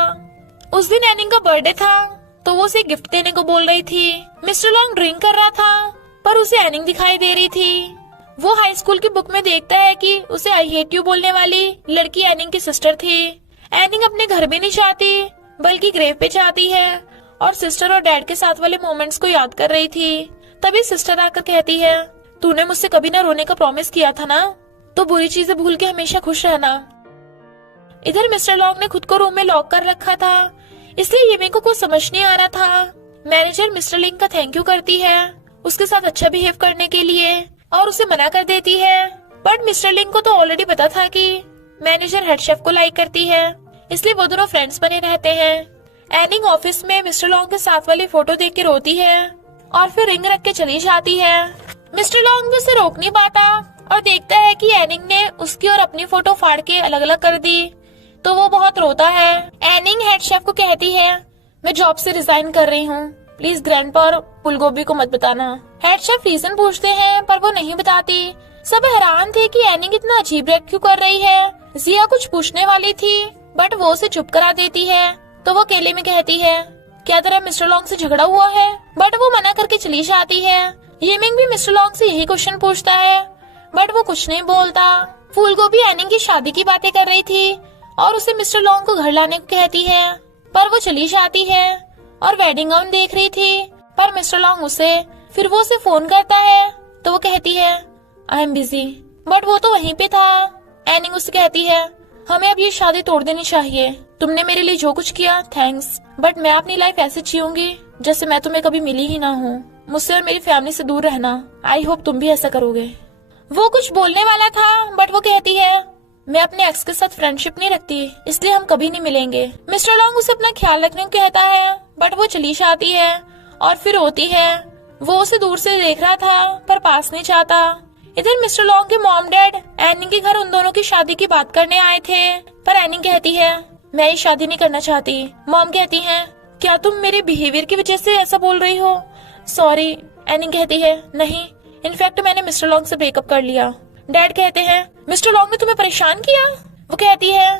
उस दिन एनिंग का बर्थडे था तो वो उसे गिफ्ट देने को बोल रही थी। मिस्टर लॉन्ग ड्रिंक कर रहा था पर उसे एनिंग दिखाई दे रही थी। वो हाई स्कूल की बुक में देखता है कि उसे आई हेट यू बोलने वाली लड़की एनिंग की सिस्टर थी। एनिंग अपने घर भी नहीं जाती बल्कि ग्रेव पे जाती है और सिस्टर और डैड के साथ वाले मोमेंट्स को याद कर रही थी। तभी सिस्टर आकर कहती है तूने मुझसे कभी ना रोने का प्रॉमिस किया था ना, तो बुरी चीजें भूल के हमेशा खुश रहना। इधर मिस्टर लॉन्ग ने खुद को रूम में लॉक कर रखा था, इसलिए यिमिंग को कुछ समझ नहीं आ रहा था। मैनेजर मिस्टर लिंग का थैंक यू करती है उसके साथ अच्छा बिहेव करने के लिए और उसे मना कर देती है। बट मिस्टर लिंग को तो ऑलरेडी पता था कि मैनेजर हेड शेफ को लाइक करती है, इसलिए वो दोनों फ्रेंड्स बने रहते हैं। एनिंग ऑफिस में मिस्टर लॉन्ग के साथ वाली फोटो देख के रोती है और फिर रिंग रख के चली जाती है। मिस्टर लॉन्ग भी उसे रोक नहीं पाता और देखता है कि एनिंग ने उसकी और अपनी फोटो फाड़ के अलग अलग कर दी, तो वो बहुत रोता है। एनिंग हेड शेफ को कहती है मैं जॉब से रिजाइन कर रही हूँ, प्लीज ग्रैंडपा और फूलगोभी को मत बताना। हेड शेफ रीजन पूछते हैं पर वो नहीं बताती। सब हैरान थे कि एनिंग इतना अजीब रिएक्ट क्यों कर रही है। जिया कुछ पूछने वाली थी बट वो उसे चुप करा देती है, तो वो अकेले में कहती है क्या तेरा मिस्टर लॉन्ग से झगड़ा हुआ है, बट वो मना करके चली जाती है। यिमिंग भी मिस्टर लॉन्ग से यही क्वेश्चन पूछता है बट वो कुछ नहीं बोलता। फूलगोभी एनिंग की शादी की बातें कर रही थी और उसे मिस्टर लॉन्ग को घर लाने को कहती है, पर वो चली जाती है और वेडिंग गाउन देख रही थी। पर मिस्टर लॉन्ग फिर वो उसे फोन करता है, तो वो कहती है आई एम बिजी, बट वो तो वहीं पे था। एनिंग उससे कहती है हमें अब ये शादी तोड़ देनी चाहिए, तुमने मेरे लिए जो कुछ किया थैंक्स, बट मैं अपनी लाइफ ऐसे जीऊंगी जैसे मैं तुम्हें कभी मिली ही ना हूँ। मुझसे और मेरी फैमिली से दूर रहना। आई होप तुम भी ऐसा करोगे। वो कुछ बोलने वाला था बट वो कहती है मैं अपने एक्स के साथ फ्रेंडशिप नहीं रखती, इसलिए हम कभी नहीं मिलेंगे। मिस्टर लॉन्ग उसे अपना ख्याल रखने को कहता है बट वो चली जाती है और फिर रोती है। वो उसे दूर से देख रहा था पर पास नहीं चाहता। इधर मिस्टर लॉन्ग के मॉम डैड एनिंग के घर उन दोनों की शादी की बात करने आए थे, पर एनिंग कहती है मैं ये शादी नहीं करना चाहती। मॉम कहती है क्या तुम मेरे बिहेवियर की वजह से ऐसा बोल रही हो? सॉरी। एनिंग कहती है नहीं, इनफैक्ट मैंने मिस्टर लॉन्ग से ब्रेकअप कर लिया। डैड कहते हैं मिस्टर लॉन्ग ने तुम्हें परेशान किया? वो कहती है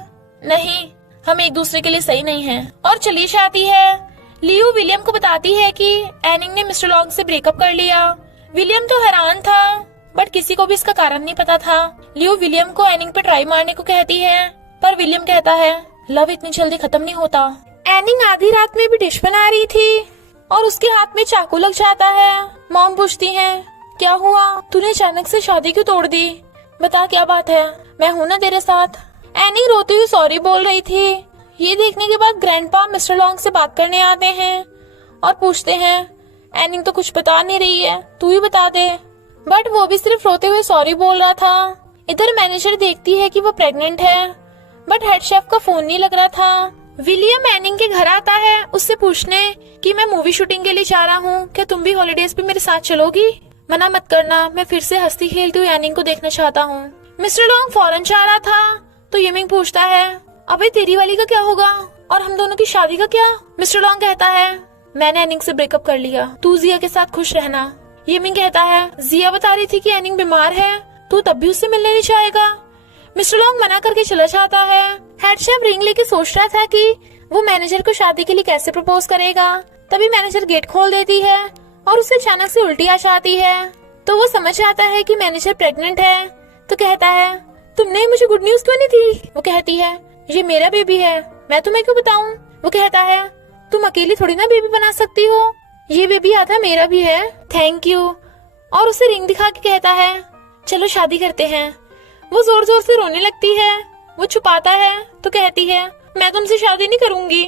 नहीं, हम एक दूसरे के लिए सही नहीं हैं, और चली जाती है। लियो विलियम को बताती है कि एनिंग ने मिस्टर लॉन्ग से ब्रेकअप कर लिया। विलियम तो हैरान था बट किसी को भी इसका कारण नहीं पता था। लियो विलियम को एनिंग पे ट्राई मारने को कहती है, पर विलियम कहता है लव इतनी जल्दी खत्म नहीं होता। एनिंग आधी रात में भी डिश बना रही थी और उसके हाथ में चाकू लग जाता है। मॉम पूछती है क्या हुआ, तूने अचानक से शादी क्यों तोड़ दी? बता क्या बात है, मैं हूँ ना तेरे साथ। एनिंग रोती हुई सॉरी बोल रही थी। ये देखने के बाद ग्रैंडपा मिस्टर लॉन्ग से बात करने आते हैं और पूछते हैं एनिंग तो कुछ बता नहीं रही है, तू ही बता दे। बट वो भी सिर्फ रोते हुए सॉरी बोल रहा था। इधर मैनेजर देखती है कि वो प्रेग्नेंट है बट हेड शेफ का फोन नहीं लग रहा था। विलियम एनिंग के घर आता है उससे पूछने कि मैं मूवी शूटिंग के लिए जा रहा हूँ, क्या तुम भी हॉलीडेज पे मेरे साथ चलोगी? मना मत करना, मैं फिर से हंसती खेलती हुई एनिंग को देखना चाहता हूँ। मिस्टर लॉन्ग फौरन जा रहा था तो यिमिंग पूछता है अबे तेरी वाली का क्या होगा और हम दोनों की शादी का क्या? मिस्टर लॉन्ग कहता है मैंने एनिंग से ब्रेकअप कर लिया, तू जिया के साथ खुश रहना। यिमिंग कहता है जिया बता रही थी कि एनिंग बीमार है, तू तब भी उससे मिलने नहीं जाएगा। मिस्टर लॉन्ग मना करके चला जाता है। हेड शेफ रिंग लेके सोच रहा था कि वो मैनेजर को शादी के लिए कैसे प्रपोज करेगा। तभी मैनेजर गेट खोल देती है और उसे अचानक से उल्टी आ जाती है, तो वो समझ जाता है कि मैनेजर प्रेग्नेंट है। तो कहता है तुमने मुझे गुड न्यूज क्यों नहीं दी? वो कहती है ये मेरा बेबी है, मैं तुम्हें क्यों बताऊं? वो कहता है तुम अकेली थोड़ी ना बेबी बना सकती हो, ये बेबी आधा मेरा भी है, थैंक यू। और उसे रिंग दिखा के कहता है चलो शादी करते हैं। वो जोर जोर से रोने लगती है। वो छुपाता है तो कहती है मैं तुमसे शादी नहीं करूंगी।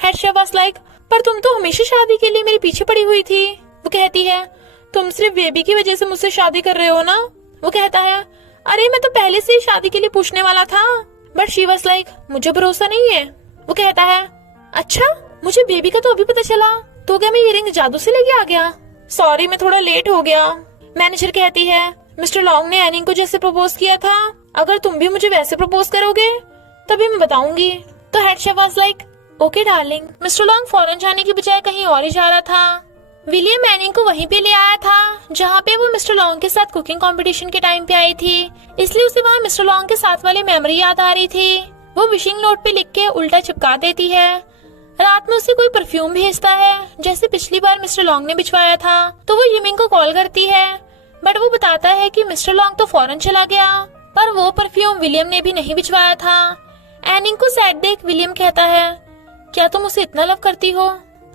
हेड शेफ वाज लाइक पर तुम तो हमेशा शादी के लिए मेरे पीछे पड़ी हुई थी। वो कहती है तुम सिर्फ बेबी की वजह से मुझसे शादी कर रहे हो ना? वो कहता है अरे मैं तो पहले से ही शादी के लिए पूछने वाला था, बट शी वाज लाइक मुझे भरोसा नहीं है। वो कहता है अच्छा मुझे बेबी का तो अभी पता चला, तो क्या मैं ये रिंग जादू से लेके आ गया? सॉरी, मैं थोड़ा लेट हो गया। मैनेजर कहती है, मिस्टर लॉन्ग ने एनिंग को जैसे प्रपोज किया था, अगर तुम भी मुझे वैसे प्रपोज करोगे तभी मैं बताऊंगी। तो head chef was like, okay darling. Mister long foreign जाने की बजाय कहीं और ही जा रहा था। विलियम एनिंग को वहीं पे ले आया था जहाँ पे वो मिस्टर लॉन्ग के साथ कुकिंग कंपटीशन के टाइम पे आई थी, इसलिए उसे वहाँ मिस्टर लॉन्ग के साथ वाली मेमोरी याद आ रही थी। वो विशिंग नोट पे लिख के उल्टा चिपका देती है। रात में उसे कोई परफ्यूम भेजता है जैसे पिछली बार मिस्टर लॉन्ग ने भिजवाया था। तो वो यमिंग को कॉल करती है, बट वो बताता है कि मिस्टर लॉन्ग तो फॉरेन चला गया, पर वो परफ्यूम विलियम ने भी नहीं भिजवाया था। एनिंग को सैड देख विलियम कहता है, क्या तुम उसे इतना लव करती हो?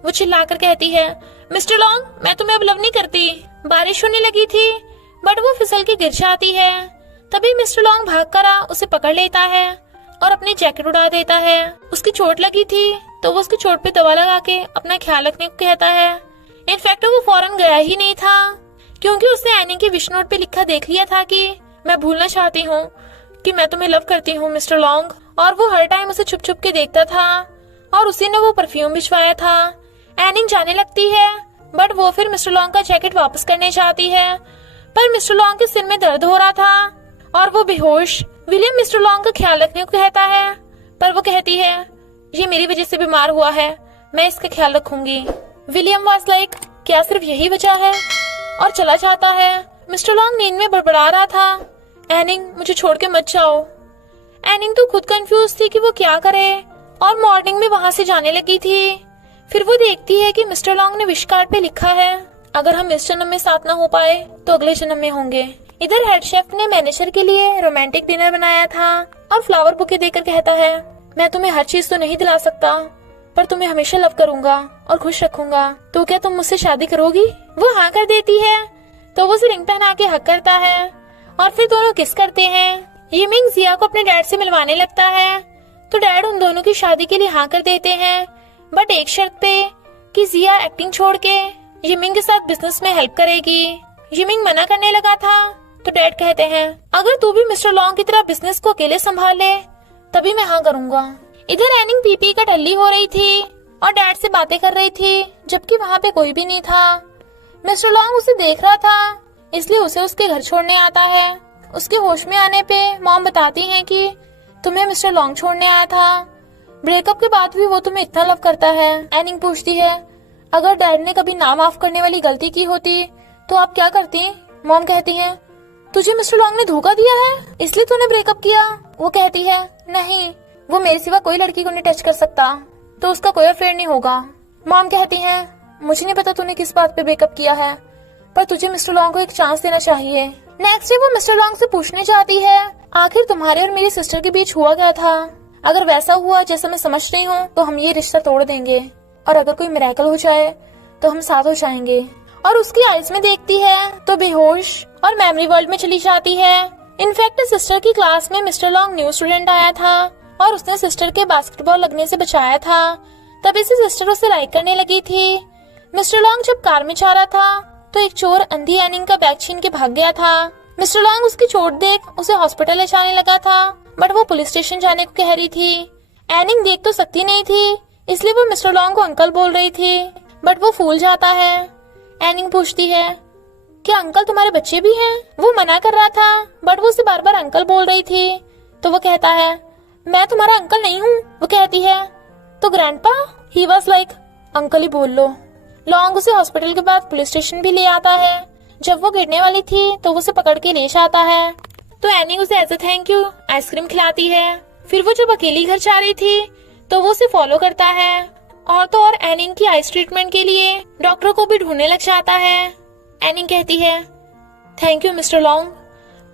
वो चिल्लाकर कहती है, मिस्टर लॉन्ग, मैं तुम्हें अब लव नहीं करती। बारिश होने लगी थी, बट वो फिसल के गिर जाती है। तभी मिस्टर लॉन्ग भागकर उसे पकड़ लेता है और अपनी जैकेट उड़ा देता है। उसकी चोट लगी थी तो वो उसकी चोट पे दवा लगा के अपना ख्याल रखने को कहता है। इनफैक्ट वो फौरन गया ही नहीं था, क्योंकि उसने एनी की विश नोट पे लिखा देख लिया था कि मैं भूलना चाहती हूँ कि मैं तुम्हें लव करती हूँ मिस्टर लॉन्ग। और वो हर टाइम उसे छुप छुप के देखता था और उसी ने वो परफ्यूम भिजवाया था। एनिंग जाने लगती है, बट वो फिर मिस्टर लॉन्ग का जैकेट वापस करने चाहती है, पर मिस्टर लॉन्ग के सिर में दर्द हो रहा था और वो बेहोश। विलियम मिस्टर लॉन्ग का ख्याल रखने को कहता है, पर वो कहती है, ये मेरी वजह से बीमार हुआ है, मैं इसका ख्याल रखूंगी। विलियम वाज लाइक, क्या सिर्फ यही वजह है? और चला जाता है। मिस्टर लॉन्ग नींद में बड़बड़ा रहा था, एनिंग मुझे छोड़ के मत जाओ। एनिंग तो खुद कंफ्यूज थी कि वो क्या करे और मॉर्निंग में वहां से जाने लगी थी। फिर वो देखती है कि मिस्टर लॉन्ग ने विश कार्ड पे लिखा है, अगर हम इस जन्म में साथ ना हो पाए तो अगले जन्म में होंगे। इधर हेड शेफ ने मैनेजर के लिए रोमांटिक डिनर बनाया था और फ्लावर बुके देकर कहता है, मैं तुम्हें हर चीज तो नहीं दिला सकता, पर तुम्हें हमेशा लव करूंगा और खुश रखूंगा, तो क्या तुम मुझसे शादी करोगी? वो हाँ कर देती है। तो वो उसे रिंग पहना के हक करता है और फिर दोनों किस करते हैं। यमिंग जिया को अपने डैड से मिलवाने लगता है, तो डैड उन दोनों की शादी के लिए हाँ कर देते हैं, बट एक शर्त पे कि जिया एक्टिंग छोड़ के यमिंग के साथ बिजनेस में हेल्प करेगी। यमिंग मना करने लगा था, तो डैड कहते हैं, अगर तू भी मिस्टर लॉन्ग की तरह बिजनेस को अकेले संभाल ले तभी मैं हाँ करूंगा। इधर एनिंग पीपी का टल्ली हो रही थी और डैड से बातें कर रही थी, जबकि वहाँ पे कोई भी नहीं था। मिस्टर लॉन्ग उसे देख रहा था, इसलिए उसे उसके घर छोड़ने आता है। उसके होश में आने पे मॉम बताती हैं कि तुम्हें मिस्टर लॉन्ग छोड़ने आया था, ब्रेकअप के बाद भी वो तुम्हें इतना लव करता है। एनिंग पूछती है, अगर डैड ने कभी ना माफ करने वाली गलती की होती तो आप क्या करती? मॉम कहती है, तुझे मिस्टर लॉन्ग ने धोखा दिया है इसलिए तूने ब्रेकअप किया। वो कहती है, नहीं, वो मेरे सिवा कोई लड़की को नहीं टच कर सकता, तो उसका कोई अफेयर नहीं होगा। मॉम कहती है, मुझे नहीं पता तूने किस बात पे ब्रेकअप किया है, पर तुझे मिस्टर लॉन्ग को एक चांस देना चाहिए। नेक्स्ट डे वो मिस्टर लॉन्ग से पूछने जाती है, आखिर तुम्हारे और मेरी सिस्टर के बीच हुआ क्या था? अगर वैसा हुआ जैसा मैं समझ रही हूँ तो हम ये रिश्ता तोड़ देंगे, और अगर कोई मिरेकल हो जाए तो हम साथ हो जाएंगे। और उसकी आइज में देखती है तो बेहोश और मेमोरी वर्ल्ड में चली जाती है। इनफैक्ट सिस्टर की क्लास में मिस्टर लॉन्ग न्यू स्टूडेंट आया था और उसने सिस्टर के बास्केटबॉल लगने से बचाया था, तभी से सिस्टर उसे लाइक करने लगी थी। मिस्टर लॉन्ग जब कार में जा रहा था तो एक चोर अंधी एनिंग का बैग छीन के भाग गया था। मिस्टर लॉन्ग उसकी चोट देख उसे हॉस्पिटल ले जाने लगा था, बट वो पुलिस स्टेशन जाने को कह रही थी। एनिंग देख तो सकती नहीं थी, इसलिए वो मिस्टर लॉन्ग को अंकल बोल रही थी, बट वो फूल जाता है। एनिंग पूछती है, क्या अंकल तुम्हारे बच्चे भी हैं? वो मना कर रहा था, बट वो उसे बार बार अंकल बोल रही थी, तो वो कहता है, मैं तुम्हारा अंकल नहीं हूँ। वो कहती है, तो grandpa? He was like, uncle ही बोल लो। लॉन्ग उसे हॉस्पिटल के बाद पुलिस स्टेशन भी ले आता है। जब वो गिरने वाली थी तो वो उसे पकड़ के ले जाता है, तो एनिंग उसे as a thank you ice cream खिलाती है। फिर वो जब अकेली घर जा रही थी तो वो उसे फॉलो करता है, और तो और एनिंग की आइस ट्रीटमेंट के लिए डॉक्टर को भी ढूंढने लग जाता है। एनिंग कहती है, थैंक यू मिस्टर लॉन्ग।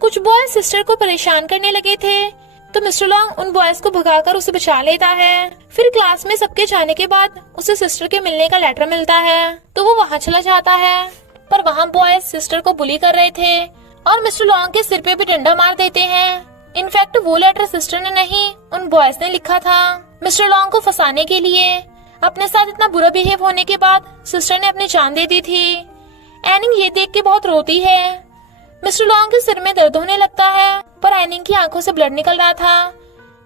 कुछ बॉयज सिस्टर को परेशान करने लगे थे, तो मिस्टर लॉन्ग उन बॉयज को भगाकर उसे बचा लेता है। फिर क्लास में सबके जाने के बाद उसे सिस्टर के मिलने का लेटर मिलता है, तो वो वहाँ चला जाता है, पर वहाँ बॉयज सिस्टर को बुली कर रहे थे और मिस्टर लॉन्ग के सिर पे भी डंडा मार देते हैं। इनफैक्ट वो लेटर सिस्टर ने नहीं, उन बॉयज ने लिखा था। मिस्टर लॉन्ग को फंसाने के लिए अपने साथ इतना बुरा बिहेव होने के बाद सिस्टर ने अपनी जान दे दी थी। एनिंग ये देख के बहुत रोती है। मिस्टर लॉन्ग के सिर में दर्द होने लगता है, पर एनिंग की आंखों से ब्लड निकल रहा था,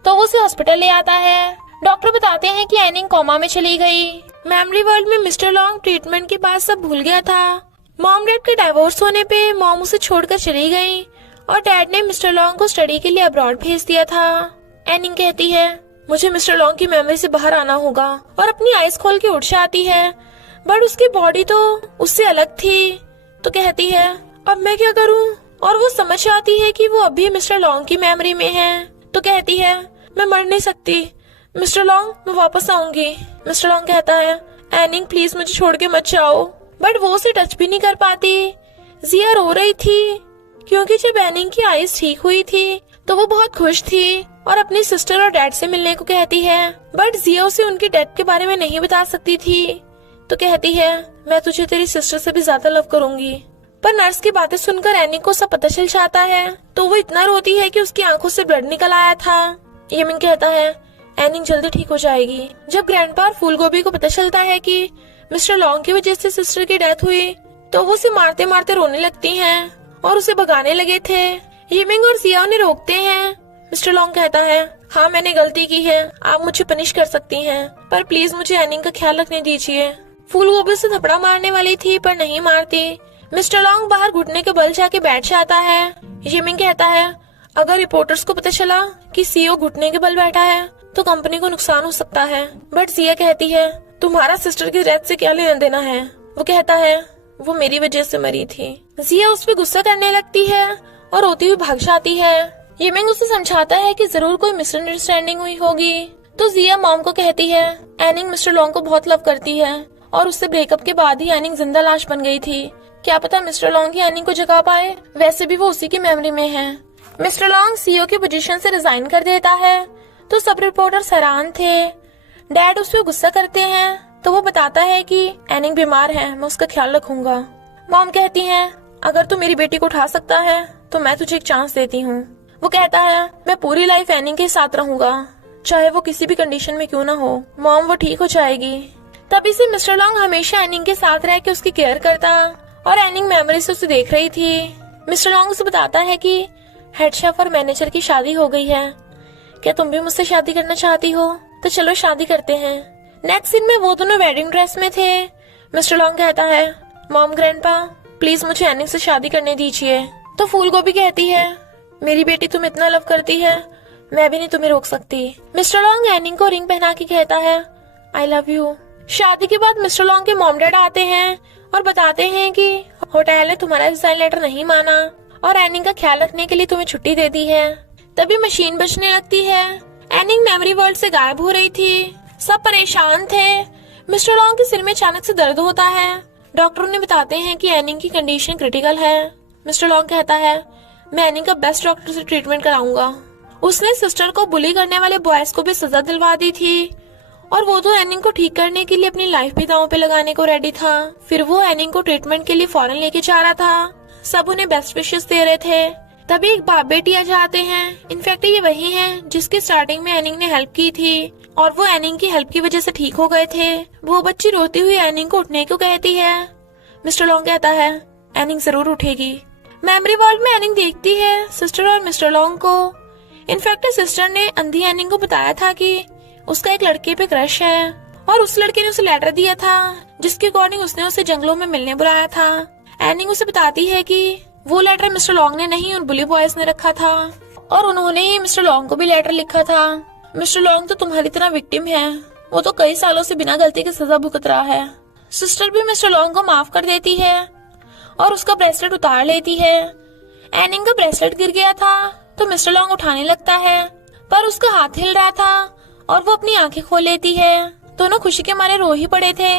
तो वो उसे हॉस्पिटल ले आता है। डॉक्टर बताते हैं कि एनिंग कोमा में चली गई। मेमोरी वर्ल्ड में मिस्टर लॉन्ग ट्रीटमेंट के बाद सब भूल गया था। मॉम डैड के डाइवोर्स होने पे मॉम उसे छोड़कर चली गई और डैड ने मिस्टर लॉन्ग को स्टडी के लिए अब्रॉड भेज दिया था। एनिंग कहती है मुझे मिस्टर लॉन्ग की मेमोरी से बाहर आना होगा और अपनी आईज खोल के उठ जाती है, बट उसकी बॉडी तो उससे अलग थी। तो कहती है अब मैं क्या करूं, और वो समझ जाती है कि वो अभी मिस्टर लॉन्ग की मेमोरी में है। तो कहती है मैं मर नहीं सकती मिस्टर लॉन्ग, मैं वापस आऊंगी। मिस्टर लॉन्ग कहता है एनिंग प्लीज मुझे छोड़ के मत जाओ, बट वो उसे टच भी नहीं कर पाती। जिया रो रही थी क्योंकि जब एनिंग की आईज ठीक हुई थी तो वो बहुत खुश थी और अपनी सिस्टर और डैड से मिलने को कहती है, बट जिया उसे उनकी डेथ के बारे में नहीं बता सकती थी। तो कहती है मैं तुझे तेरी सिस्टर से भी ज्यादा लव करूंगी। पर नर्स की बातें सुनकर एनिंग को सब पता चल जाता है, तो वो इतना रोती है कि उसकी आंखों से ब्लड निकल आया था। यमिंग कहता है एनिंग जल्दी ठीक हो जाएगी। जब ग्रैंडपा और फूलगोभी को पता चलता है कि मिस्टर लॉन्ग की वजह से सिस्टर की डेथ हुई तो वो उसे मारते मारते रोने लगती हैं और उसे भगाने लगे थे। यमिंग और जिया उन्हें रोकते हैं। मिस्टर लॉन्ग कहता है हाँ मैंने गलती की है, आप मुझे पनिश कर सकती हैं, पर प्लीज मुझे एनिंग का ख्याल रखने दीजिए। फूलगोभी से थपड़ा मारने वाली थी पर नहीं मारती। मिस्टर लॉन्ग बाहर घुटने के बल जाके बैठ जाता है। यमिंग कहता है अगर रिपोर्टर्स को पता चला कि सीईओ घुटने के बल बैठा है तो कंपनी को नुकसान हो सकता है। बट जिया कहती है तुम्हारा सिस्टर की डेथ से क्या लेना देना है। वो कहता है वो मेरी वजह से मरी थी। जिया उस पर गुस्सा करने लगती है और रोती हुई भाग जाती है। यमिंग उसे समझाता है कि जरूर कोई मिसअंडरस्टैंडिंग हुई होगी। तो जिया मॉम को कहती है एनिंग मिस्टर लॉन्ग को बहुत लव करती है और उससे ब्रेकअप के बाद ही एनिंग जिंदा लाश बन गई थी। क्या पता मिस्टर लॉन्ग ही एनिंग को जगा पाए, वैसे भी वो उसी की मेमोरी में है। मिस्टर लॉन्ग सीईओ की पोजीशन से रिजाइन कर देता है तो सब रिपोर्टर्स हैरान थे। डैड उस पर गुस्सा करते हैं तो वो बताता है कि एनिंग बीमार है, मैं उसका ख्याल रखूंगा। मॉम कहती हैं अगर तू मेरी बेटी को उठा सकता है तो मैं तुझे एक चांस देती हूँ। वो कहता है मैं पूरी लाइफ एनिंग के साथ रहूंगा, चाहे वो किसी भी कंडीशन में क्यों ना हो। मॉम वो ठीक हो जाएगी। तभी से मिस्टर लॉन्ग हमेशा एनिंग के साथ रह के उसकी केयर करता और एनिंग मेमोरी से उसे देख रही थी। मिस्टर लॉन्ग उसे बताता है कि हेड शेफ और मैनेजर की शादी हो गई है, क्या तुम भी मुझसे शादी करना चाहती हो? तो चलो शादी करते हैं। नेक्स्ट सीन में वो दोनों वेडिंग ड्रेस में थे। मिस्टर लॉन्ग कहता है मॉम ग्रैंडपा प्लीज मुझे एनिंग से शादी करने दीजिए। तो फूलगोभी कहती है मेरी बेटी तुम इतना लव करती है, मैं भी नहीं तुम्हें रोक सकती। मिस्टर लॉन्ग एनिंग को रिंग पहना के कहता है आई लव यू। शादी के बाद मिस्टर लॉन्ग के मॉम डैड आते हैं और बताते हैं कि होटल ने तुम्हारा रिजाइन लेटर नहीं माना और एनिंग का ख्याल रखने के लिए तुम्हें छुट्टी दे दी है। तभी मशीन बजने लगती है। एनिंग मेमोरी वर्ल्ड से गायब हो रही थी। सब परेशान थे। मिस्टर लॉन्ग के सिर में अचानक से दर्द होता है। डॉक्टर उन्हें बताते हैं कि एनिंग की कंडीशन क्रिटिकल है। मिस्टर लॉन्ग कहता है मैं एनिंग का बेस्ट डॉक्टर से ट्रीटमेंट कराऊंगा। उसने सिस्टर को बुली करने वाले बॉयज को भी सजा दिलवा दी थी और वो तो एनिंग को ठीक करने के लिए अपनी लाइफ भी दांव पे लगाने को रेडी था। फिर वो एनिंग को ट्रीटमेंट के लिए फॉरेन लेके जा रहा था। सब उन्हें बेस्ट विशेस दे रहे थे। तभी एक बाप बेटी आ जाते हैं। इनफैक्ट ये वही हैं जिसकी स्टार्टिंग में एनिंग ने हेल्प की थी और वो एनिंग की हेल्प की वजह से ठीक हो गए थे। वो बच्ची रोती हुई एनिंग को उठने को कहती है। मिस्टर लॉन्ग कहता है एनिंग जरूर उठेगी। मेमोरी वर्ल्ड में एनिंग देखती है सिस्टर और मिस्टर लॉन्ग को। इनफैक्ट सिस्टर ने अंधी एनिंग को बताया था कि उसका एक लड़के पे क्रश है और उस लड़के ने उसे लेटर दिया था जिसके अकॉर्डिंग उसने उसे जंगलों में मिलने बुलाया था। एनिंग उसे बताती है कि वो लेटर मिस्टर लॉन्ग ने नहीं उन बुली बॉयज ने रखा था और उन्होंने ही मिस्टर लॉन्ग को भी लेटर लिखा था। मिस्टर लॉन्ग तो तुम्हारी तरह विक्टिम है, वो तो कई सालों से बिना गलती के सजा भुगत रहा है। सिस्टर भी मिस्टर लॉन्ग को माफ कर देती है और उसका ब्रेसलेट उतार लेती है। एनिंग का ब्रेसलेट गिर गया था तो मिस्टर लॉन्ग उठाने लगता है पर उसका हाथ हिल रहा था और वो अपनी आंखें खोल लेती है। दोनों खुशी के मारे रो ही पड़े थे।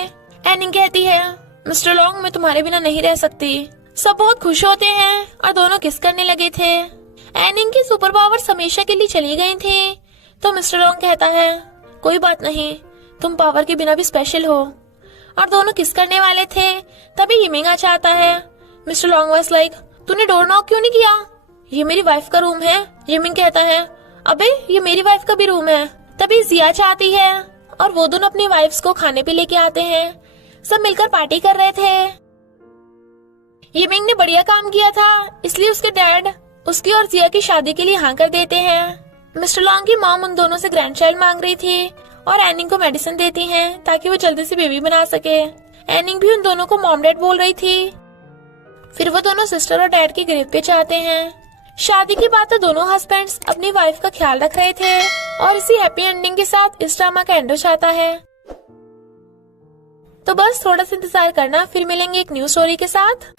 एनिंग कहती है मिस्टर लॉन्ग मैं तुम्हारे बिना नहीं रह सकती। सब बहुत खुश होते हैं और दोनों किस करने लगे थे। एनिंग की सुपर पावर्स हमेशा के लिए चली गई थी तो मिस्टर लॉन्ग कहता है कोई बात नहीं, तुम पावर के बिना भी स्पेशल हो। और दोनों किस करने वाले थे तभी यमिंग आ जाता है। मिस्टर लॉन्ग वाज लाइक तूने डोर नॉक क्यों नहीं किया, ये मेरी वाइफ का रूम है। यमिंग कहता है अबे ये मेरी वाइफ का भी रूम है। तभी जिया चाहती है और वो दोनों अपनी वाइफ्स को खाने पे लेके आते हैं। सब मिलकर पार्टी कर रहे थे। यमिंग ने बढ़िया काम किया था इसलिए उसके डैड उसकी और जिया की शादी के लिए हाँ कर देते हैं। मिस्टर लॉन्ग की मॉम उन दोनों से ग्रैंड चाइल्ड मांग रही थी और एनिंग को मेडिसिन देती हैं ताकि वो जल्दी से बेबी बना सके। एनिंग भी उन दोनों को मॉम डैड बोल रही थी। फिर वो दोनों सिस्टर और डैड की ग्रेव पे जाते हैं। शादी के बाद तो दोनों हस्बैंड्स अपनी वाइफ का ख्याल रख रहे थे और इसी हैप्पी एंडिंग के साथ इस ड्रामा का एंड हो जाता है। तो बस थोड़ा सा इंतजार करना, फिर मिलेंगे एक न्यू स्टोरी के साथ।